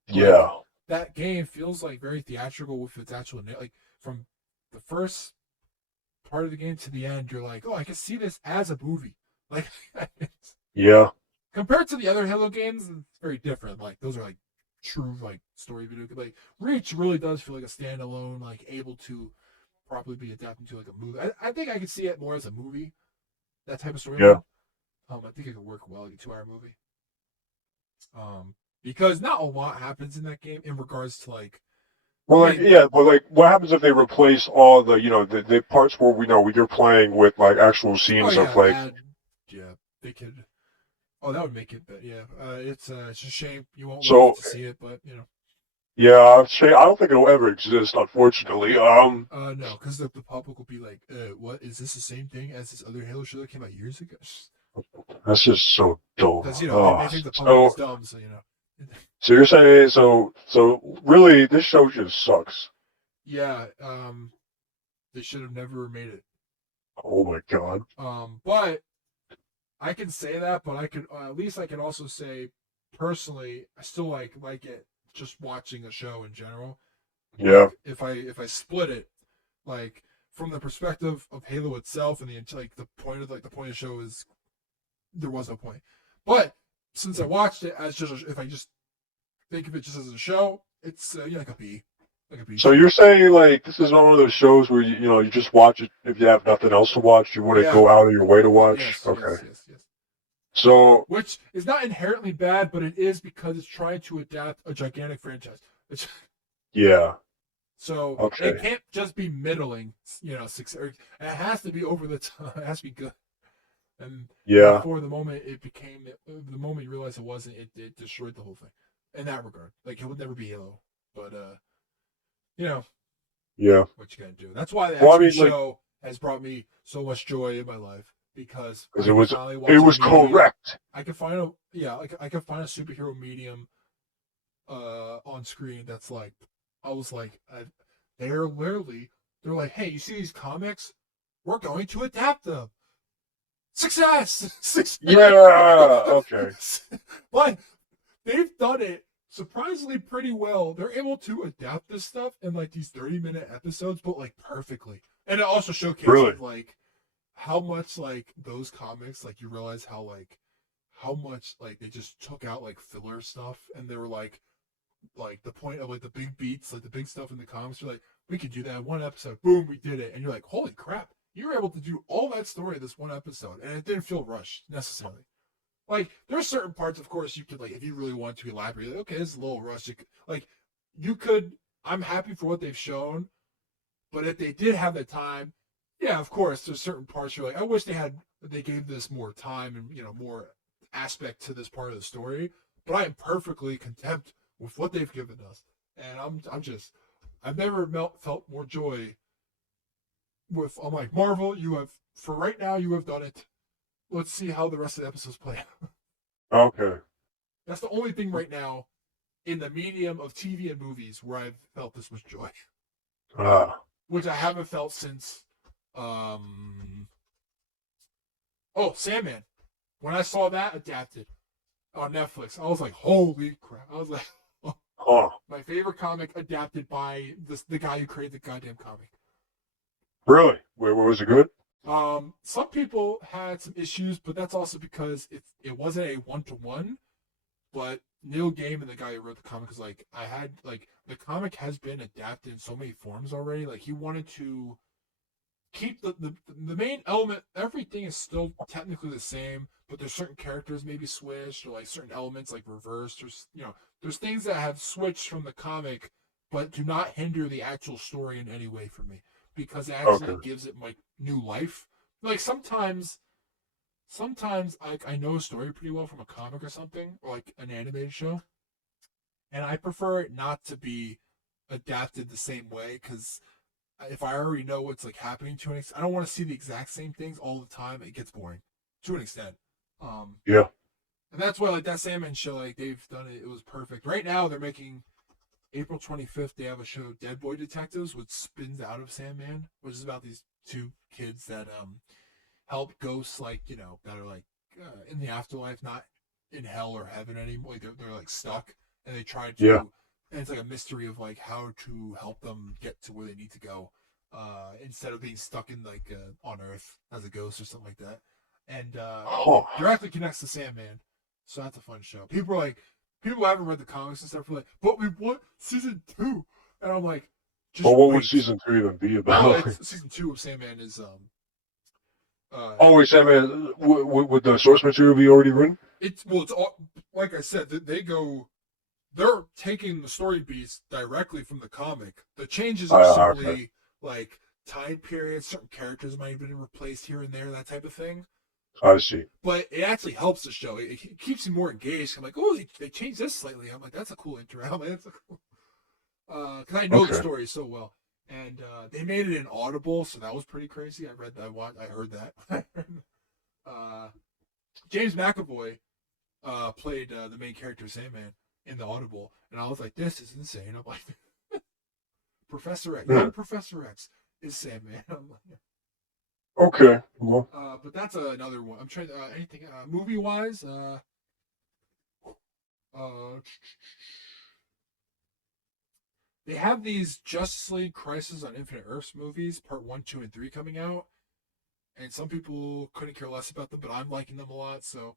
Like, Yeah. that game feels like very theatrical with its actual like from the first part of the game to the end. You're like, oh, I can see this as a movie. Like, Yeah. compared to the other Halo games, it's very different. Like, those are like true like story video. Like, Reach really does feel like a standalone, like able to properly be adapted to like a movie. I think I could see it more as a movie, that type of Yeah. storyline. I think it could work well, like a 2 hour movie. Because not a lot happens in that game in regards to like, Well, I like, mean, yeah, but like, what happens if they replace all the, the parts where we know you're playing with like actual oh scenes of yeah, like, add, yeah, they could. Oh, that would make it, but yeah, it's a shame you won't live so to see it, but you know, yeah, I don't think it'll ever exist, unfortunately. no, because the public will be like, what is this the same thing as this other Halo show that came out years ago? That's just so dumb. Because they Oh, think the public is so dumb, so so you're saying so really this show just sucks. yeah, they should have never made it. Oh my god. But I can say that, but I can at least I can also say personally, I still like it just watching a show in general. Yeah. Like, if I split it, like, from the perspective of Halo itself and the point of the point of the show is there was no point. But since I watched it as just if I just think of it just as a show, it's like a B, like a B So show. you're saying like this is not one of those shows where you just watch it if you have nothing else to watch, you wouldn't Yeah. go out of your way to watch? Yes. Okay. Yes. Yes. Yes. So Which is not inherently bad, but it is because it's trying to adapt a gigantic franchise. It's, yeah. so it Okay. can't just be middling, six. It has to be over the top. It has to be good. And Yeah. therefore, the moment you realize it wasn't, it destroyed the whole thing. In that regard, like, it would never be Halo, but you know Yeah. what you gotta do. That's why the Well, I actual mean, like, show has brought me so much joy in my life because because I it can was finally it watch a was medium. correct. I can find a yeah, like I can find a superhero medium on screen that's like I was like they're like, hey, you see these comics? We're going to adapt them. Success. Success. Yeah. Okay. But they've done it surprisingly pretty well. They're able to adapt this stuff in like these 30-minute episodes, but like perfectly. And it also Really. showcases like how much like those comics, like, you realize how much like they just took out like filler stuff, and they were like the point of like the big beats, like the big stuff in the comics. You're like, we could do that in one episode. Boom, we did it. And you're like, holy crap, you were able to do all that story in this one episode, and it didn't feel rushed necessarily. Like, there's certain parts, of course, you could, like, if you really want to elaborate, like, okay, this is a little rushed. Like, you could. I'm happy for what they've shown, but if they did have the time, yeah, of course, there's certain parts you're like, I wish they gave this more time and more aspect to this part of the story. But I am perfectly content with what they've given us, and I've never felt more joy with. I'm like, Marvel, you have, for right now, you have done it. Let's see how the rest of the episodes play out. Okay. That's the only thing right now in the medium of TV and movies where I've felt this much joy, Ah. which I haven't felt since um Sandman. When I saw that adapted on Netflix, I was like, holy crap. I was like, oh, Huh. my favorite comic adapted by the guy who created the goddamn comic. Really? Where was it good? Some people had some issues, but that's also because it wasn't a 1-to-1. But Neil Gaiman, the guy who wrote the comic, was like, the comic has been adapted in so many forms already. Like, he wanted to keep the main element. Everything is still technically the same, but there's certain characters maybe switched, or like certain elements like reversed, or there's things that have switched from the comic, but do not hinder the actual story in any way for me, because it actually Okay. gives it like new life. Like, sometimes sometimes I know a story pretty well from a comic or something, or like an animated show, and I prefer it not to be adapted the same way because if I already know what's like happening to an extent, I don't want to see the exact same things all the time. It gets boring to an extent. Um, Yeah. and that's why like that Sandman show, like they've done it. It was perfect. Right now they're making April 25th. They have a show, Dead Boy Detectives, which spins out of Sandman, which is about these two kids that help ghosts like that are like in the afterlife, not in hell or heaven anymore. Like they're like stuck, and they try Yeah. to. And it's like a mystery of like how to help them get to where they need to go, instead of being stuck in like on Earth as a ghost or something like that. And Huh. it directly connects to Sandman, so that's a fun show. People are like, people who haven't read the comics and stuff are like, but we want season two, and I'm like, just Well, what would wait. season 3 even be Well, about? it's season two of Sandman is uh Oh, wait, Sandman, would the source material be already written? it's all like I said. They're taking the story beats directly from the comic. The changes are Okay. simply like time periods. Certain characters might have been replaced here and there, that type of thing. I see. But it actually helps the show. It keeps you more engaged. I'm like, oh, they changed this slightly. I'm like, that's a cool intro. I'm like, that's a cool. Because I know the Okay. story so well, and they made it in Audible, so that was pretty crazy. I heard that. uh, James McAvoy played the main character Sandman in the Audible, and I was like, "This is insane." I'm like, Professor X, Hmm. young Professor X is Sandman. I'm like, Okay. Well, but that's another one. I'm trying anything movie wise. Uh, they have these Justice League Crisis on Infinite Earths movies, part one, two, and three coming out, and some people couldn't care less about them, but I'm liking them a lot, so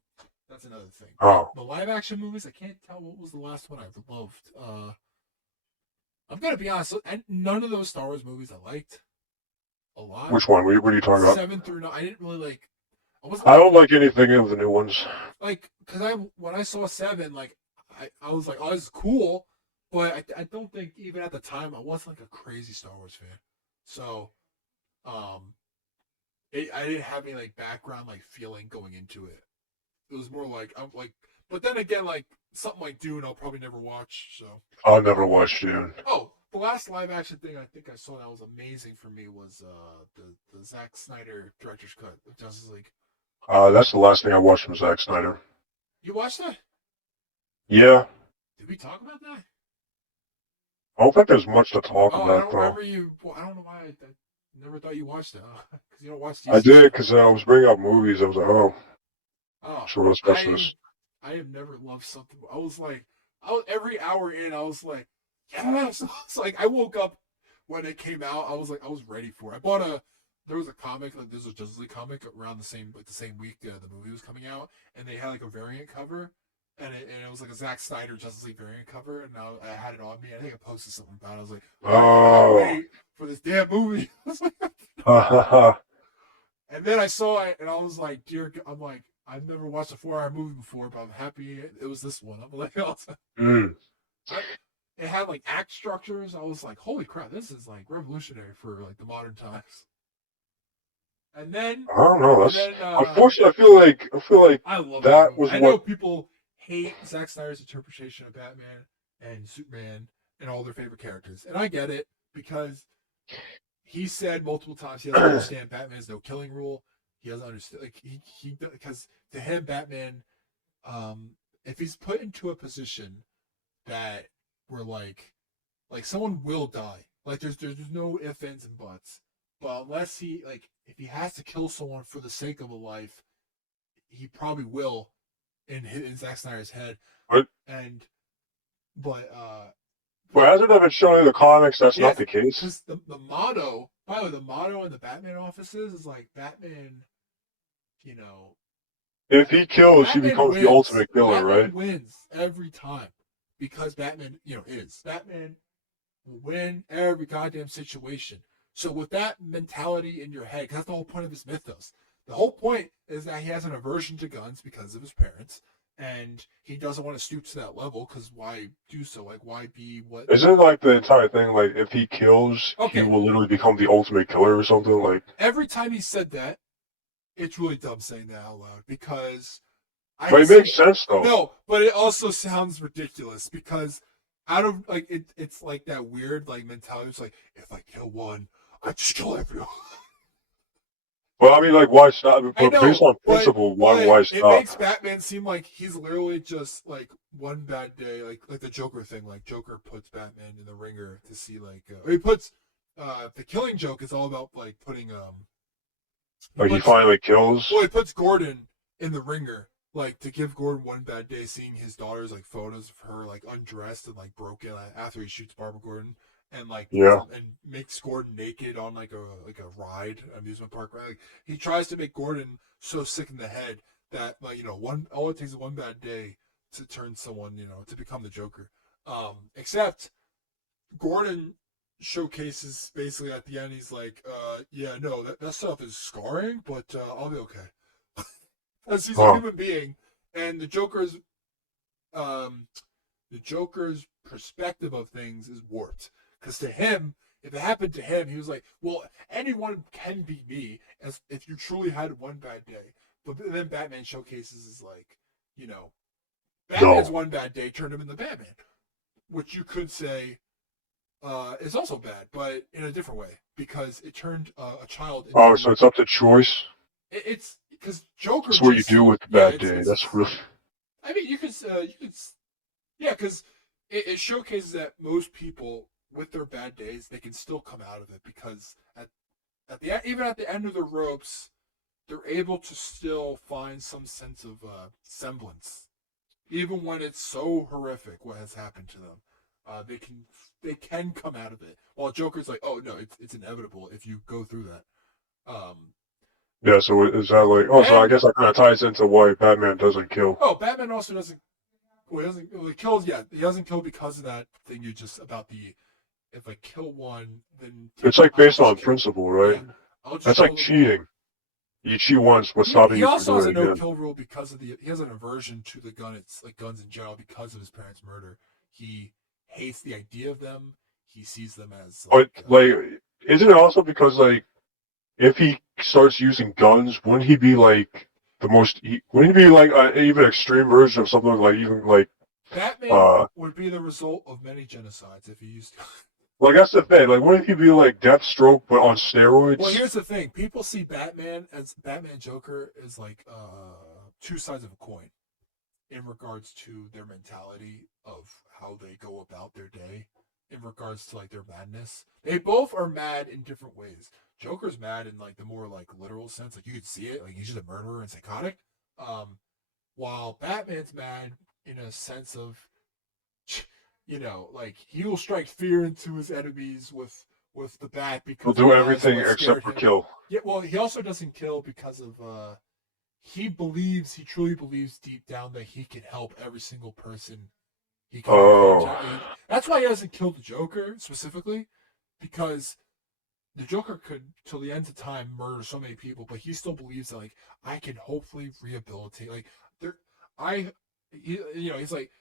that's another thing. But oh, the live action movies, I can't tell what was the last one I loved. I'm gonna be honest, and none of those Star Wars movies I liked a lot. which one? What are you talking about? Seven through nine, I didn't really like. I wasn't I like don't like anything of the new ones. because I when I saw seven, like I was like, oh, this is cool, but I don't think even at the time I wasn't like a crazy Star Wars fan. So um, I didn't have any like background like feeling going into it. It was more like I'm like, but then again, like something like Dune, I'll probably never watch. So I'll never watch Dune. oh, the last live action thing I think I saw that was amazing for me was the Zack Snyder director's cut of Justice League. That's the last thing I watched from Zack Snyder. You watched that? Yeah. Did we talk about that? I don't think there's much to talk Oh, I about, don't though. remember you. Well, I don't know why I never thought you watched it because you don't watch I DC did shit. because I was bringing up movies. I was like, oh, Oh, so we'll discuss I this. I have never loved something. I was like, I was every hour in. I was like, yes. It's like I woke up when it came out. I was like, I was ready for it. I bought a. There was a comic, like there's a Justice League comic around the same week the movie was coming out, and they had like a variant cover, and it was like a Zack Snyder Justice League variant cover, and I had it on me. I think I posted something about it. I was like, I cannot Oh. wait for this damn movie. Ha ha ha. And then I saw it, and I was like, I'm like, I've never watched a 4 hour movie before, but I'm happy it was this one. I'm like, Mm. it had like act structures. I was like, holy crap, this is like revolutionary for like the modern times. And then, I don't know. and That's then, unfortunately. I feel like I love that that movie. was I know what. people hate Zack Snyder's interpretation of Batman and Superman and all their favorite characters, and I get it because he said multiple times he doesn't understand Batman's no killing rule. He doesn't understand like he because to him Batman, um, if he's put into a position that where like someone will die, like there's no ifs ands and buts, but unless he like if he has to kill someone for the sake of a life, he probably will in Zack Snyder's head, But, and but but hasn't it been shown in the comics that's not yes, the case? because the motto, by the way, the motto in the Batman offices is like Batman, you know, If he kills, he Batman becomes the wins. ultimate killer, Batman right? wins every time because Batman, is Batman will win every goddamn situation. So with that mentality in your head, because that's the whole point of his mythos. The whole point is that he has an aversion to guns because of his parents, and he doesn't want to stoop to that level because why do so? Like why be what? Isn't it like the entire thing like if he kills, he Okay, will literally become the ultimate killer or something? Like, every time he said that, it's really dumb saying that out loud because I But can it see makes sense though. no, but it also sounds ridiculous because out of like it's like that weird like mentality. It's like if I kill one, I just kill everyone. Well, I mean, like, why stop? I But based know, on principle, why it stop? makes Batman seem like he's literally just like one bad day, like the Joker thing. Like Joker puts Batman in the ringer to see like, or he puts the Killing Joke is all about like putting he Like, he puts finally kills. well he puts Gordon in the ringer like to give Gordon one bad day, seeing his daughter's like photos of her like undressed and like broken after he shoots Barbara Gordon. And like Yeah. and makes Gordon naked on like a ride, amusement park ride. Like, he tries to make Gordon so sick in the head that like one all it takes is one bad day to turn someone to become the Joker. Except Gordon showcases basically at the end. He's like, yeah, no, that stuff is scarring, but I'll be okay. As he's a Huh. human being, and um, the Joker's perspective of things is warped. Because to him, if it happened to him, he was like, well, anyone can be me as if you truly had one bad day. But then Batman showcases is like, you know, Batman's No. one bad day turned him into Batman, which you could say is also bad, but in a different way because it turned a child Oh, into so it's up to choice. it's because Joker That's what you just do with the yeah bad day. That's really. I mean you could yeah because it showcases that most people with their bad days they can still come out of it because at the even at the end of the ropes they're able to still find some sense of semblance even when it's so horrific what has happened to them. They can come out of it. While Joker's like, oh no, it's inevitable if you go through that. Um, Yeah. So is that like? Oh, so I and guess that kind of ties into why Batman doesn't kill. Batman also doesn't. Well, he doesn't. Well, he kills. Yeah, he doesn't kill because of that thing you just about the. If I kill one, then It's like I'll based just on kill. principle, Yeah, right? I'll just That's like kill them all. cheating. You cheat once, what's stopping He you from also has doing a it no again? kill rule because of the. He has an aversion to the gun. It's like guns in general because of his parents' murder. He hates the idea of them. He sees them as But like. like, isn't it also because like, if he starts using guns, wouldn't he be like the most? Wouldn't he be like an even extreme version of something like even Batman uh would be the result of many genocides if he used. like that's the thing. Like, wouldn't he be like Deathstroke but on Well, steroids? here's the thing: people see Batman Joker as like two sides of a coin in regards to their mentality of how they go about their day, in regards to like their madness. They both are mad in different ways. Joker's mad in like the more like literal sense, like you could see it, like he's just a murderer and psychotic. Um, while Batman's mad in a sense of like he will strike fear into his enemies with the bat He'll because he do realizes everything what except scared for him. kill. Yeah, well, he also doesn't kill because of he truly believes deep down that he can help every single person he come in Oh, contact. That's why he doesn't kill the Joker specifically because the Joker could, till the end of time, murder so many people, but he still believes that like I can hopefully rehabilitate. Like there, I, he's like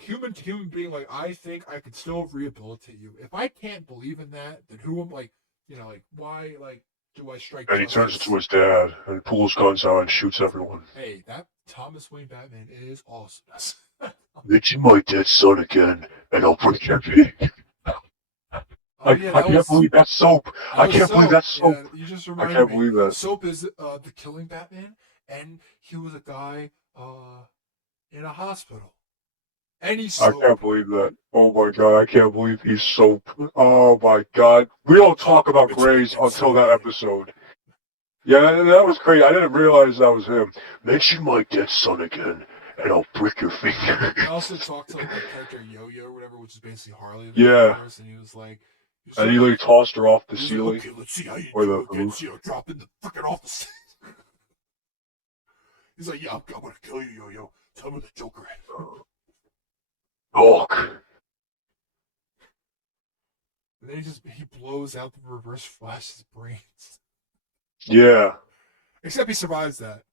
human to human being. Like I think I could still rehabilitate you. If I can't believe in that, then who am like, like why like do I strike and he turns justice? into his dad and pulls guns out and shoots everyone. Hey, that Thomas Wayne Batman is awesome. Mention my dead son again, and I'll break your neck. Oh yeah, I can't believe that's soap. that I was can't believe Soap. that's soap. Yeah, you just I reminded can't me. believe that. Soap is the Killing Batman, and he was a guy in a hospital, and he's I can't Soap. believe that. Oh my god, I can't believe he's soap. Oh my god. We don't talk about Bitch, make Grays that until son that again. episode. Yeah, that was crazy. I didn't realize that was him. Mention my dead son again, and I'll break your finger. He also talked to like the character Yo-Yo or whatever, which is basically Harley of the Yeah, universe, and he was like, and he like tossed her off the ceiling okay, let's see how you or do the against roof. dropping the freaking off the stairs. He's like, yeah, I'm gonna kill you, Yo-Yo. Tell me the Joker. Hulk. And then he blows out the reverse flash's brains. Yeah. Except he survives that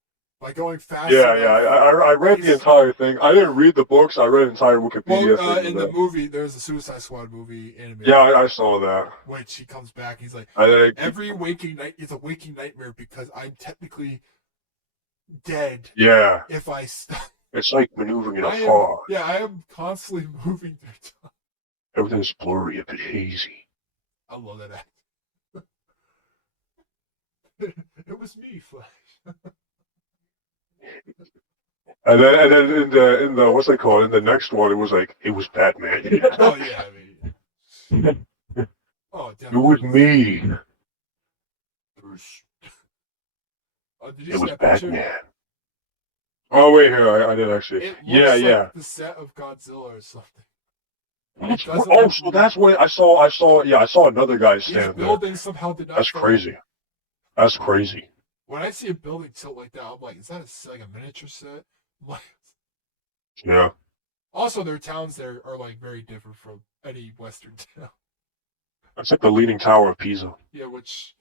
by going fast Yeah, yeah. enough. I read the entire thing. I didn't read the books. I read an entire Well, Wikipedia thing of in the that. movie, there's a Suicide Squad movie Yeah, animated, I saw that. which he comes back. He's like, I think every waking night is a waking nightmare because I'm technically dead Yeah. if I stop. It's like maneuvering in a fog. I am constantly moving through time. Everything's blurry, a bit hazy. I love that act. It was me, Flash. And then in the what's it called? In the next one, it was like it was Batman. Oh yeah, I mean, oh It definitely. was me. Bruce. Did you It see was that picture? Batman. Oh wait, here I did actually. It Yeah, looks yeah. like the set of Godzilla or something. So that's what I saw. Yeah, I saw another guy These stand there. buildings somehow did not That's fall. crazy. That's crazy. When I see a building tilt like that, I'm like, is that like a miniature set? Like, Yeah. also, their towns there are like very different from any Western town. It's like the Leaning Tower of Pisa. Yeah, which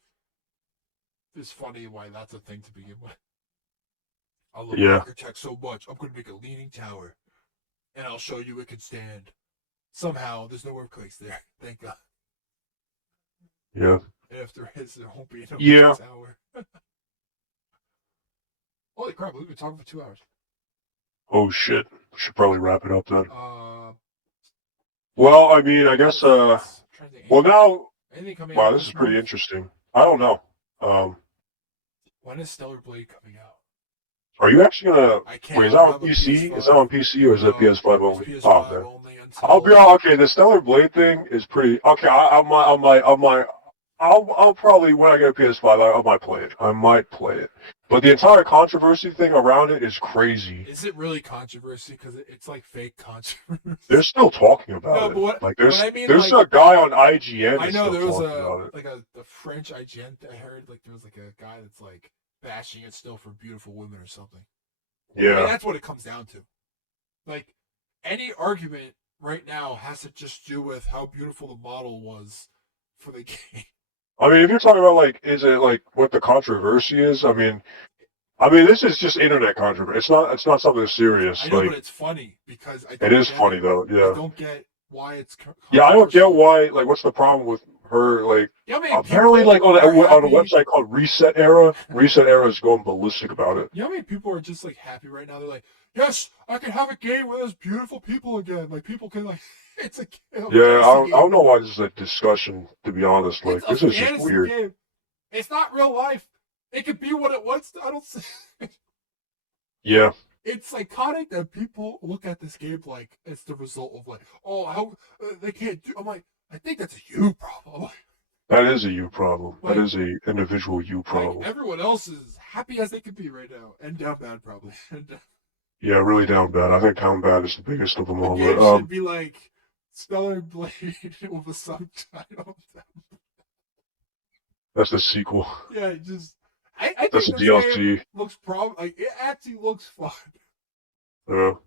is funny why that's a thing to begin with. I love architects so much. I'm going to make a leaning tower, and I'll show you it can stand. Somehow, there's no earthquakes there. Thank God. Yeah. And if there is, there won't be an Yeah. tower. Holy crap, we've been talking for 2 hours. Oh shit. We should probably wrap it up then. Uh, Well, I mean, I guess. Well, now. anything coming Wow, out this is pretty month? interesting. I don't know. When is Stellar Blade coming out? Are you actually gonna? I can't. Wait, is that on PC? Is that on PC or is it PS5 only? PS5 Oh, man. only until... I'll be honest. Okay, the Stellar Blade thing is pretty. Okay, I'll probably when I get a PS5, I might play it. I might play it. But the entire controversy thing around it is crazy. Is it really controversy? Because it's like fake controversy. They're still talking about but it. Like there's like, a guy on IGN. I know there was a French IGN. I heard like there was like a guy that's like bashing it still for beautiful women or something. Yeah, I mean, that's what it comes down to. Like any argument right now has to just do with how beautiful the model was for the game. I mean, if you're talking about like, is it like what the controversy is? I mean, this is just internet controversy. It's not something serious. I know, like, but it's funny because it is funny though. Yeah, I don't get why it's. Yeah, I don't get why. Like, what's the problem with her? Like, apparently, like on a website called Reset Era, Reset Era is going ballistic about it. You know how many people are just like happy right now? They're like, yes, I can have a game where there's beautiful people again. Like people can like, it's a game. Yeah, I don't know why this is a discussion. To be honest, like this is just weird. Game. It's not real life. It could be what it wants. I don't see. Yeah. It's psychotic that people look at this game like it's the result of like, oh, how they can't do. I'm like, I think that's a you problem. That is a you problem. Like, that is a individual you problem. Like everyone else is happy as they can be right now, and down bad probably. Yeah, really down bad. I think down bad is the biggest of them all. The game should be like Stellar Blade with a subtitle. That's the sequel. Yeah, just I that's think the DLC. Looks like it actually looks fun.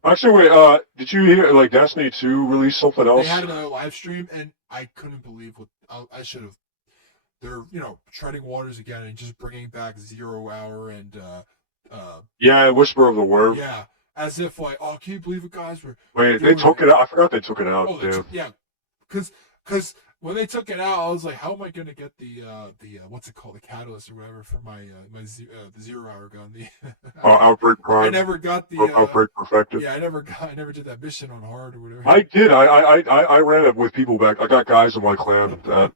Actually, wait. Did you hear like Destiny 2 released something else? They had a live stream, and I couldn't believe what I should have. They're treading waters again and just bringing back 0 Hour and yeah, Whisper of the Worm. Yeah, as if like, oh, can you believe it, guys? Wait, they took it out. I forgot they took it out. Oh, yeah, because when they took it out, I was like, how am I gonna get the what's it called, the catalyst or whatever for my the 0 Hour gun? The Outbreak Prime. I never got the Outbreak Perfected. Yeah, I never did that mission on hard or whatever. I did. I ran it with people back. I got guys in my clan that.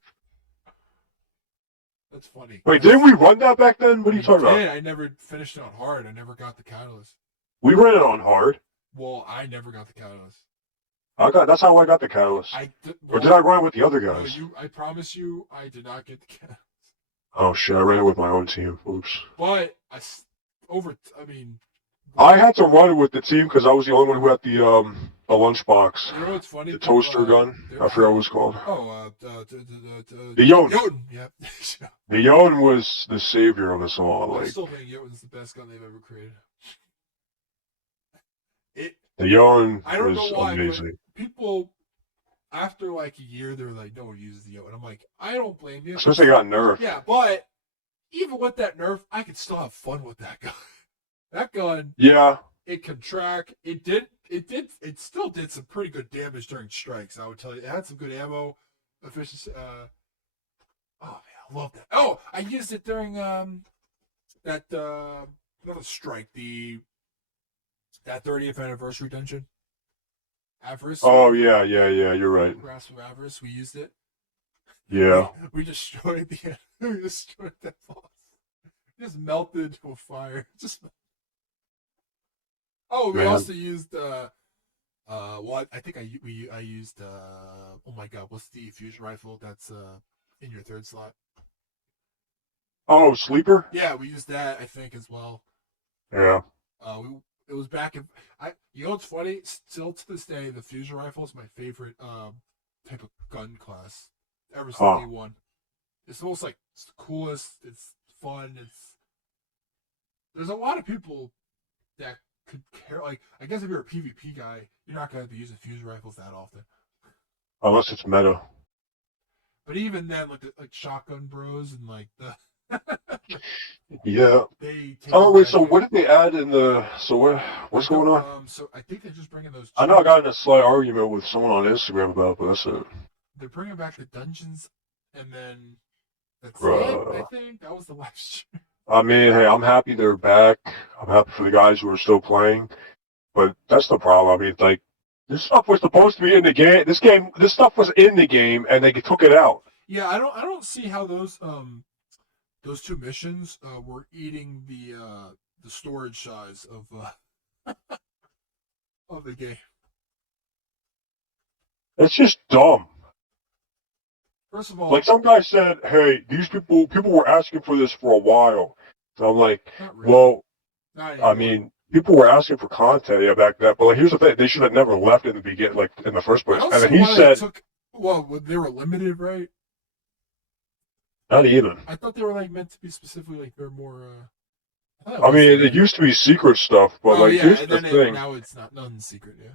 That's funny. Wait, didn't we run that back then? What are you talking about? I never finished it on hard. I never got the catalyst. We ran it on hard. Well, I never got the catalyst. That's how I got the catalyst. Or did I run it with the other guys? No, I promise you, I did not get the catalyst. Oh shit! I ran it with my own team. Oops. But I had to run it with the team because I was the only one who had the lunchbox. You know what's funny? The toaster gun. I forgot what it was called. Oh, the Yone. Yeah. The Yone was the savior of us all. I still think Yoten's the best gun they've ever created. The Yone I don't know why, amazing. But people, after like a year, they're like, no one uses the Yone. I'm like, I don't blame you. Since they got nerfed. Yeah, but even with that nerf, I could still have fun with that gun. That gun. Yeah. It can track. It still did some pretty good damage during strikes, I would tell you. It had some good ammo efficiency. Oh man, I love that. Oh, I used it during that not the strike, that 30th anniversary dungeon. Avarice. Oh yeah, yeah, yeah. You're right. Grasp of Avarice. We used it. Yeah. We destroyed we destroyed that boss. Just melted into a fire. Just. Oh, we Man. also used what I think I used oh my god, what's the fusion rifle that's in your third slot? Oh, sleeper. Yeah, we used that I think as well. Yeah. We it was back in you know what's funny? Still to this day, the fusion rifle is my favorite type of gun class ever since Huh. day one. It's almost like it's the coolest. It's fun. There's a lot of people that could care. Like I guess if you're a PvP guy, you're not gonna be using fusion rifles that often. Unless it's meta. But even then, like shotgun bros and like the Yeah. they take Oh wait. advantage So of what it. did they add in the? So what's going on? So I think they're just bringing those. I know I got in a slight argument with someone on Instagram about it, but that's it. They're bringing back the dungeons, and then that's it. Bruh. I think that was the last stream. I mean, hey, I'm happy they're back. I'm happy for the guys who are still playing, but that's the problem. I mean, like, this stuff was supposed to be in the game. This stuff was in the game, and they took it out. Yeah, I don't see how those two missions were eating the storage size of the game. It's just dumb. First of all, Like some guy said, hey, these people were asking for this for a while. So I'm like, not really. well, Not I anymore. mean, people were asking for content, yeah, back then. But like, here's the thing: they should have never left in the beginning, like in the first I place. don't And see then he why said, they were limited, right? not even. I thought they were like meant to be specifically like they're more. I mean, it used to be secret stuff, but like, yeah, here's and the then thing. now it's not nothing secret. Yeah.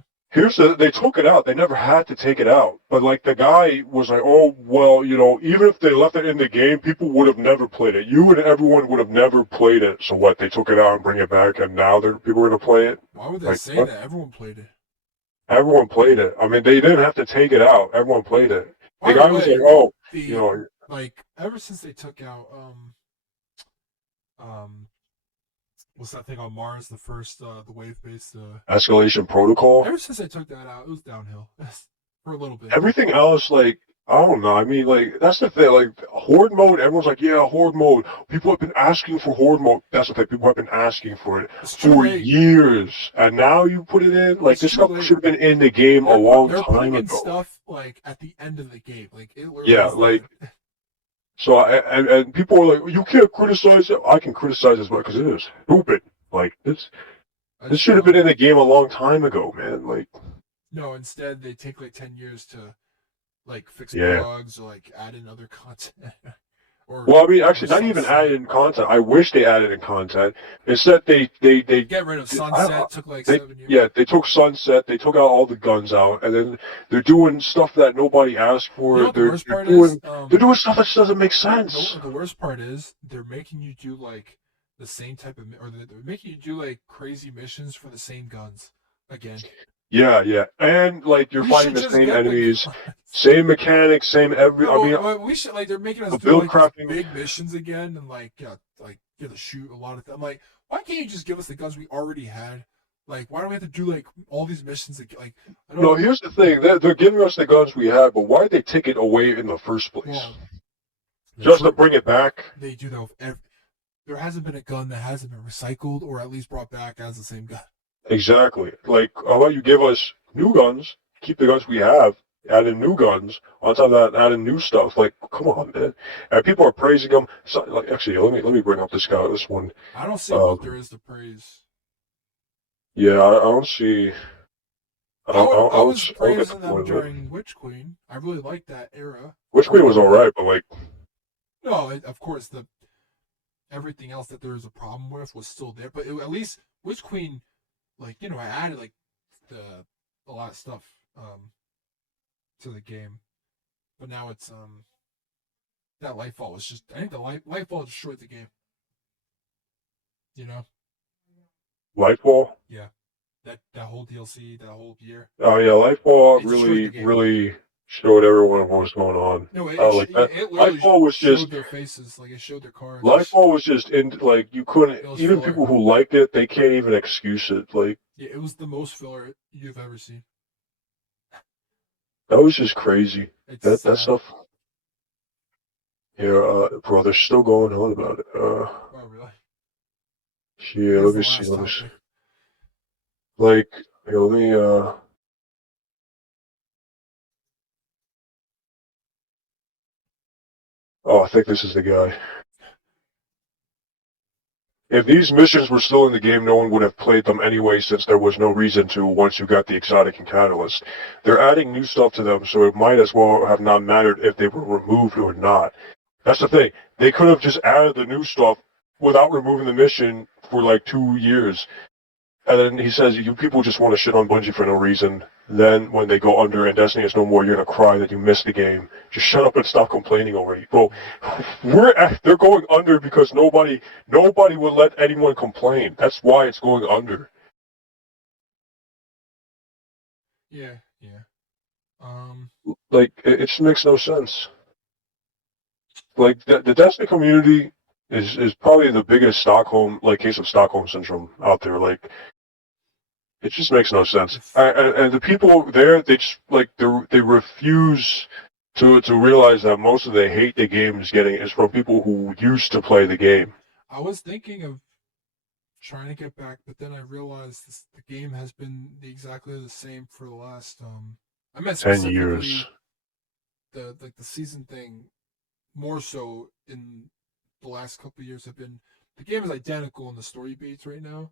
They took it out. They never had to take it out. But like the guy was like, oh well, even if they left it in the game, people would have never played it. You and everyone would have never played it. So what? They took it out and bring it back, and now people are gonna play it. Why would they Like, say what? that? Everyone played it. Everyone played it. I mean, they didn't have to take it out. Everyone played it. By The the guy was way, like, oh, the like ever since they took out what's that thing on Mars? The first the wave based escalation protocol. ever since they took that out, it was downhill for a little bit. Everything else, like, I don't know. I mean, like, that's the thing. Like, horde mode, everyone's like, yeah, horde mode. People have been asking for horde mode. That's the thing. People have been asking for it for years. And now you put it in. Like, this stuff should have been in the game a long time ago. They're putting in stuff, like, at the end of the game. Like, it yeah, like, so, and people are like, you can't criticize it. I can criticize as well because it is stupid. Like, this should have been in the game a long time ago, man. Like, no, instead they take like 10 years to like fix bugs or like add in other content. Well, I mean, actually, not even added in content. I wish they added in content. Instead, they get rid of Sunset. Took like 7 years. Yeah, they took Sunset. They took out all the guns out, and then they're doing stuff that nobody asked for. You know the worst part is they're doing stuff that just doesn't make sense. The worst part is they're making you do like the same type of, or they're making you do like crazy missions for the same guns again. Yeah, yeah, and like you're fighting the same enemies, same mechanics, same every. No, I mean, we should like they're making us do like big missions again, and like you have to shoot a lot of them. Like, why can't you just give us the guns we already had? Like, why do we have to do like all these missions? Like, no, here's the thing: they're giving us the guns we had, but why did they take it away in the first place? Well, just to bring it back? They do that with there hasn't been a gun that hasn't been recycled or at least brought back as the same gun. Exactly. Like, how about you give us new guns, keep the guns we have, add in new guns, on top of that, add in new stuff. Like, come on, man. And people are praising them. So, like, actually, let me bring up this one. I don't see what there is to praise. Yeah, I don't see. I was praising them during Witch Queen. I really liked that era. Witch Queen was alright, but like, no, of course everything else that there was a problem with was still there. But at least Witch Queen, like, I added like a lot of stuff to the game. But now it's that Lightfall was just, I think the Lightfall destroyed the game. Lightfall? Yeah. That whole DLC, that whole year. Oh yeah, Lightfall really showed everyone what was going on. No, Like that. it literally Lightfall was showed just their faces, like it showed their cards. Lightfall was just in like you couldn't It was even filler. people who liked it they can't even excuse it. Like Yeah, it was the most filler you've ever seen. that was just crazy. It's That sad. stuff. Yeah, bro, they're still going on about it. Oh, really? Yeah, That is let the me see. last Let me see. topic. Like, here, let me. Oh, I think this is the guy. If these missions were still in the game, no one would have played them anyway since there was no reason to once you got the exotic and catalyst. They're adding new stuff to them, so it might as well have not mattered if they were removed or not. That's the thing. They could have just added the new stuff without removing the mission for like 2 years. And then he says, you people just want to shit on Bungie for no reason. Then when they go under and Destiny is no more, you're going to cry that you missed the game. Just shut up and stop complaining already. Bro, they're going under because nobody will let anyone complain. That's why it's going under. Yeah, yeah. Like, it just makes no sense. Like, the Destiny community is probably the biggest case of Stockholm syndrome out there. Like, it just makes no sense. And the people there, they just they refuse to realize that most of the hate the game is getting is from people who used to play the game. I was thinking of trying to get back, but then I realized the game has been exactly the same for the last. I meant 10 years. specifically the season thing more so in the last couple of years have been the game is identical in the story beats right now.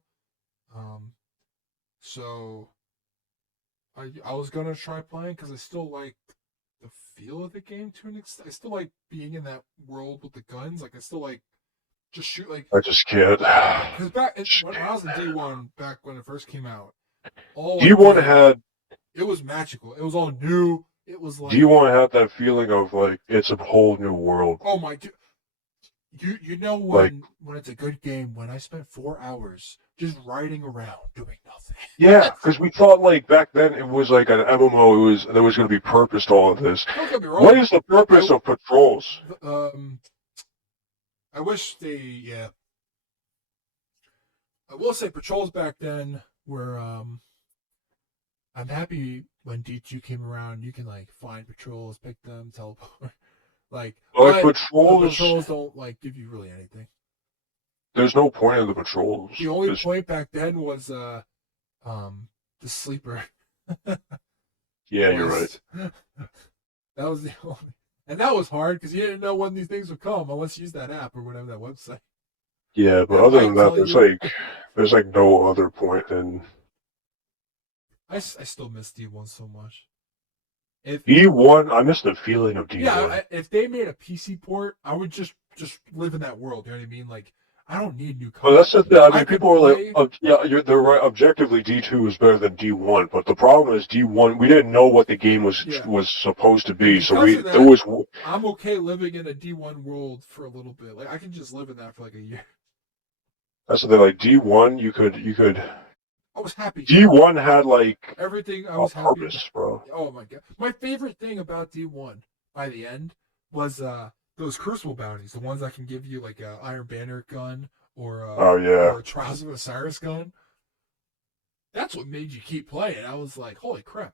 So I was gonna try playing because I still like the feel of the game to an extent. I still like being in that world with the guns. Like I still like just shoot like I just can't. because when I was in D1 back when it first came out, all I D1 did had it was magical. It was all new. It was like D1 had that feeling of like it's a whole new world. oh my, you know Like when it's a good game when I spent 4 hours just riding around doing nothing. yeah, because we thought like back then it was like an MMO. There was going to be purpose to all of this. Don't get me wrong. What is the purpose of patrols? I wish yeah. I will say patrols back then were I'm happy when D2 came around. You can like find patrols, pick them, teleport. Like patrols don't like give you really anything. There's no point in the patrols. The only point back then was the sleeper. Yeah, you're right. That was the only, and that was hard because you didn't know when these things would come unless you used that app or whatever that website. Yeah, but other than that, there's like no other point in. I still miss D1 so much. If D1, I miss the feeling of D1. Yeah, if they made a PC port, I would just live in that world. You know what I mean? Like, I don't need new content. Well, that's the thing. I mean, people are like, yeah, they're right. Objectively, D2 is better than D1, but the problem is D1. We didn't know what the game was supposed to be, so I'm okay living in a D1 world for a little bit. Like, I can just live in that for like a year. That's the thing. Like D1, you could. I was happy. D1 had like everything. I was happy purpose, bro. Oh my god! My favorite thing about D1 by the end was those Crucible bounties, the ones that can give you like a Iron Banner gun or or a Trials of Osiris gun. That's what made you keep playing. I was like, holy crap!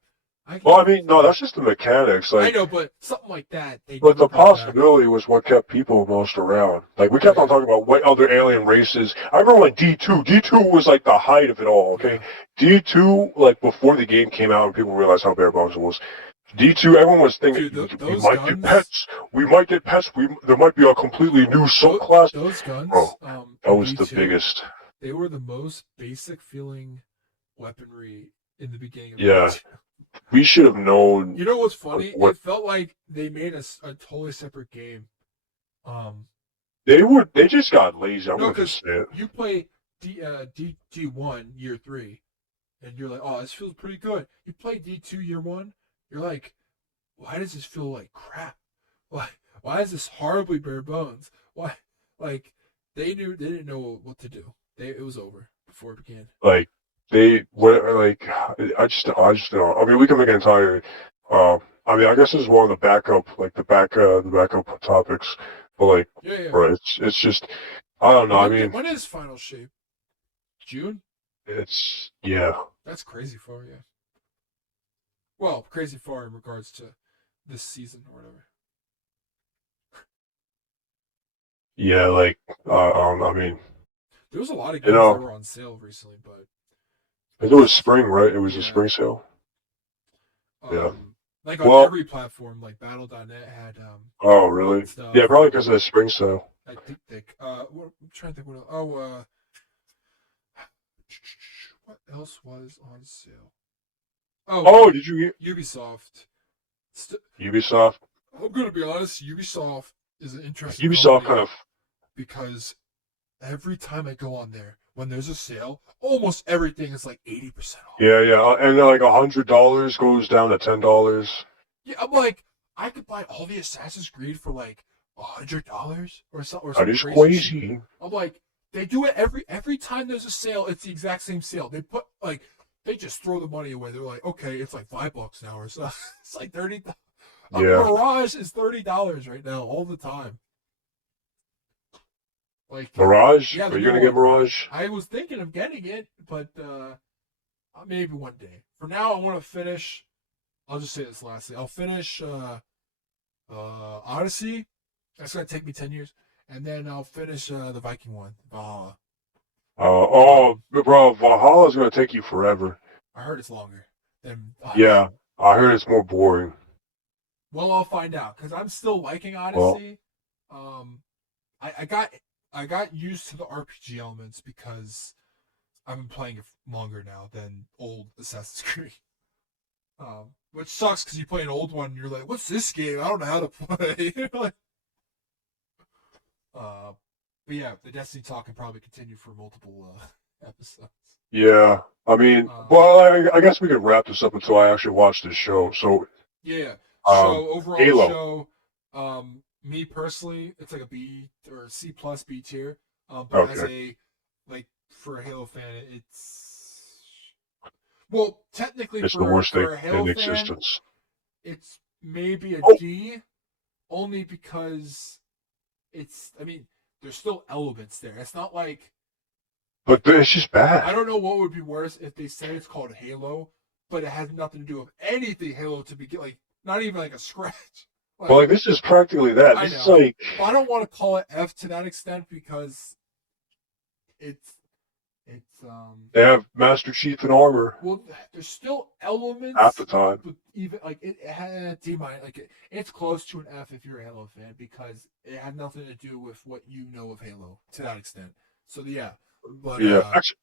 No, that's just the mechanics. Like I know, but something like that. But the possibility was what kept people most around. Like we kept on talking about what other alien races. I remember when D2 was like the height of it all. Okay, D2 like before the game came out and people realized how bare bones it was. D2, everyone was thinking we might get pets. We might get pets. There might be a completely new subclass. Those guns, bro, that was D2, the biggest. They were the most basic feeling weaponry in the beginning of D2. We should have known. You know what's funny? It felt like they made a totally separate game. They just got lazy. I'm gonna say it. You play D1 year 3, and you're like, oh, this feels pretty good. You play D2 year 1, you're like, why does this feel like crap? Why is this horribly bare bones? Why? Like they didn't know what to do. It was over before it began. I just don't know. I mean, we can make an entire I mean, I guess it's more of the backup, like the backup topics. But like, Yeah, yeah. bro, it's just, I don't know. I mean, When is Final Shape? June? yeah, That's crazy far, yeah. Well, crazy far in regards to this season or whatever. yeah. Like, I mean, There was a lot of you games that know, were on sale recently, but it was spring, right? It was a yeah. spring sale. Yeah. Like on Well, every platform, like Battle.net had oh, really? stuff. Yeah, probably because of the spring sale. I think I'm trying to think what else. Oh, what else was on sale? Oh, Oh, did you get Ubisoft. Ubisoft? I'm gonna be honest. Ubisoft is an interesting Ubisoft company kind of, because every time I go on there, when there's a sale, almost everything is like 80% off. yeah, yeah, and then like $100 goes down to $10. Yeah, I'm like, I could buy all the Assassin's Creed for like $100 or That some is crazy shit. crazy. I'm like, they do it every time there's a sale. It's the exact same sale. They put like they just throw the money away. They're like, okay, it's like $5 now or so. It's like 30. A Yeah, Mirage is $30 right now all the time. Like, Mirage. yeah, Are the you new gonna get one. Mirage? I was thinking of getting it, but maybe one day. For now, I want to finish. I'll just say this lastly. I'll finish Odyssey. That's gonna take me 10 years, and then I'll finish the Viking one, Valhalla. Oh, bro, Valhalla's gonna take you forever. I heard it's longer than Odyssey. Yeah, I heard it's more boring. Well, I'll find out because I'm still liking Well, Odyssey. Um, I got used to the RPG elements because I've been playing it longer now than old Assassin's Creed. Which sucks because you play an old one and you're like, "What's this game? I don't know how to play." You're like, uh, but yeah, the Destiny talk can probably continue for multiple episodes. yeah. I mean, Um, well, I guess we could wrap this up until I actually watch this show. So, yeah. um, Show overall Halo. show. Me personally, it's like a B or C plus B tier. But as Okay, a like for a Halo fan, it's well technically it's the worst thing for a Halo in fan, existence. it's maybe a Oh, D, only because it's. I mean, there's still elements there. It's not like but it's just I bad. don't know what would be worse if they said it's called Halo, but it has nothing to do with anything Halo to begin. Like not even like a scratch. But Like like, this is practically that. I This is know, like but I don't want to call it F to that extent because it's it's. they have Master Chief in armor Well, there's still half elements, the time. but even like it had D minus, like it's close to an F if you're a Halo fan because it had nothing to do with what you know of Halo to that extent. So yeah, but Yeah, actually,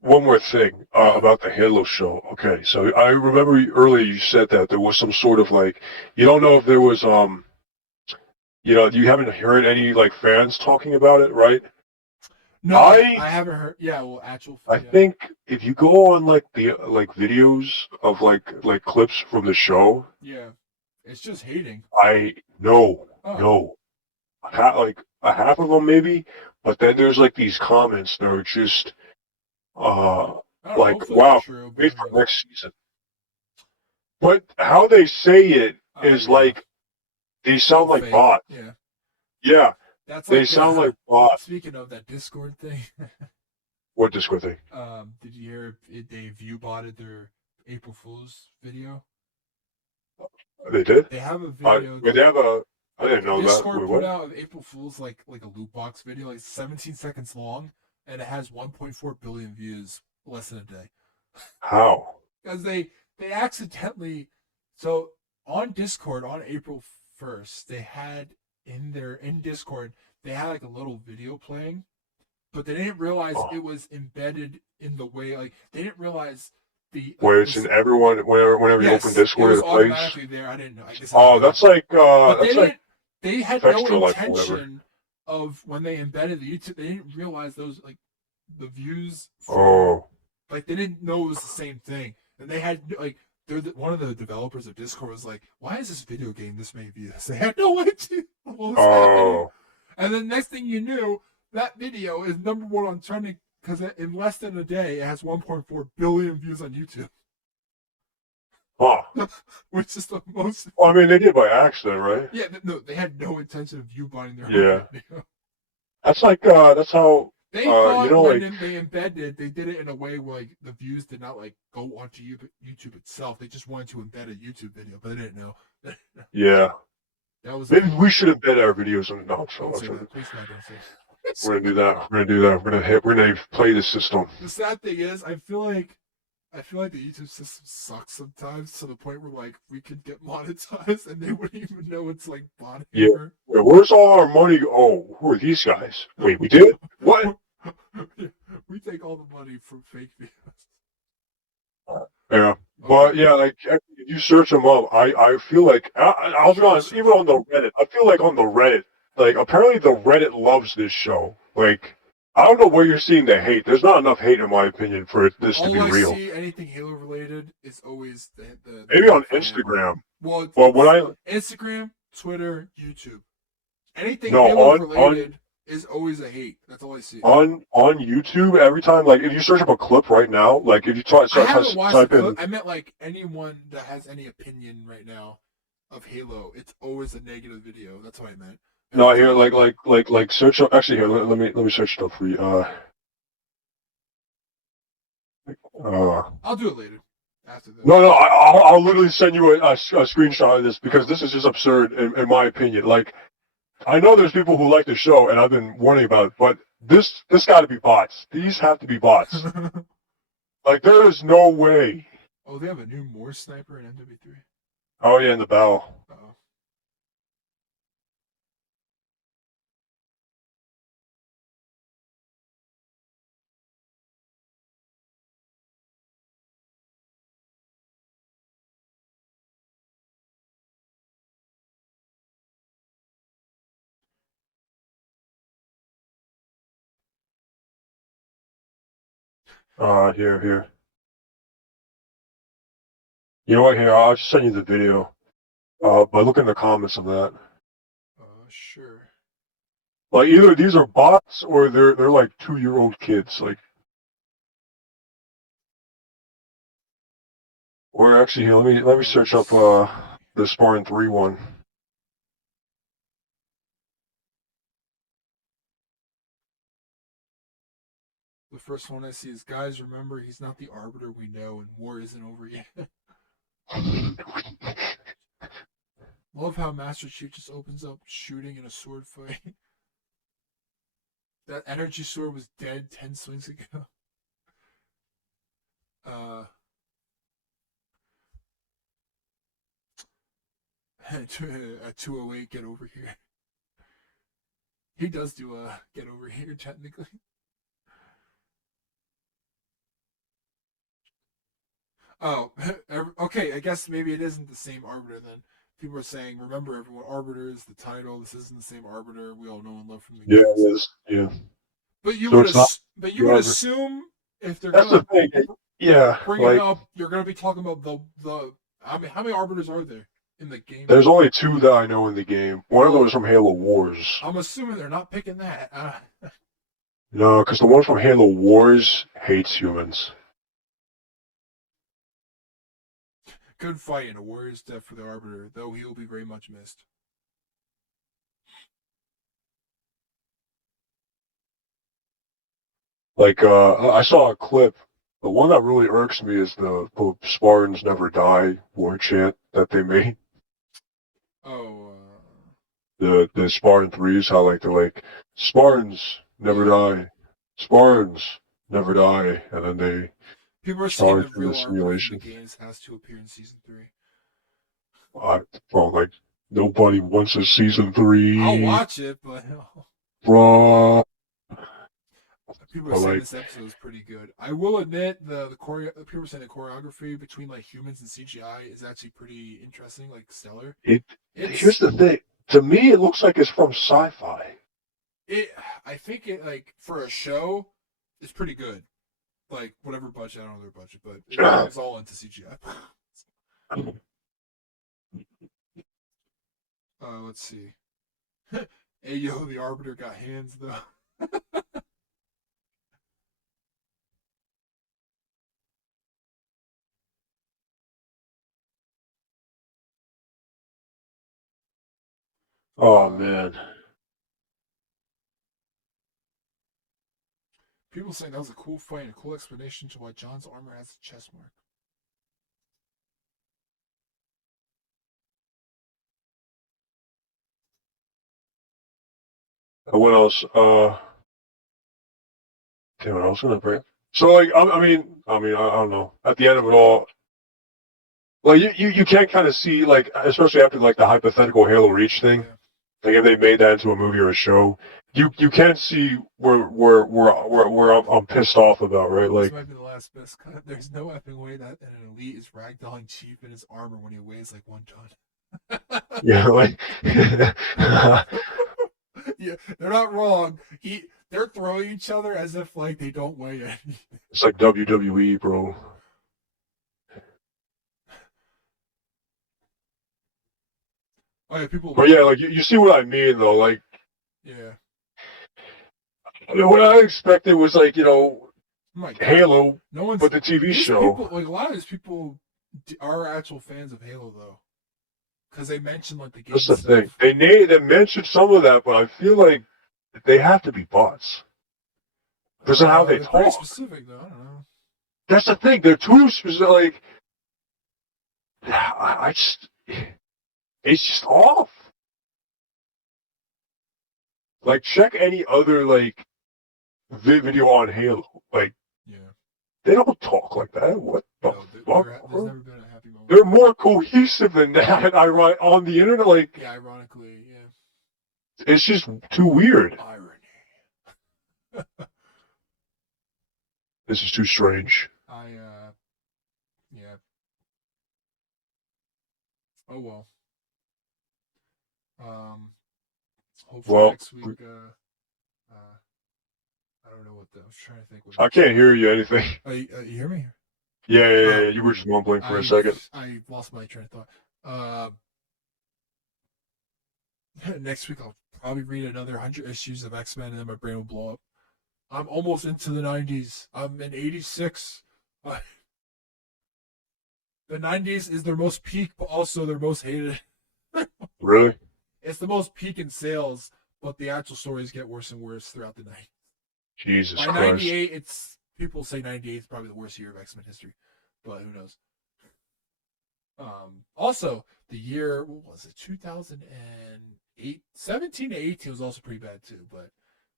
one more thing yeah, about the Halo show. Okay, so I remember earlier you said that there was some sort of like you don't know if there was you haven't heard any like fans talking about it, right? no, I I haven't heard. Yeah, well, actual, I yeah, think if you go on like the like videos of like clips from the show, yeah, it's just hating. I know Oh, no like a half of them maybe, but then there's like these comments that are just uh I don't know. like Hopefully they're wow, true, but wait for next season. But how they say it is yeah, like they all sound like fake. bots. Yeah, Yeah, that's they like sound like bots. speaking of that Discord thing. What Discord thing? Did you hear they view botted their April Fool's video? They did? They have a video Wait, they that have a. I didn't know that. Discord Wait, put what? out of April Fool's like a loot box video, like 17 seconds long, and it has 1.4 billion views less than a day. How? Because they accidentally so on Discord on April 1st they had in Discord they had like a little video playing, but they didn't realize Oh, it was embedded in the way like they didn't realize the like where it's in this. everyone. Whenever you open Yes, it Discord, was it plays. automatically there. I didn't know. I guess I didn't Oh, know that. But they that's like didn't. They had no extra life or whatever. intention of when they embedded the YouTube. They didn't realize those like the views for Oh, like they didn't know it was the same thing. And they had like one of the developers of Discord was like, "Why is this video game this many views?" They had no idea what was happening. oh, And then next thing you knew, that video is number one on trending because in less than a day it has 1.4 billion views on YouTube. Huh. which is the most. Well, I mean, they did by accident, right? Yeah, no, they had no intention of you buying their own Yeah. video. That's like that's how They you thought know when like they embedded, they did it in a way where like the views did not like go onto YouTube itself. They just wanted to embed a YouTube video, but they didn't know. yeah. That was a Maybe we flaw. should embed our videos in. No, Don't so say that, please God, don't say we're that. gonna do that. We're gonna do that. We're gonna play the system. The sad thing is, I feel like the YouTube system sucks sometimes to the point where like we could get monetized and they wouldn't even know it's like bot Yeah. hammer. Where's all our money? Oh, who are these guys? Wait, we did? What? We take all the money from fake videos. Yeah. But Okay. yeah, like if you search them up, I feel like I'll be honest, even on the Reddit, I feel like on the Reddit, like apparently the Reddit loves this show. Like I don't know where you're seeing the hate. There's not enough hate in my opinion for this to All be I real. see anything Halo related is always the Maybe on hate fan. Instagram. Well, But when it's I Instagram, Twitter, YouTube. Anything no Halo on related is always a hate. That's all I see. on YouTube, every time like if you search up a clip right now, like if you I haven't watched the type clip. in I meant like anyone that has any opinion right now of Halo. It's always a negative video. That's what I meant no every here time. like search up actually here let me search it up for you. Uh I'll do it later after No, this. no, I'll literally send you a screenshot of this because this is just absurd in my opinion. Like, I know there's people who like the show and I've been warning about it, but this got to be bots. These have to be bots. Like, there is no way. Oh, they have a new Morse sniper in MW3. Oh yeah, in the bell. Oh. Here. You know what? Here, I'll just send you the video. But look in the comments of that. Sure. Like, either these are bots or they're like 2-year-old kids. Like, or actually, here, let me search up Let's the Spartan 3 one. The first one I see is, guys, remember, he's not the arbiter we know, and war isn't over yet. Love how Master Chief just opens up shooting in a sword fight. That energy sword was dead 10 swings ago. Uh, at 208, get over here. He does do a get over here, technically. Oh, okay. I guess maybe it isn't the same arbiter then. People are saying, remember, everyone, arbiter is the title. This isn't the same arbiter we all know and love from the Yeah, games. it is. Yeah. But So it's not you would whoever. assume if they're That's the gonna thing. Yeah, bring it like up, you're gonna be talking about the. How many arbiters are there in the game? there's only two that I know in the game. One of them Well, is from Halo Wars. I'm assuming they're not picking that. No, because the one from Halo Wars hates humans. Good fight and a warrior's death for the arbiter, though he will be very much missed. Like, I saw a clip. The one that really irks me is the Spartans Never Die war chant that they made. Oh, The Spartan threes, how like they're like Spartans never yeah. die, Spartans never die, and then they People are saying spawn the through the real arbiter from the simulation. games has to appear in season 3. Uh, well, like nobody wants a season I'll 3, watch it, but bro. people are But saying like, this episode is pretty good. I will admit the people are saying the choreography between like humans and CGI is actually pretty interesting, like stellar. it. It's Here's the thing. To me, it looks like it's from sci-fi. it. I think it like for a show, it's pretty good. Like whatever budget, I don't know their budget, but it's all into CGI. Let's see. Hey yo, the arbiter got hands though. Oh man. People saying that was a cool fight and a cool explanation to why John's armor has a chest mark. What else? Damn, what else was gonna bring? So like, I don't know. At the end of it all, like you can kind of see like, especially after like the hypothetical Halo Reach thing. Yeah. Like if they made that into a movie or a show, you can see where I'm pissed off about, right? This Like, might be the last best cut. There's no effing way that an elite is ragdolling Chief in his armor when he weighs like 1 ton. yeah, like, Yeah, they're not wrong. They're throwing each other as if like they don't weigh anything. it's like WWE, bro. Oh yeah, people. But yeah, like you see what I mean though. Like, Yeah. I mean, what I expected was like, Oh my God. Halo, No one's. but the TV These show. people, like a lot of these people, are actual fans of Halo though, because they mentioned like the game That's the stuff. thing. They mentioned some of that, but I feel like they have to be bots. Because of how they They're pretty talk. specific though. I don't know. That's the thing. They're too specific. Like, I just, it's just off. Like, check any other like video on Halo. Like, Yeah. they don't talk like that. What the No, fuck? there's never been a happy moment. They're more cohesive than that. I write on the internet. Like, Yeah, ironically, yeah. it's just too weird. Irony. This is too strange. Yeah. Oh well. Hopefully Well, next week. I don't know what I was trying to think. I can't hear you anything. You hear me? Yeah. You were just mumbling for a second. I lost my train of thought. Next week I'll probably read another 100 issues of X-Men, and then my brain will blow up. I'm almost into the 90s. I'm in 86. The 90s is their most peak, but also their most hated. Really? It's the most peak in sales, but the actual stories get worse and worse throughout the night. Jesus By Christ. 98, it's people say 98 is probably the worst year of X-Men history, but who knows? Also, the year, what was it, 2008, 17 to 18 was also pretty bad too, but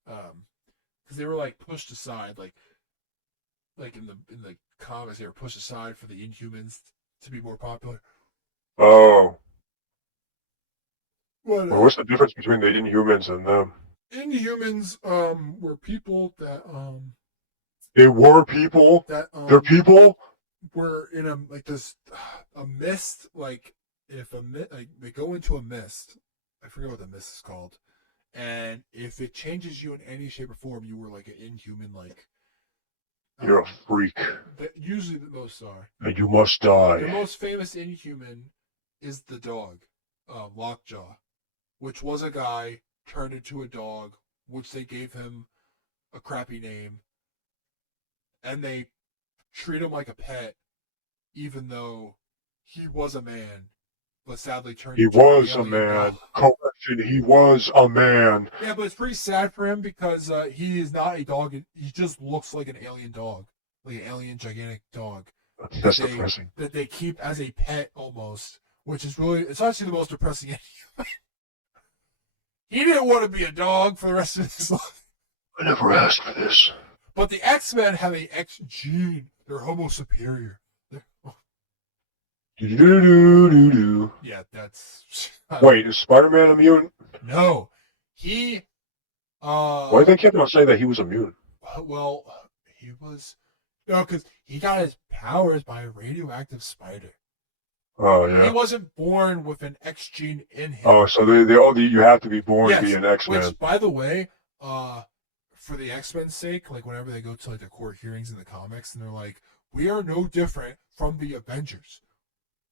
because they were like pushed aside, like in the comics, they were pushed aside for the Inhumans to be more popular. Oh. But, Well, what's the difference between the Inhumans and them? Inhumans were people that They were people. They're people. were in a like this a mist, like if like they go into a mist, I forget what the mist is called, and if it changes you in any shape or form, you were like an Inhuman, like You're a freak, usually the most are. and you must The die. most famous Inhuman is the dog, Lockjaw, which was a guy turned into a dog, which they gave him a crappy name, and they treat him like a pet, even though he was a man, but sadly turned He into was an a alien man. dog. Correction. He was a man. Yeah, but it's pretty sad for him because he is not a dog. He just looks like an alien dog, like an alien gigantic dog That's depressing. that they keep as a pet almost, which is really, it's actually the most depressing. He didn't want to be a dog for the rest of his life. I never asked for this. But the X-Men have a X gene. They're Homo superior. Do. Yeah, that's. Wait, is Spider-Man a mutant? No, he. Why they kept on saying that he was a mutant? Well, he was. No, because he got his powers by a radioactive spider. Oh He yeah. wasn't born with an X gene in him. Oh, so you have to be born to be an X-Man. Which, by the way, for the X-Men's sake, like whenever they go to like the court hearings in the comics, and they're like, we are no different from the Avengers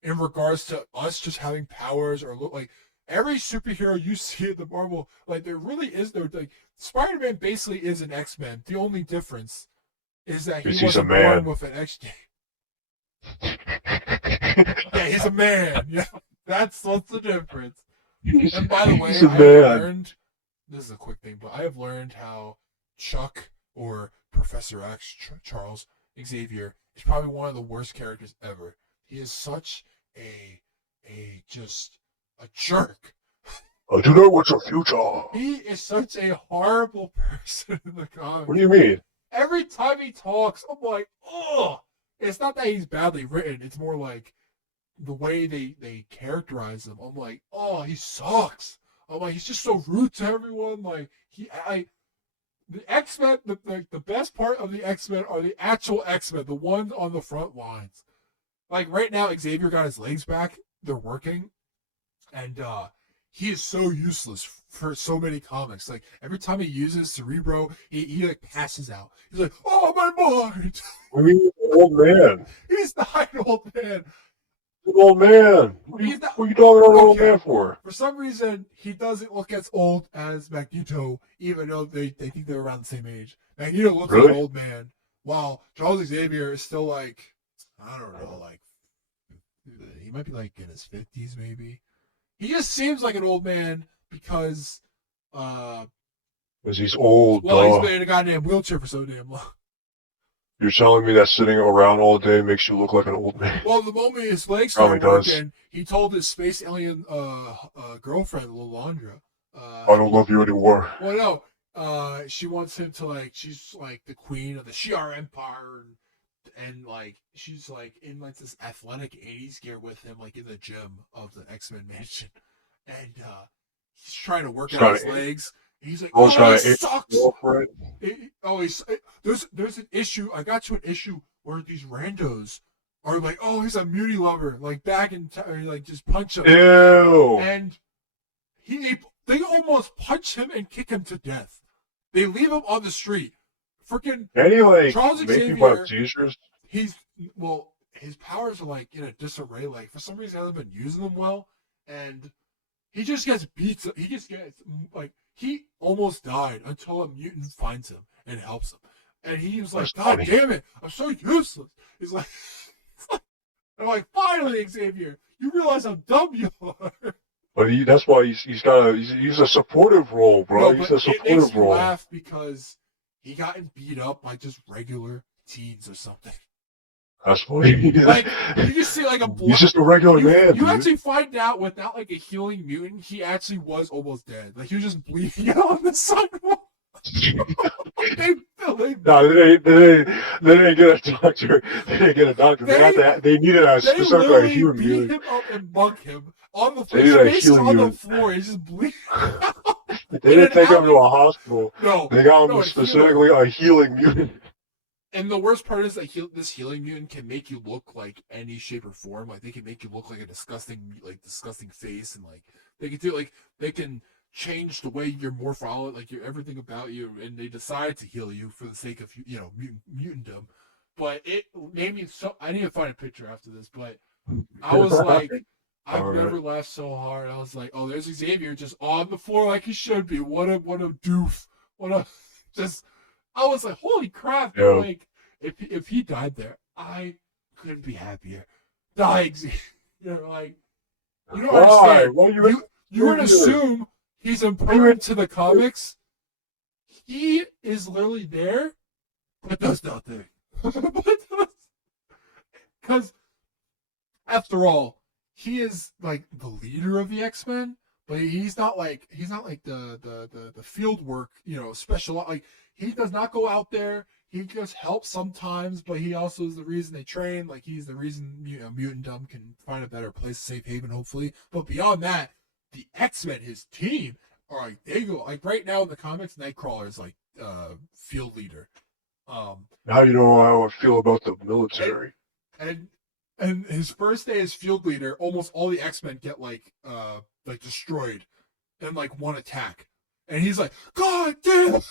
in regards to us just having powers or look like every superhero you see in the Marvel, like there really is no like Spider-Man basically is an X-Men. The only difference is that he wasn't born with an X gene. Yeah, he's a man. Yeah, that's the difference. And by the way, He's a I have man. learned, this is a quick thing, but I have learned how Chuck or Professor X, Charles Xavier, is probably one of the worst characters ever. He is such just a jerk. I do not want your future. He is such a horrible person in the comics. What do you mean? Every time he talks, I'm like, oh. It's not that he's badly written. It's more like the way they characterize him. I'm like, oh, he sucks. I'm like, he's just so rude to everyone. Like the X-Men, the best part of the X-Men are the actual X-Men, the ones on the front lines. Like right now, Xavier got his legs back. They're working, and he is so useless for so many comics. Like every time he uses Cerebro, he like passes out. He's like, oh my mind. I mean, he's an old man. He's not an old man. He's an old man. What are you talking about an old man for? For some reason, he doesn't look as old as Magneto, even though they think they're around the same age. Magneto looks like an old man, while Charles Xavier is still like, I don't know, like, he might be like in his 50s maybe. He just seems like an old man because he's old. Well, he's been in a goddamn wheelchair for so damn long. You're telling me that sitting around all day makes you look like an old man? Well, the moment his legs started working, he told his space alien girlfriend, Lilandra, I don't love you anymore. Well, no. She wants him to, like, she's like the queen of the Shi'ar Empire, and like she's like in like this athletic 80s gear with him, like in the gym of the X-Men mansion, and he's trying to work out his legs. He's like, oh, this sucks. There's an issue. I got to an issue where these randos are like, oh, he's a mutie lover, like back in like just punch him. Ew. And they almost punch him and kick him to death. They leave him on the street. Freaking Charles Xavier. His powers are like in a disarray. Like for some reason, he hasn't been using them well, and he just gets beat. He just gets like. He almost died until a mutant finds him and helps him. And he was like, God damn it, I'm so useless. He's like, I'm like, finally, Xavier, you realize how dumb you are. But that's why he's a supportive role, bro. He's a supportive role. It makes me laugh because he got beat up by just regular teens or something. That's funny. Like, you just see like he's just a regular man. You actually find out without like a healing mutant, he actually was almost dead. Like he was just bleeding out on the sidewalk. They didn't get a doctor. They didn't get a doctor. They needed a specific human mutant. They beat him up and mug him on the floor. His face is on the floor. He's just bleeding. They didn't take him to a hospital. No, they got him specifically a healing mutant. And the worst part is that this healing mutant can make you look like any shape or form. Like they can make you look like a disgusting face, and like they can do they can change the way you're morphology, like everything about you. And they decide to heal you for the sake of mutantdom. But it made me so. I need to find a picture after this, but I was like, I've never laughed so hard. I was like, oh, there's Xavier just on the floor like he should be. What a doof. I was like, holy crap! Yeah. Like, if he died there, I couldn't be happier. Die, like, you don't understand. You would assume he's important to the comics. He is literally there, but does nothing. Because, after all, he is like the leader of the X-Men, but he's not like the field work, special like. He does not go out there. He just helps sometimes, but he also is the reason they train. Like he's the reason mutantdom can find a better place, safe haven, hopefully. But beyond that, the X-Men, his team, are like they go like right now in the comics, Nightcrawler is like field leader. Now you know how I feel about the military. And his first day as field leader, almost all the X-Men get like destroyed in like one attack. And he's like, God damn!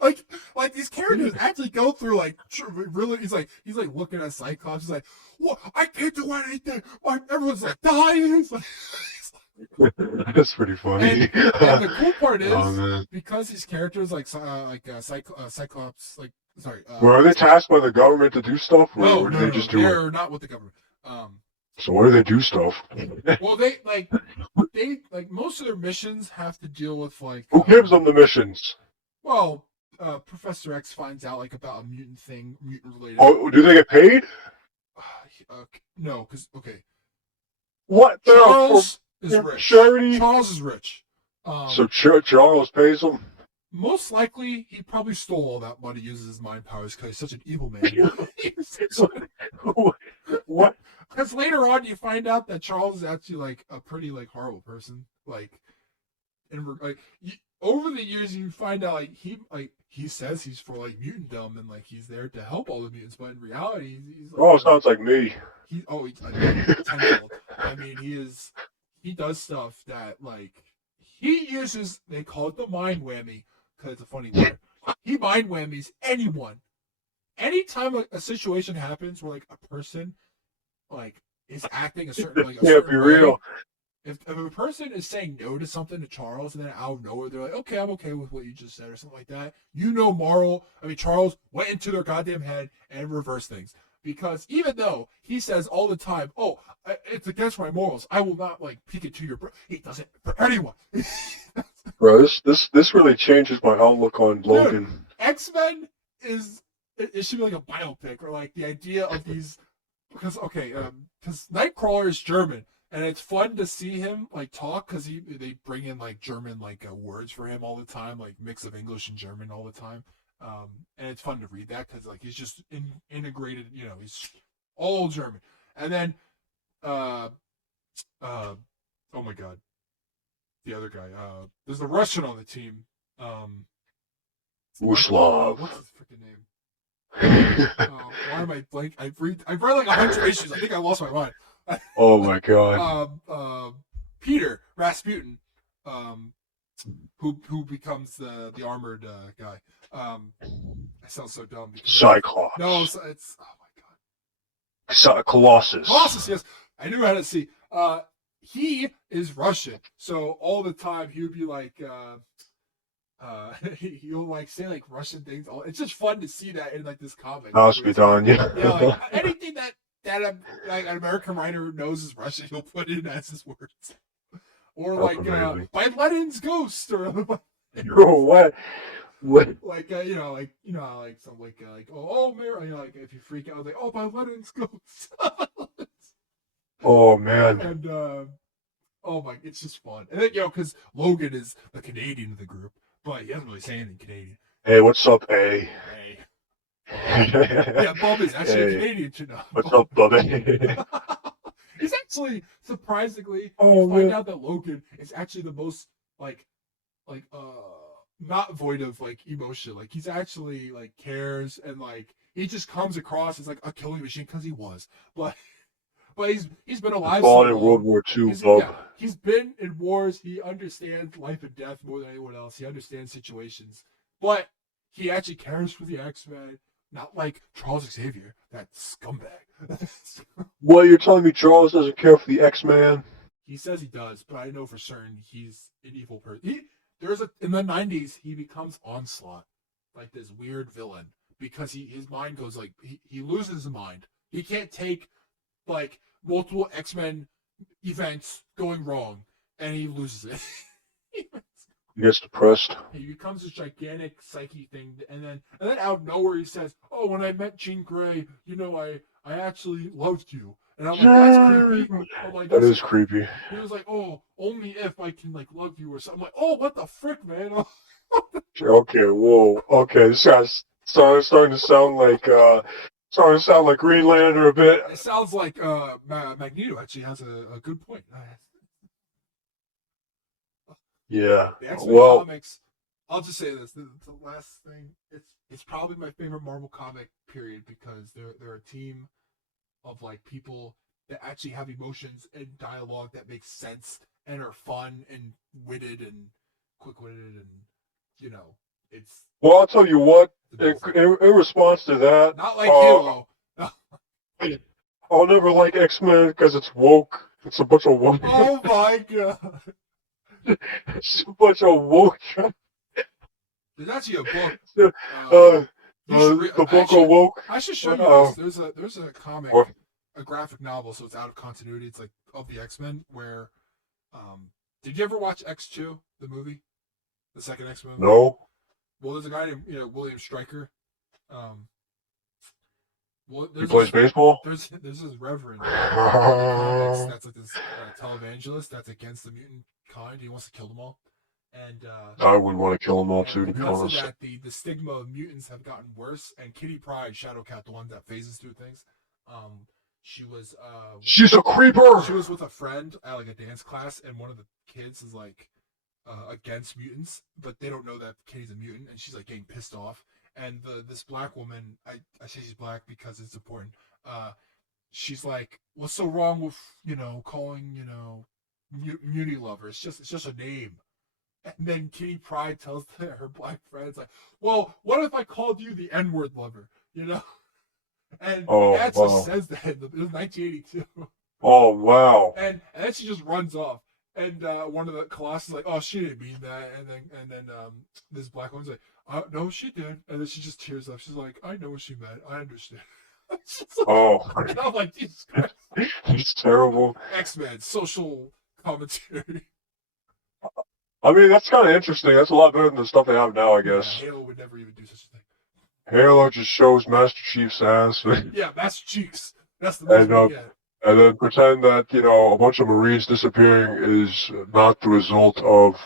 like these characters actually go through like really. He's like looking at Cyclops. He's like, what? I can't do anything. Everyone's like dying. That's pretty funny. And the cool part is because these characters like Cyclops, like sorry. Were they tasked by the government to do stuff? Or no, they just do they're not with the government. So why do they do stuff? Well, they most of their missions have to deal with like Who gives them the missions? well, Professor X finds out like about a mutant related. Oh, do they get paid? No, because okay, What? Charles is For rich. charity? Charles is rich. So Charles pays them? Most likely, he probably stole all that money, uses his mind powers because he's such an evil man. What? Because later on, you find out that Charles is actually like a pretty like horrible person. Like, over the years, you find out he says he's for like mutantdom and like he's there to help all the mutants, but in reality, he's like, Oh, sounds like me. Tenfold. I mean, he does stuff that like he uses. They call it the mind whammy because it's a funny word. He mind whammies anyone. Anytime a situation happens where like a person like is acting a certain like a Yeah, certain be way, real. if a person is saying no to something to Charles and then out of nowhere they're like, okay, I'm okay with what you just said or something like that, Charles went into their goddamn head and reversed things. Because even though he says all the time, oh, it's against my morals, I will not like peek into your he does it for anyone. Bro, this really changes my outlook on Logan. Dude, X-Men it should be like a biopic or like the idea of these because Nightcrawler is German and it's fun to see him like talk because they bring in like German like words for him all the time, like mix of English and German all the time, and it's fun to read that because like he's just integrated, he's all German. And then, oh my god, the other guy, there's the Russian on the team, Uslav. what's his freaking name? Why am I blank? I've read like 100 issues. I think I lost my mind. Oh my god. Peter Rasputin, who becomes the armored guy. I sound so dumb. Cyclops. No, it's oh my god. Colossus. Colossus, yes. I knew how to see. He is Russian, so all the time he would be like, he'll like say like Russian things. It's just fun to see that in like this comic. Must be done, yeah. Yeah, like anything that like an American writer knows is Russian, he'll put in as his words. Or like by Lenin's ghost, or what? Like like some like Mary, like if you freak out, like by Lenin's ghost. Oh man. And it's just fun. And then because Logan is the Canadian of the group, but he doesn't really say anything Canadian. Hey, what's up, A? Hey. Yeah, Bob is actually a Canadian too now. What's up, Bubby? He's actually surprisingly you find out that Logan is actually the most like not void of like emotion. Like he's actually like cares and like he just comes across as like a killing machine because he was, but he's been alive. Fought in World War II, Bob. He's been in wars. He understands life and death more than anyone else. He understands situations, but he actually cares for the X-Men. Not like Charles Xavier, that scumbag. What, you're telling me Charles doesn't care for the X-Man? He says he does, but I know for certain he's an evil person. In the 90s, he becomes Onslaught, like this weird villain, because his mind goes like, he loses his mind. He can't take like multiple X-Men events going wrong, and he loses it. He gets depressed. He becomes this gigantic psyche thing, and then out of nowhere he says, "Oh, when I met Jean Grey, I actually loved you." And I'm like, "That's creepy." I'm like, that is creepy. He was like, "Oh, only if I can like love you or something." I'm like, "Oh, what the frick, man?" Okay, whoa. Okay, this guy's starting to sound like Green Lantern a bit. It sounds like Magneto actually has a good point. Yeah. The X-Men comics. I'll just say this: the last thing. It's probably my favorite Marvel comic period because they're a team of like people that actually have emotions and dialogue that makes sense and are fun and witted and quick-witted and it's. Well, I'll tell you what. In response to that, not like Halo. I'll never like X-Men because it's woke. It's a bunch of woke. Oh my god. It's a bunch of woke. There's actually a book. The book of woke. I should show you this. There's a comic. a graphic novel, so it's out of continuity. It's like of the X-Men. Where, did you ever watch X2, the movie, the second X-Men movie? No. Well, there's a guy named William Stryker. Well, He plays baseball? There's this reverend in the comics that's like this televangelist that's against the mutant kind. He wants to kill them all, and I would want to kill them all too, to be because of honest. that, the stigma of mutants have gotten worse. And Kitty Pryde, Shadowcat, the one that phases through things, she was She's a creeper! she was with a friend at like a dance class, and one of the kids is like against mutants, but they don't know that Kitty's a mutant, and she's like getting pissed off. And this black woman, I say she's black because it's important. She's like, "What's so wrong with calling mutie lover? It's just a name." And then Kitty Pryde tells her black friends like, "Well, what if I called you the N-word lover?" And that just says that it was 1982. Oh wow! And then she just runs off. And one of the Colossus is like, "Oh, she didn't mean that." And then this black woman's like, "No, she did." And then she just tears up. She's like, "I know what she meant. I understand." And I'm like, Jesus Christ. It's terrible. X-Men, social commentary. I mean, that's kind of interesting. That's a lot better than the stuff they have now, I guess. Yeah, Halo would never even do such a thing. Halo just shows Master Chief's ass. Yeah, Master Cheeks. That's the most we get. And then pretend that, a bunch of Marines disappearing is not the result of,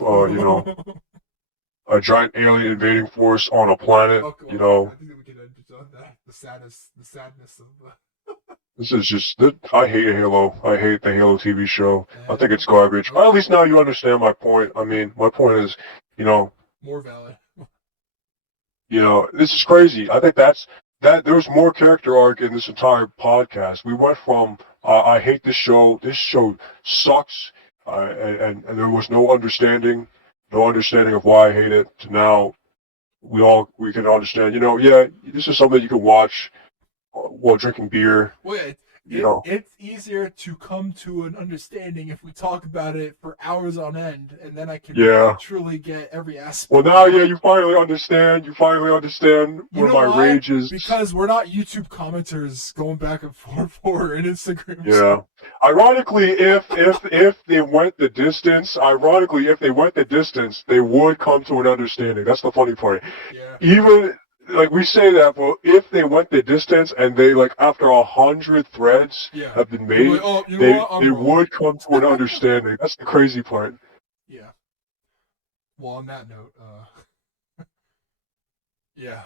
a giant alien invading force on a planet, I think that we can end on that. The sadness of... This is just, I hate Halo. I hate the Halo TV show. I think it's garbage. Well, at least now you understand my point. I mean, my point is, more valid. This is crazy. I think that there's more character arc in this entire podcast. We went from, I hate this show sucks, and there was no understanding of why I hate it, to now we can understand, this is something you can watch while drinking beer. Well, it's easier to come to an understanding if we talk about it for hours on end, and then I can truly get every aspect. Well, now, you finally understand. Where my rage is. Because we're not YouTube commenters going back and forth for an Instagram. Yeah. Ironically, if they went the distance, they would come to an understanding. That's the funny part. Yeah. Even. Like, we say that, but if they went the distance and they, after 100 threads have been made, they would come to an understanding. That's the crazy part. Yeah. Well, on that note, yeah.